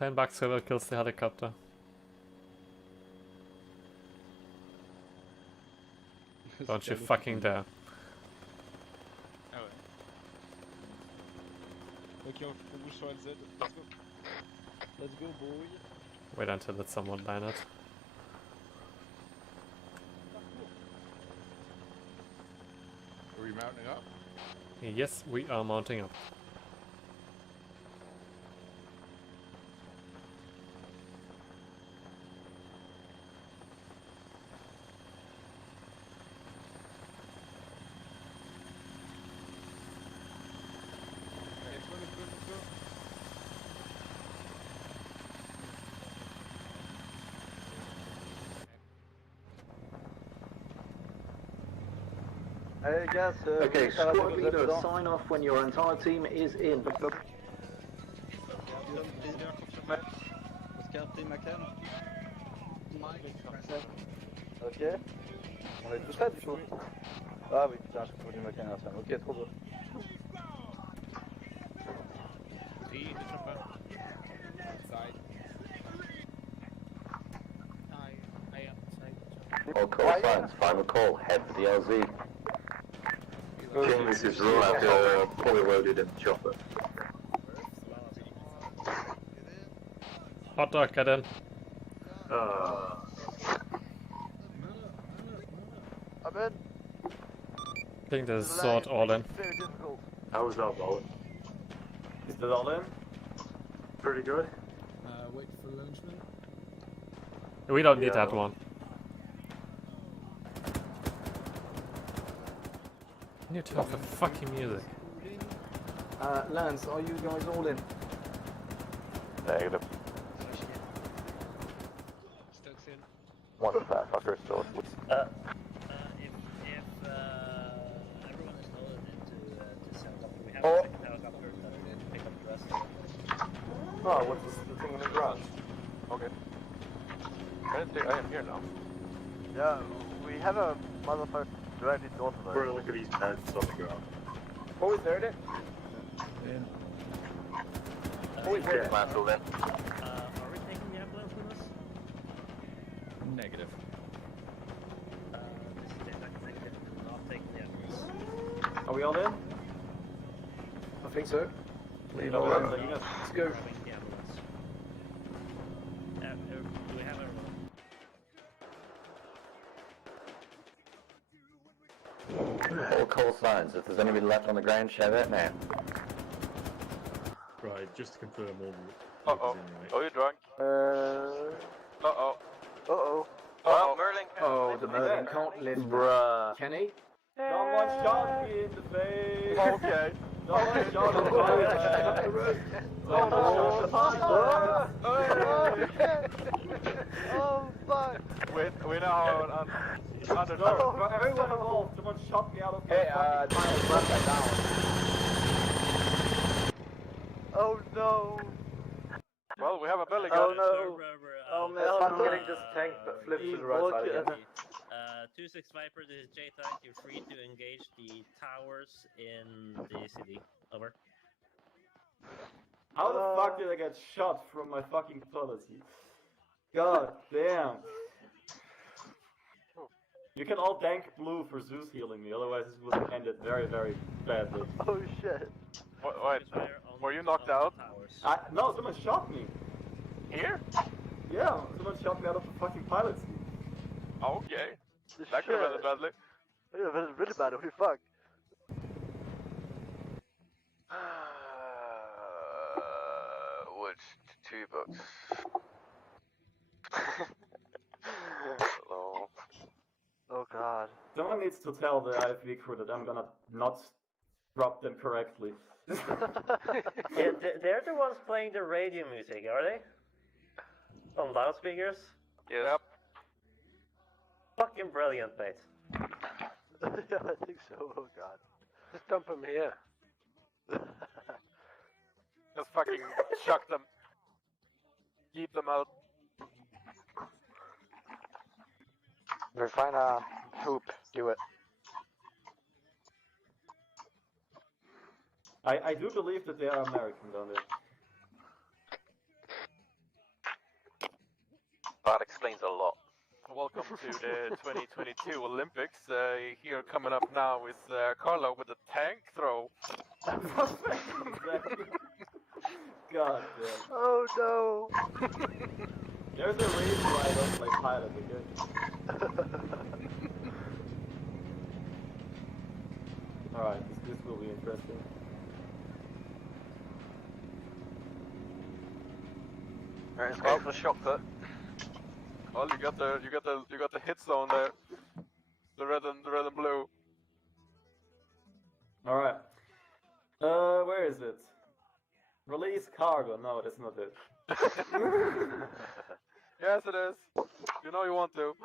$10 whoever kills the helicopter. Don't you fucking dare. Ah ouais. Ok, on bouge sur LZ. Let's go. Let's go, boy. Wait until it's someone line it. Are we mounting up? Yes, we are mounting up. Hey guys, Okay, squad leader, sign off when your entire team is in. Oscar, t'es ma cam? Ok. On est tous là du coup. Ah oui, putain, j'ai confondu ma cam. Ok, trop beau. All call signs. Final call. Head for the LZ. This is left fully loaded in the chopper. Hot dog, get in. I'm in. I think there's a sword all in. Very difficult. How was that, Bowen? Is that all in? Pretty good. Wait for launchman. We don't need that one. I need to have the fucking music. Lance, are you guys all in? Negative. Stokes in. One fat fucker still. If everyone is loaded into this helicopter, we have a second helicopter coming in to pick up the rest. Oh, what's the thing in the garage? Okay. I am here now. Yeah, we have a motherfucker directly north of us. We're gonna look at these pads on the ground. Who is there then? Who is there? Lance all in. Are we taking the ambulance with us? Negative. This is negative. We're not taking the ambulance. Are we all in? I think so. Let's go. Grabbing the ambulance. Do we have everyone? total call signs. If there's anybody left on the ground, shout out now. Right, just to confirm all. Uh-oh. Oh, you're drunk. Uh-oh. Well, Merlin can't oh, live the with Merlin that. can't live. Bruh. Can he? Someone shot me in the face. Okay. Someone shot the pilot. Someone shot the pilot. Oh, fuck. We're now on No, for everyone involved, someone shot me out of my fucking pilot. Down. Oh no. Well, we have a belly gun. Oh no. Oh man. I'm getting this tank but flipped to the right side again. 2-6 Viper, this is J-Tank. You're free to engage the towers in the city. Over. How the fuck did I get shot from my fucking policy? God damn. You can all thank Blue for Zeus healing me, otherwise this would have ended very, very badly. Oh shit. Wait, were you knocked out? No, someone shot me. Here? Yeah, someone shot me out of the fucking pilot seat. Okay. That could have been badly. Yeah, that's really bad. Holy fuck. Which 2 books? Hello. Oh god. Someone needs to tell the IFV crew that I'm gonna not drop them correctly. Yeah, they're the ones playing the radio music, are they? On loudspeakers? Yep. Fucking brilliant, mate. Yeah, I think so. Oh god. Just dump him here. Just fucking chuck them. Keep them out. We find a hoop. Do it. I do believe that they are American, don't they? That explains a lot. Welcome to the 2022 Olympics. Here coming up now is Carlo with a tank throw. God damn. Oh no. There's a reason why I don't play pilot again. Alright, this will be interesting. Alright, let's go for shot put. Well, you got the hit zone there. The red and blue. Alright. Where is it? Release cargo. No, that's not it. Yes, it is. You know you want to.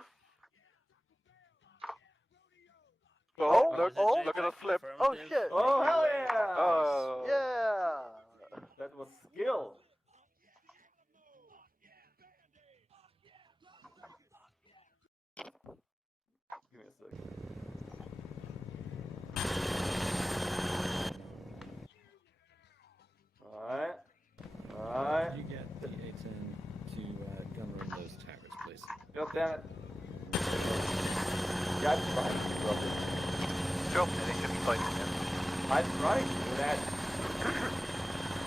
Oh, look at the flip. Oh shit. Oh, hell yeah! Oh. Yeah. That was skill. Give me a second. Alright. Alright. You get the A10 to gun run those towers, please. God damn it. Yeah, I'm trying, brother. Drop it, they should be fighting him. I'm trying to do that.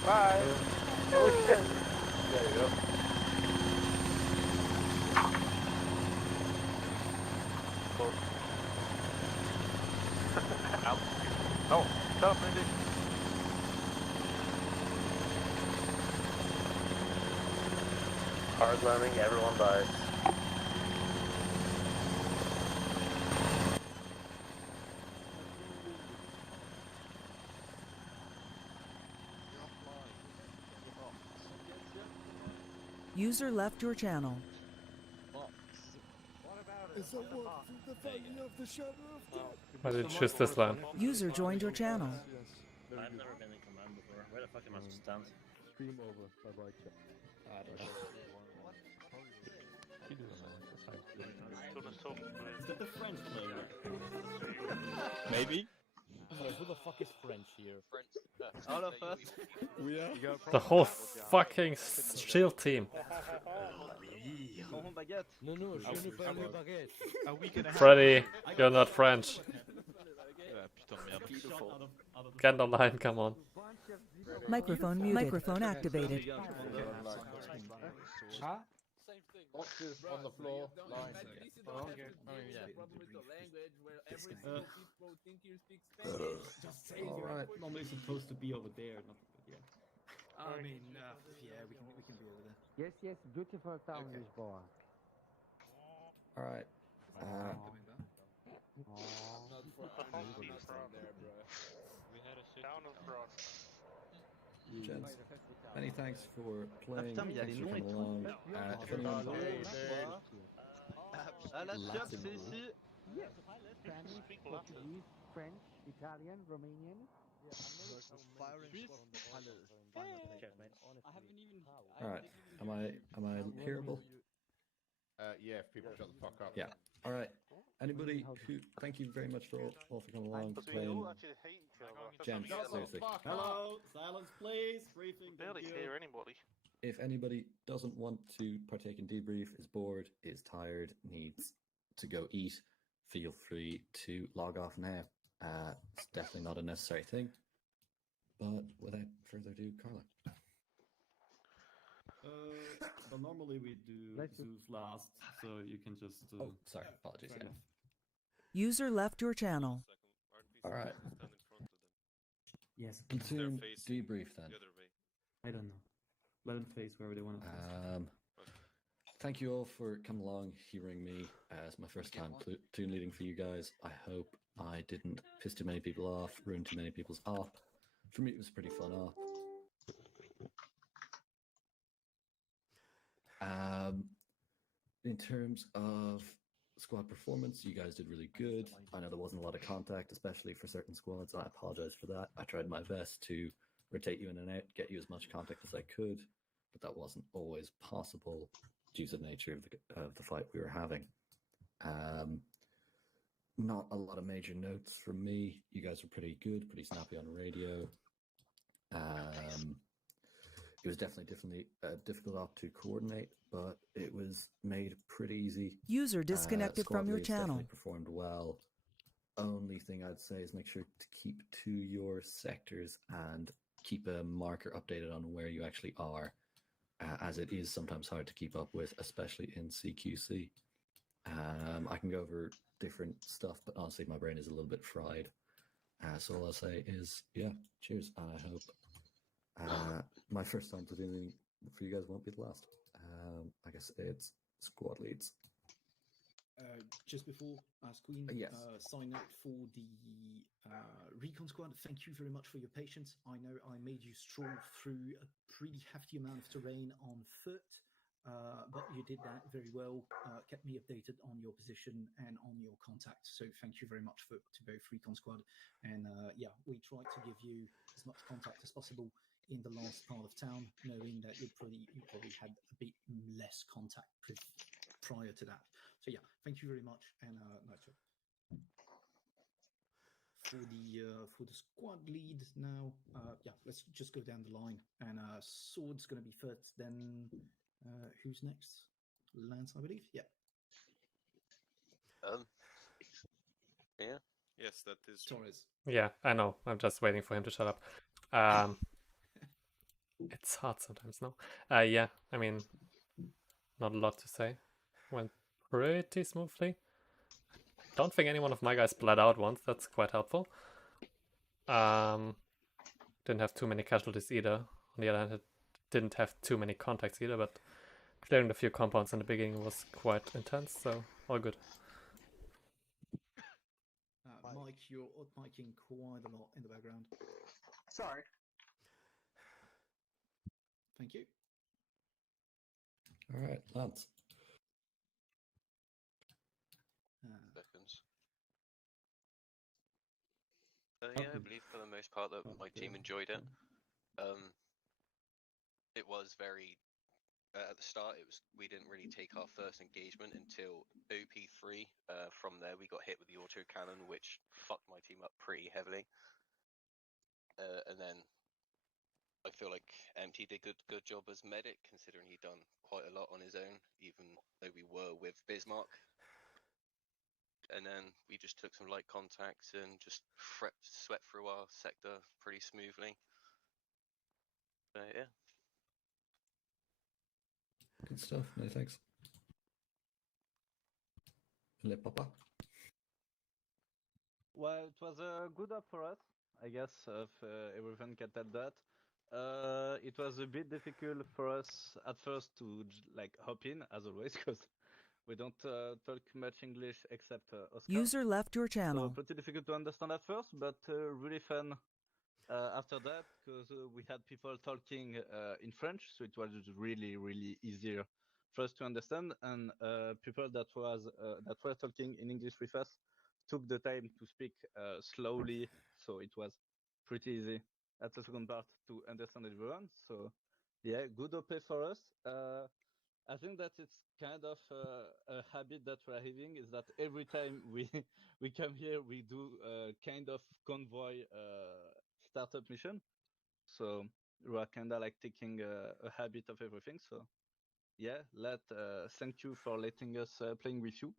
Bye. Oh shit. There you go. Out. No, stop, Mindy. Hard landing, everyone dies. User left your channel. Is that what the value of the shadow of death? Why did you choose this line? User joined your channel. I've never been in command before. Where the fuck am I supposed to stand? Stream over. Bye bye. I don't know. Is that the French player? Maybe. Who the fuck is French here? All of us. We are. The whole fucking shield team. No, no, je ne parle pas baguette. A week and a half. Freddy, you're not French. Putain de merde. Get online, come on. Microphone muted. Microphone activated. Boxes on the floor. Line. This you don't have to deal with the problem with the language where every single people think you speak Spanish. Just say you're normally supposed to be over there, not yeah. I mean, yeah, we can be over there. Yes, yes, beautiful town, Lisboa. All right. I'm not from there, bro. We had a shit. Town of Brock. Gents, many thanks for playing. Putain, mais il y a Thanks les for noms et coming tout. along. If anyone La chop, c'est ici. Yes. Spanish, Portuguese, French, Italian, Romanian. All right. Am I hearable? Yeah, if people shut the fuck up. Yeah. All right. Anybody who? Thank you very much for all for coming along. Playing. Gents, seriously. Hello, silence please. Briefing. Barely hear anybody. If anybody doesn't want to partake in debrief, is bored, is tired, needs to go eat, feel free to log off now. It's definitely not a necessary thing. But without further ado, Carla. But normally we do Zeus last, so you can just. Oh, sorry. Apologies. Yeah. User left your channel. All right. Yes. Platoon debrief then. I don't know. Let them face wherever they want to. Thank you all for coming along, hearing me. It's my first time platoon leading for you guys. I hope I didn't piss too many people off, ruin too many people's op. For me, it was a pretty fun op. In terms of squad performance, you guys did really good. I know there wasn't a lot of contact, especially for certain squads, and I apologize for that. I tried my best to rotate you in and out, get you as much contact as I could, but that wasn't always possible due to the nature of the fight we were having. Not a lot of major notes from me. You guys were pretty good, pretty snappy on radio. It was definitely difficult op to coordinate, but it was made pretty easy. User disconnected from your channel. Definitely performed well. Only thing I'd say is make sure to keep to your sectors and keep a marker updated on where you actually are, as it is sometimes hard to keep up with, especially in CQC. I can go over different stuff, but honestly, my brain is a little bit fried. So all I'll say is, yeah, cheers, and I hope my first time platooning for you guys won't be the last. I guess it's squad leads. Just before Queen, yes. Sign up for the recon squad. Thank you very much for your patience. I know I made you stroll through a pretty hefty amount of terrain on foot, but you did that very well. Kept me updated on your position and on your contact. So thank you very much to both recon squad. And yeah, we tried to give you as much contact as possible in the last part of town, knowing that you probably had a bit less contact prior to that. So yeah, thank you very much, and nice job. For the squad lead now, yeah, let's just go down the line, and Sword's going to be first. Then who's next? Lance, I believe. Yeah. Yeah. Yes, that is. Torres. Yeah, I know. I'm just waiting for him to shut up. It's hard sometimes, no? Yeah, I mean, not a lot to say. Went pretty smoothly. Don't think any one of my guys bled out once. That's quite helpful. Didn't have too many casualties either. On the other hand, it didn't have too many contacts either, but clearing the few compounds in the beginning was quite intense, so all good. Mike, you're miking quite a lot in the background. Sorry. Thank you. All right, Lance. Seconds. Yeah, I believe for the most part that my team enjoyed it. It was very at the start. We didn't really take our first engagement until OP3. From there, we got hit with the autocannon, which fucked my team up pretty heavily. And then I feel like MT did good job as medic, considering he'd done quite a lot on his own, even though we were with Bismarck. And then we just took some light contacts and just swept through our sector pretty smoothly. So yeah. Good stuff. No thanks. Le Papa. Well, it was a good up for us, I guess, if everyone can tell that. It was a bit difficult for us at first to like hop in, as always, because we don't talk much English except Oscar. User left your So channel. pretty difficult to understand at first, but really fun after that, because we had people talking in French, so it was really, really easier for us to understand, and people that were talking in English with us took the time to speak slowly, so it was pretty easy at the second part to understand everyone. So yeah, good OP for us. I think that it's kind of a habit that we're having, is that every time we we come here, we do kind of convoy startup mission. So we are kind of like taking a habit of everything. So yeah, thank you for letting us playing with you,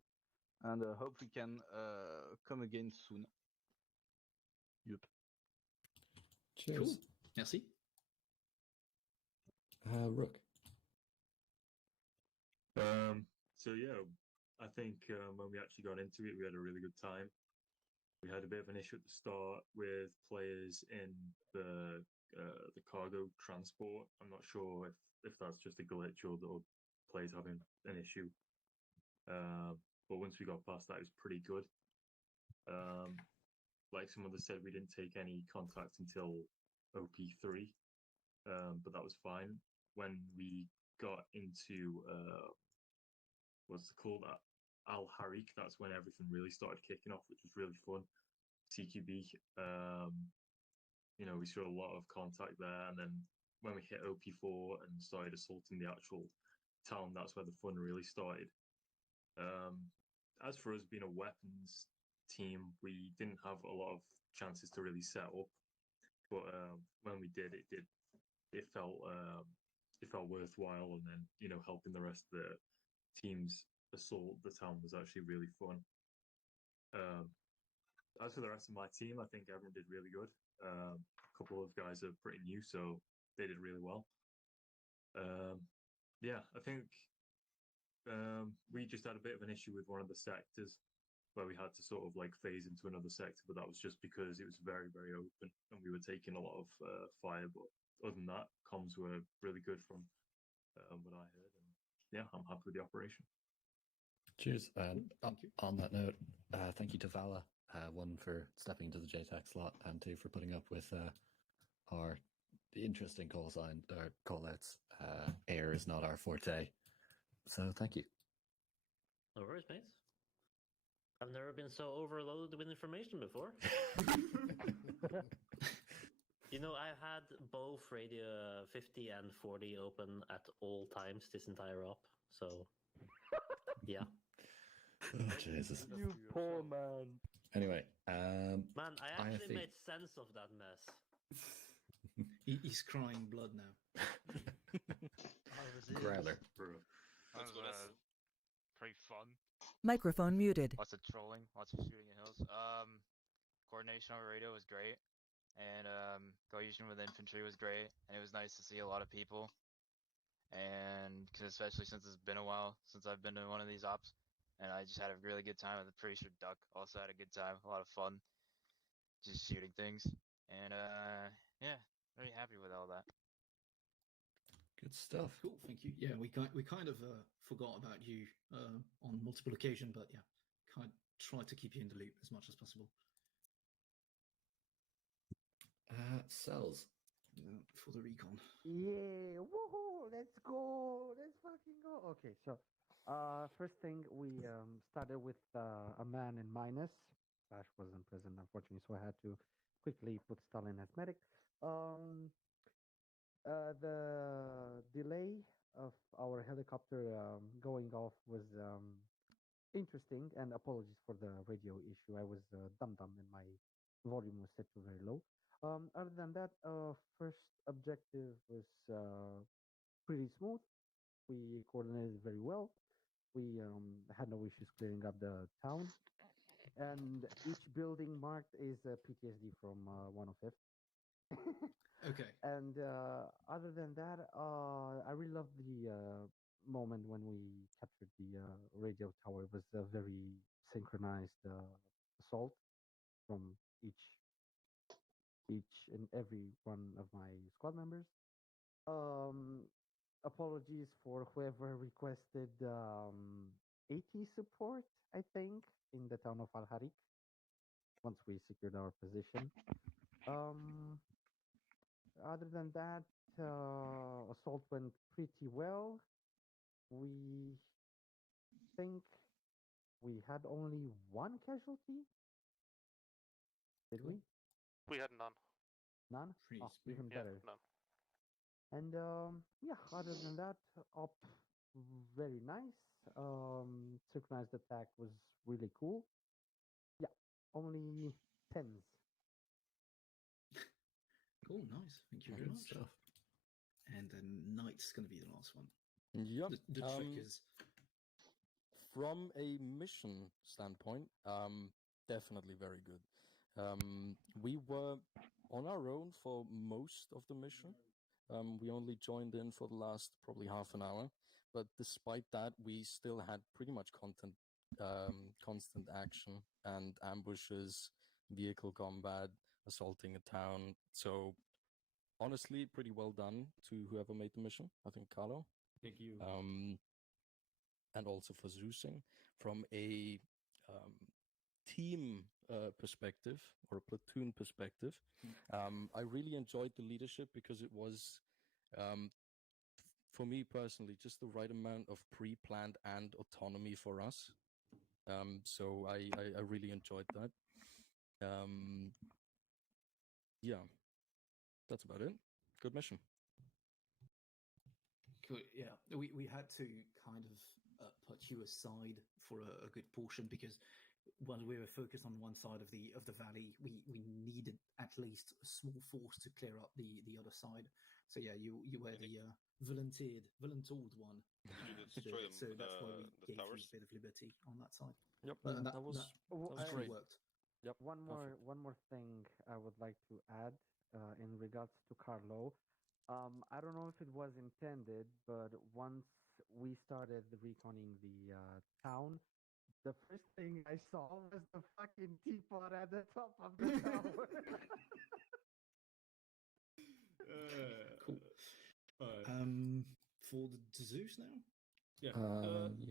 and hope we can come again soon. Yup. Cheers. Cool. Merci. Rook. So yeah, I think when we actually got into it, we had a really good time. We had a bit of an issue at the start with players in the cargo transport. I'm not sure if that's just a glitch or the players having an issue. But once we got past that, it was pretty good. Like some others said, we didn't take any contact until OP3, but that was fine. When we got into what's it called, Al Harik, that's when everything really started kicking off, which was really fun. CQB, we saw a lot of contact there, and then when we hit OP4 and started assaulting the actual town, that's where the fun really started. As for us being a weapons team, we didn't have a lot of chances to really set up, but when we did, it felt worthwhile, and then helping the rest of the teams assault the town was actually really fun. As for the rest of my team, I think everyone did really good. A couple of guys are pretty new, so they did really well. Yeah, I think we just had a bit of an issue with one of the sectors where we had to sort of like phase into another sector, but that was just because it was very, very open and we were taking a lot of fire. But other than that, comms were really good from what I heard. And yeah, I'm happy with the operation. Cheers. And on that note, thank you to Vala, one for stepping into the JTAC slot, and two for putting up with our interesting call outs. Air is not our forte, so thank you. No worries, mates. I've never been so overloaded with information before. I had both radio 50 and 40 open at all times this entire op, so yeah. Oh, Jesus. You poor man. Anyway, man, I actually IFE. made sense of that mess. He's crying blood now. Growler. That was pretty fun. Microphone muted. Lots of trolling, lots of shooting in hills. Coordination over radio was great, and cohesion with infantry was great, and it was nice to see a lot of people. And especially since it's been a while since I've been to one of these ops, and I just had a really good time. I'm pretty sure Duck also had a good time, a lot of fun, just shooting things, and yeah, very happy with all that. Good stuff. Cool, thank you. Yeah, we kind of forgot about you on multiple occasions, but yeah, try to keep you in the loop as much as possible. Cells. For the recon. Yeah, woohoo! Let's go! Let's fucking go! Okay, so first thing we started with a man in minus. Bash was in prison, unfortunately, so I had to quickly put Stalin as medic. The delay of our helicopter going off was interesting, and apologies for the radio issue. I was dumb and my volume was set to very low. Other than that, first objective was pretty smooth. We coordinated very well. We had no issues clearing up the town. And each building marked is PTSD from 105th. Okay. And other than that, I really love the moment when we captured the radio tower. It was a very synchronized assault from each and every one of my squad members. Apologies for whoever requested AT support, I think, in the town of Al-Harik once we secured our position. Other than that, assault went pretty well. We think we had only one casualty. Did we? We had none. None? Oh, even Yeah, better. none. And yeah, other than that, up very nice. Synchronized attack was really cool. Yeah, only tens. Cool, nice. Thank you very Good much. stuff. And then Knight's going to be the last one. Yep. The trick is from a mission standpoint, definitely very good. We were on our own for most of the mission. We only joined in for the last probably half an hour, but despite that, we still had pretty much constant action and ambushes, vehicle combat, assaulting a town. So honestly, pretty well done to whoever made the mission. I think Carlo. Thank you. And also for Zeusing. From a team perspective or a platoon perspective, I really enjoyed the leadership because it was, for me personally, just the right amount of pre-planned and autonomy for us. So I really enjoyed that. Yeah, that's about it. Good mission. Cool. Yeah, we had to kind of put you aside for a good portion because while we were focused on one side of the valley, we needed at least a small force to clear up the other side. So yeah, you were the volunteered one. So that's why we gave you a bit of liberty on that side. Yep, And that was actually great. worked. Yep. One more thing I would like to add in regards to Carlo. I don't know if it was intended, but once we started reconning the town, the first thing I saw was the fucking teapot at the top of the tower. Cool. For the Zeus now? Yeah. Yeah.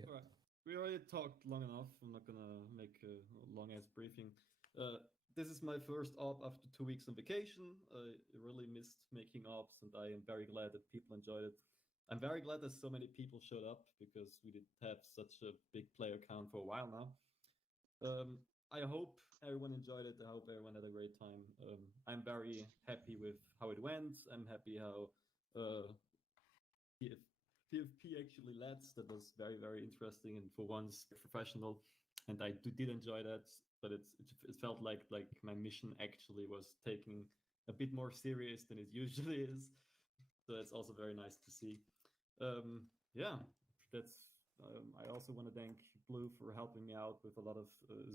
All right. We already talked long enough. I'm not gonna make a long ass briefing. This is my first op after 2 weeks on vacation. I really missed making ops, and I am very glad that people enjoyed it. I'm very glad that so many people showed up because we didn't have such a big player count for a while now. I hope everyone enjoyed it. I hope everyone had a great time. I'm very happy with how it went. I'm happy how PvP actually lets. That was very, very interesting and for once professional. And I did enjoy that, but it felt like my mission actually was taking a bit more serious than it usually is. So that's also very nice to see. Yeah, that's. I also want to thank Blue for helping me out with a lot of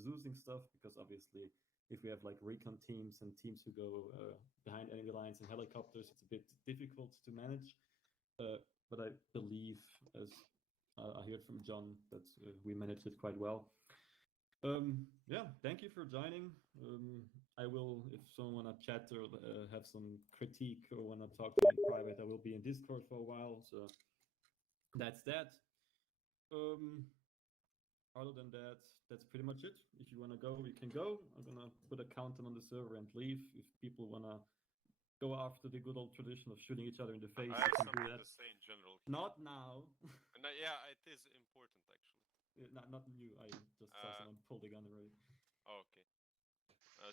Zeusing stuff because obviously, if we have like recon teams and teams who go behind enemy lines in helicopters, it's a bit difficult to manage. But I believe, as I heard from John, that we managed it quite well. Yeah, thank you for joining. I will, if someone wanna chat or have some critique or wanna talk to me in private, I will be in Discord for a while. So that's that. Other than that, that's pretty much it. If you wanna go, you can go. I'm gonna put a countdown on the server and leave. If people wanna go after the good old tradition of shooting each other in the face, I have you can do something that. to say in general. Not now. Yeah, it is important actually. Not you. I just saw someone pull the gun already. Okay.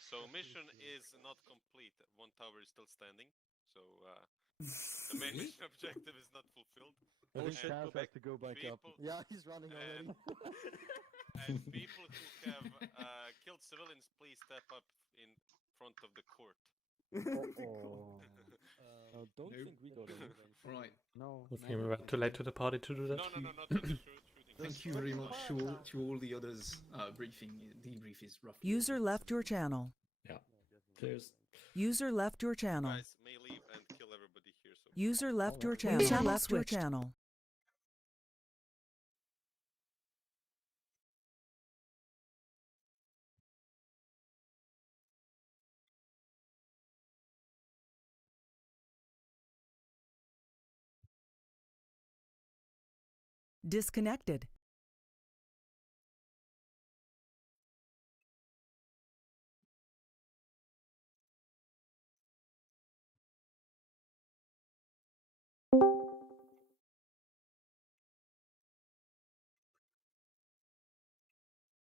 So mission is not complete. One tower is still standing. So the main mission objective is not fulfilled. I think And Chaz has to go back up. people- Yeah, he's running already. And people who have killed civilians, please step up in front of the court. I don't think we got it. Right. No. I think we were too late to the party to do that. No, not in the shooting. Thank you very much to all the others. Debrief is roughly. User left your channel. Yeah. Cheers. User left your channel. Guys may leave and kill everybody here. So User left your channel. User left your channel. Disconnected.